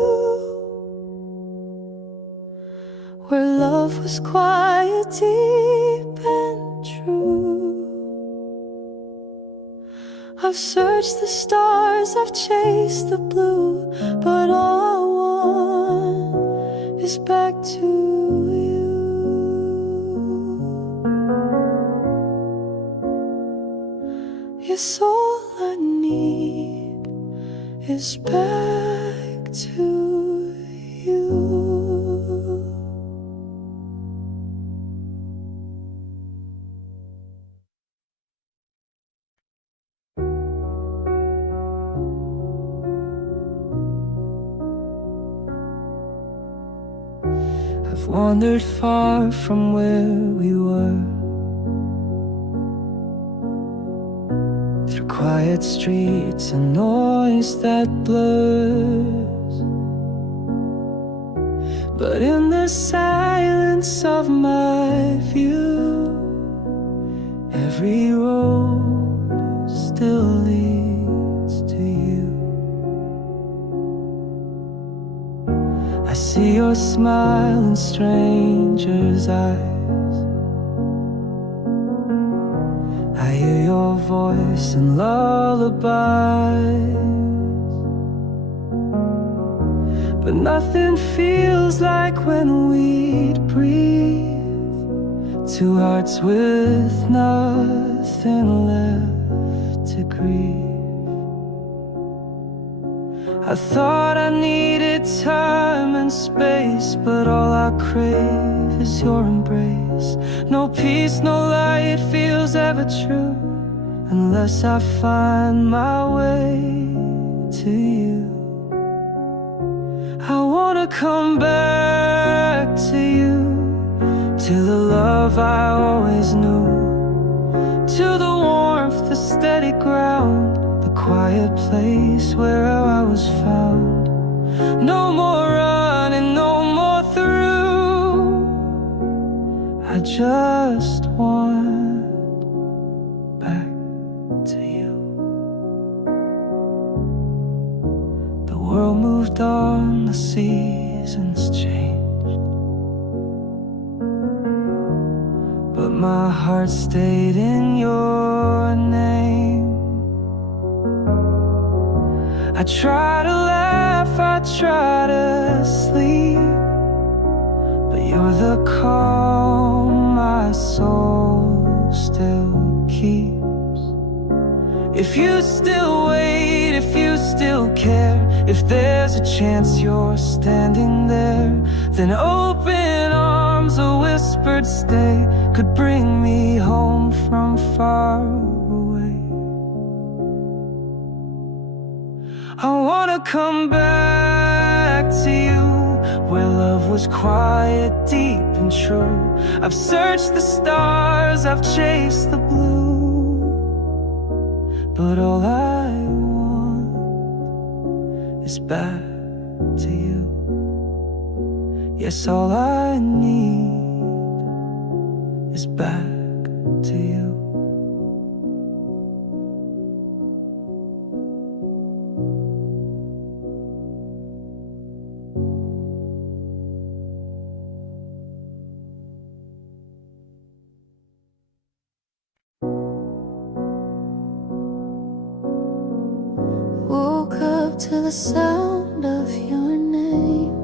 where love was quiet, deep and true. I've searched the stars, I've chased the blue, but all I want is back to you. Yes, all I need is back to you. I've wandered far from where we were, through quiet streets and noise that blurs. But in the silence of my view, every road still leads to you. I see your smile in strangers' eyes, I hear your voice in lullabies, but nothing feels like when we'd breathe, two hearts with nothing left to grieve. I thought I needed time and space, but all I crave is your embrace. No peace, no light feels ever true, unless I find my way to you. I wanna come back to you, to the love I always knew, to the warmth, the steady ground, the quiet place where I was found. No more running, no more through, I just want back to you. The world moved on, the seasons changed, but my heart stayed in your name. I try to laugh, I try to sleep, but you're the calm my soul still keeps. If you still wait, if you still care, if there's a chance you're standing there, then open arms, a whispered stay could bring me home from far away. I wanna come back to you, where love was quiet, deep and true. I've searched the stars, I've chased the blue, but all I want is back to you. Yes, all I need is back to you. Woke up to the sound of your name.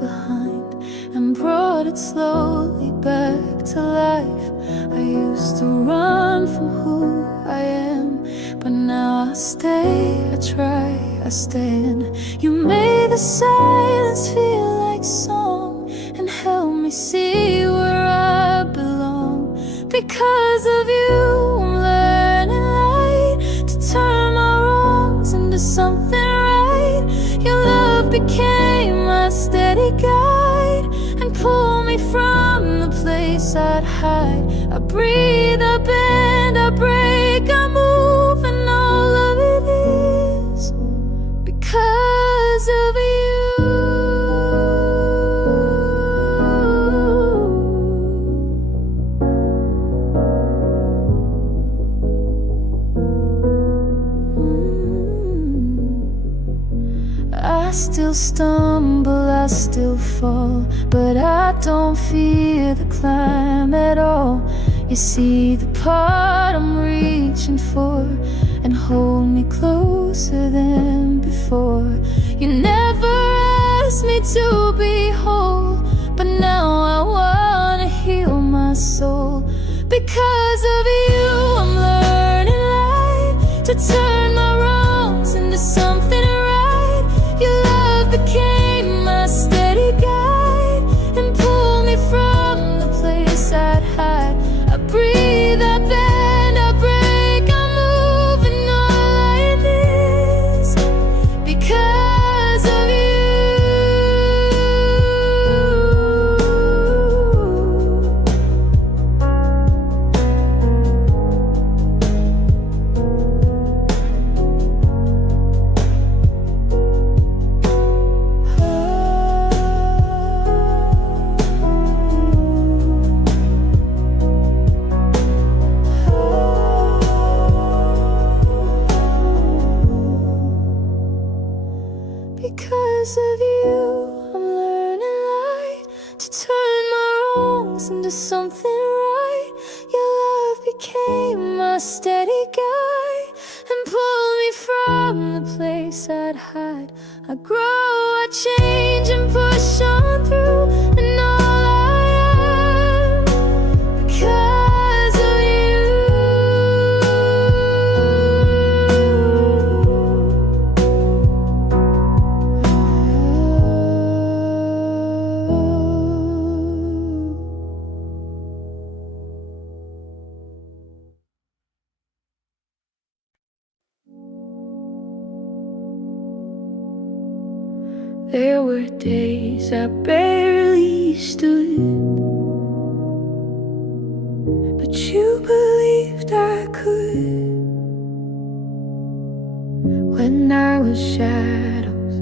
behind and brought it slowly back to life. I used to run from who I am, but now I stay, I try, I stand. You made the silence feel like song and help me see where I belong. Because of you, I'm learning light to turn my wrongs into something right. Your love became my steady guide and pulled me from the place I'd hide. I breathe, I bend, I break, I move, and all of it is because of you. I still stumble, I still fall, but I don't fear the climb at all. You see the part I'm reaching for and hold me closer than before. You never asked me to be whole, but now I wanna heal my soul. Because of you, I'm learning light to turn my wrongs into something right. Your love became my steady guide and pulled me from the place I'd hide. I breathe, I bend, I break, I move, and all it is because of you. Because of you, I'm learning light to turn my wrongs into something right. Your love became my steady guide and pulled me from the place I'd hide. I grow, I change and push on through, and all I am because of There were days I barely stood, but you believed I could. When I was shadows,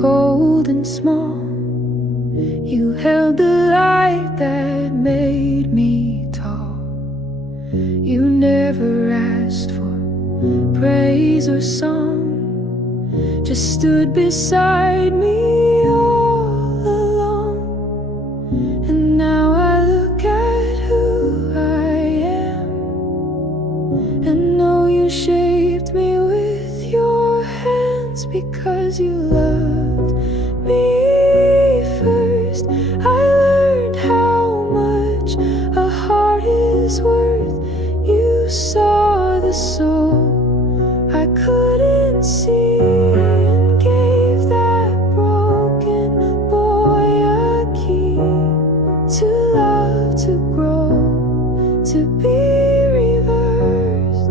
cold and small, you held the light that made me tall. You never asked for praise or song, just stood beside me all along. And now I look at who I am and know you shaped me with your hands. Because you loved me first, I learned how much a heart is worth. You saw the soul I couldn't see and gave that broken boy a key to love, to grow, to be reversed.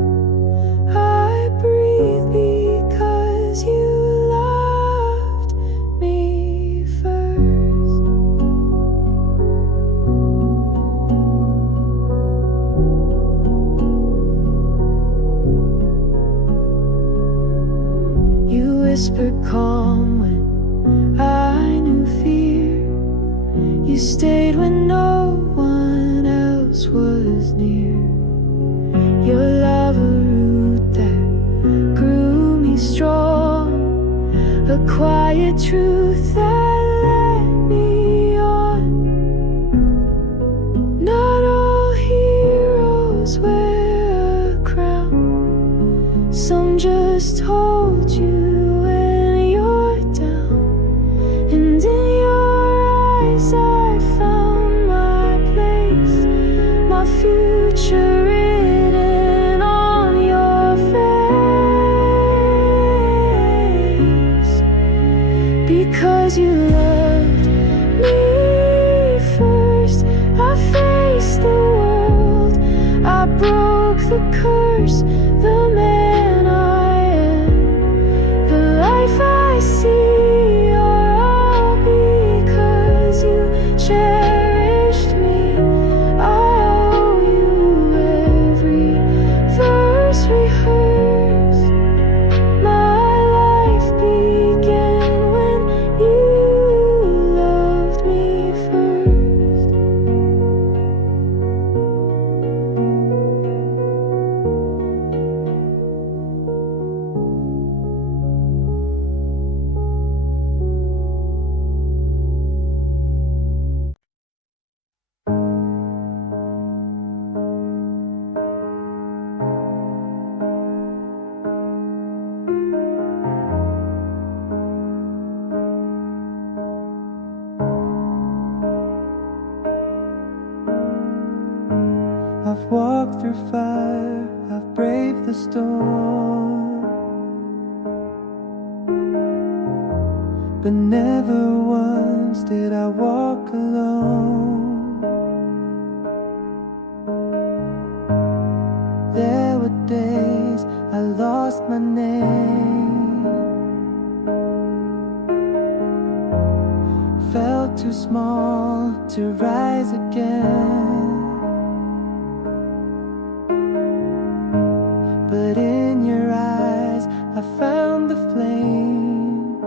I breathe because you loved me first. You whispered calm when I knew fear. You stayed when no one else was near. Your love, a root that grew me strong, a quiet truth that led me on. Not all heroes wear a crown, some just hold you when you're down. And in your our future written on your face. Because you loved me first, I faced the world, I broke the curse, the man I am, the life I see, are all because you cherished me. I owe you every verse rehearsed. My life began when you loved me first. I've walked through fire, I've braved the storm, but never once did I walk alone. There were days I lost my name, felt too small to rise again. But in your eyes I found the flame,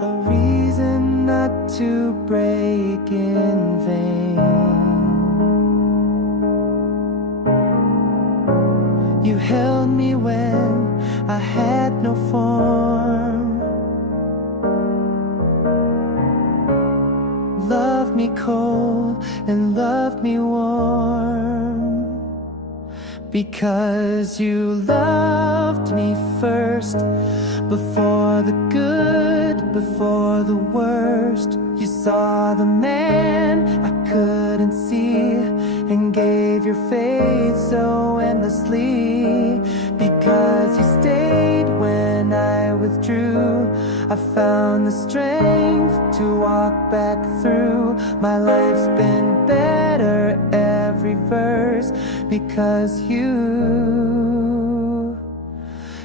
a reason not to break in vain. You held me when I had no form, loved me cold and loved me warm. Because you loved me first, before the good, before the worst. You saw the man I couldn't see, and gave your faith so endlessly. Because you stayed when I withdrew, I found the strength to walk back through. My life's been better every verse, because you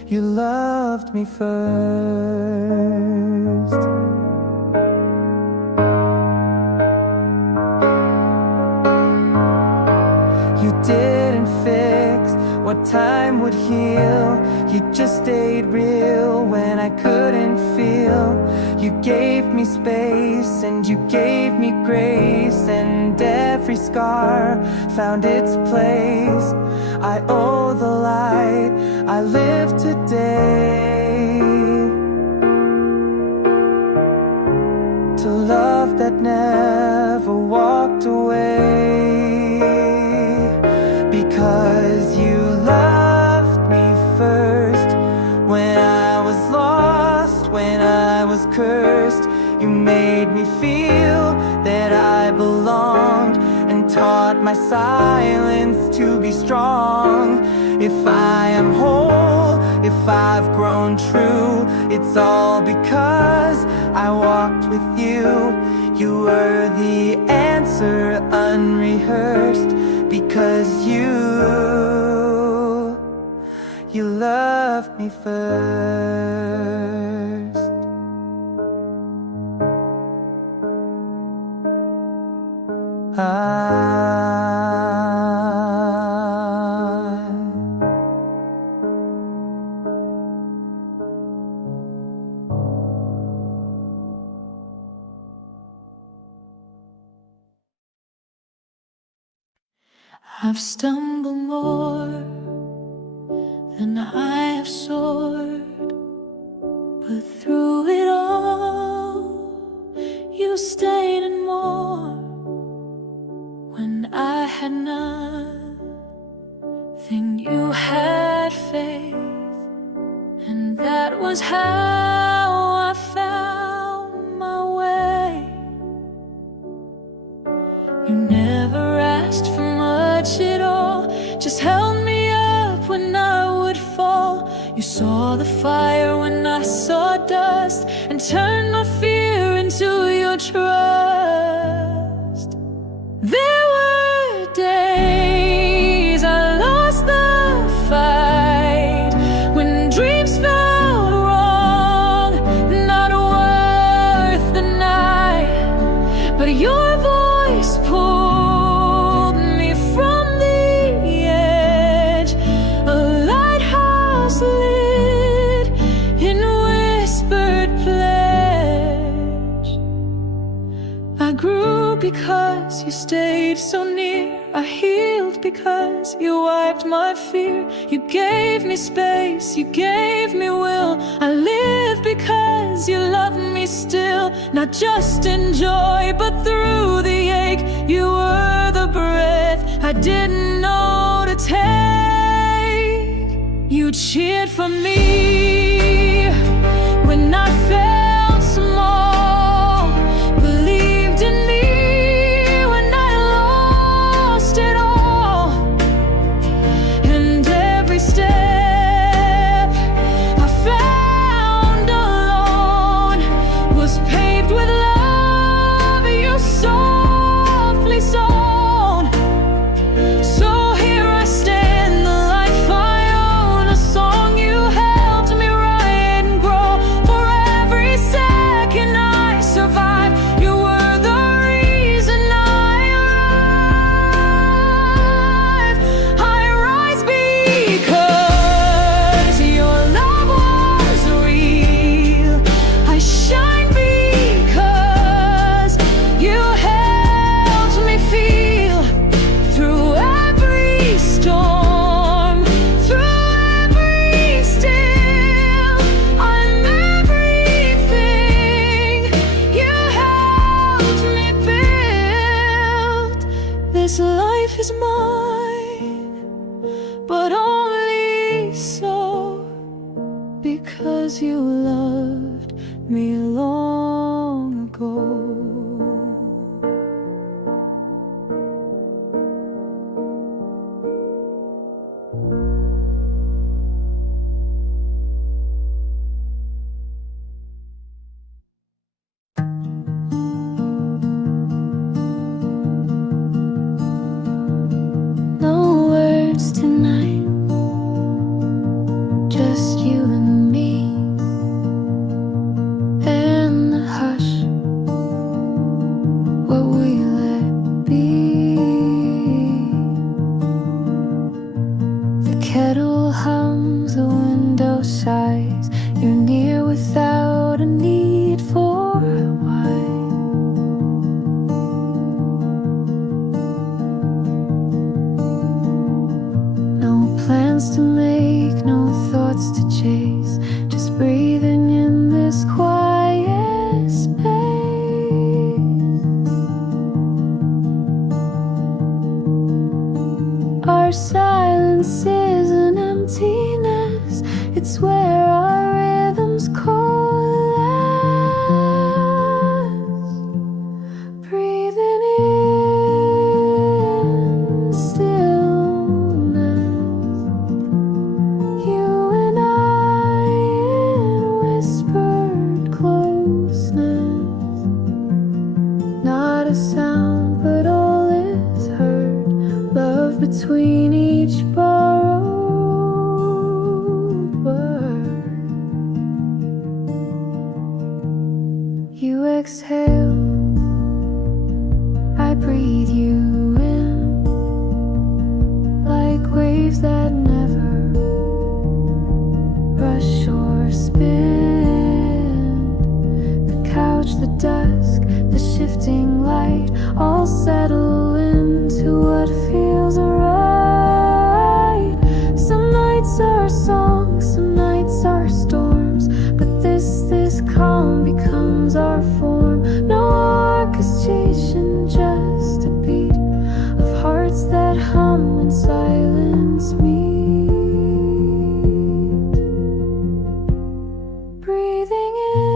loved me first. You didn't fix what time would heal, you just stayed real when I couldn't feel. You gave me space and you gave me grace, and every scar found its place. I owe the light I live today to love that never walked away. Because you loved me first, when I was lost, when I was cursed. You made me feel that I belonged, and taught my silence to be strong. If I am whole, if I've grown true, it's all because I walked with you. You were the answer unrehearsed, because you loved me first. I've stumbled more than I have soared, but through it all, you stayed and more. When I had nothing, you had faith, and that was how I found my way. You never asked for much at all, just held me up when I would fall. You saw the fire when I saw dust, and turned my fear into your trust. There were days I lost the fight, when dreams felt wrong, not worth the night. But your voice pulled me from the edge, a lighthouse lit in whispered pledge. I grew because you stayed so near. I healed because you wiped my fear. You gave me space, you gave me will. I live because you love me still, not just in joy, but through the ache. You were the breath I didn't know to take. You cheered for me when I felt small, believed in me when I lost it all. And every step I found alone was paved with love you softly sown. So here I stand, the life I own, a song you helped me write and grow. For every second I survived, you were the reason I arrive. I rise because your love was real. I shine because you helped me feel through every storm, through every still. I'm everything you helped me build. This life is mine, but only so because you loved me long ago. No words tonight, just you and me, and the hush, what we let be. The kettle hums, the window sighs. You're near without a need for wine. No plans to make, no thoughts to chase, just breathing in this quiet space. Our silence is an emptiness, it's where our rhythms coalesce. Breathing in stillness, you and I in whispered closeness. Not a sound, but all is heard. Love between each borrowed word. You exhale, I breathe you in, like waves that never rush or spin. The couch, the dusk, the shifting light, all settle into what feels right. Some nights are songs, some nights are storms, but this calm becomes our form. No orchestration, just a beat of hearts that hum when silence meets. Breathing in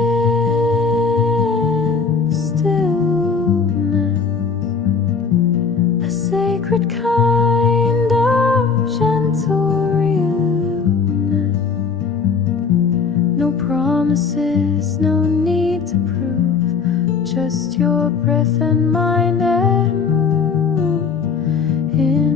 stillness, sacred kind of gentle reunion. No promises, no need to prove, just your breath and mind that move in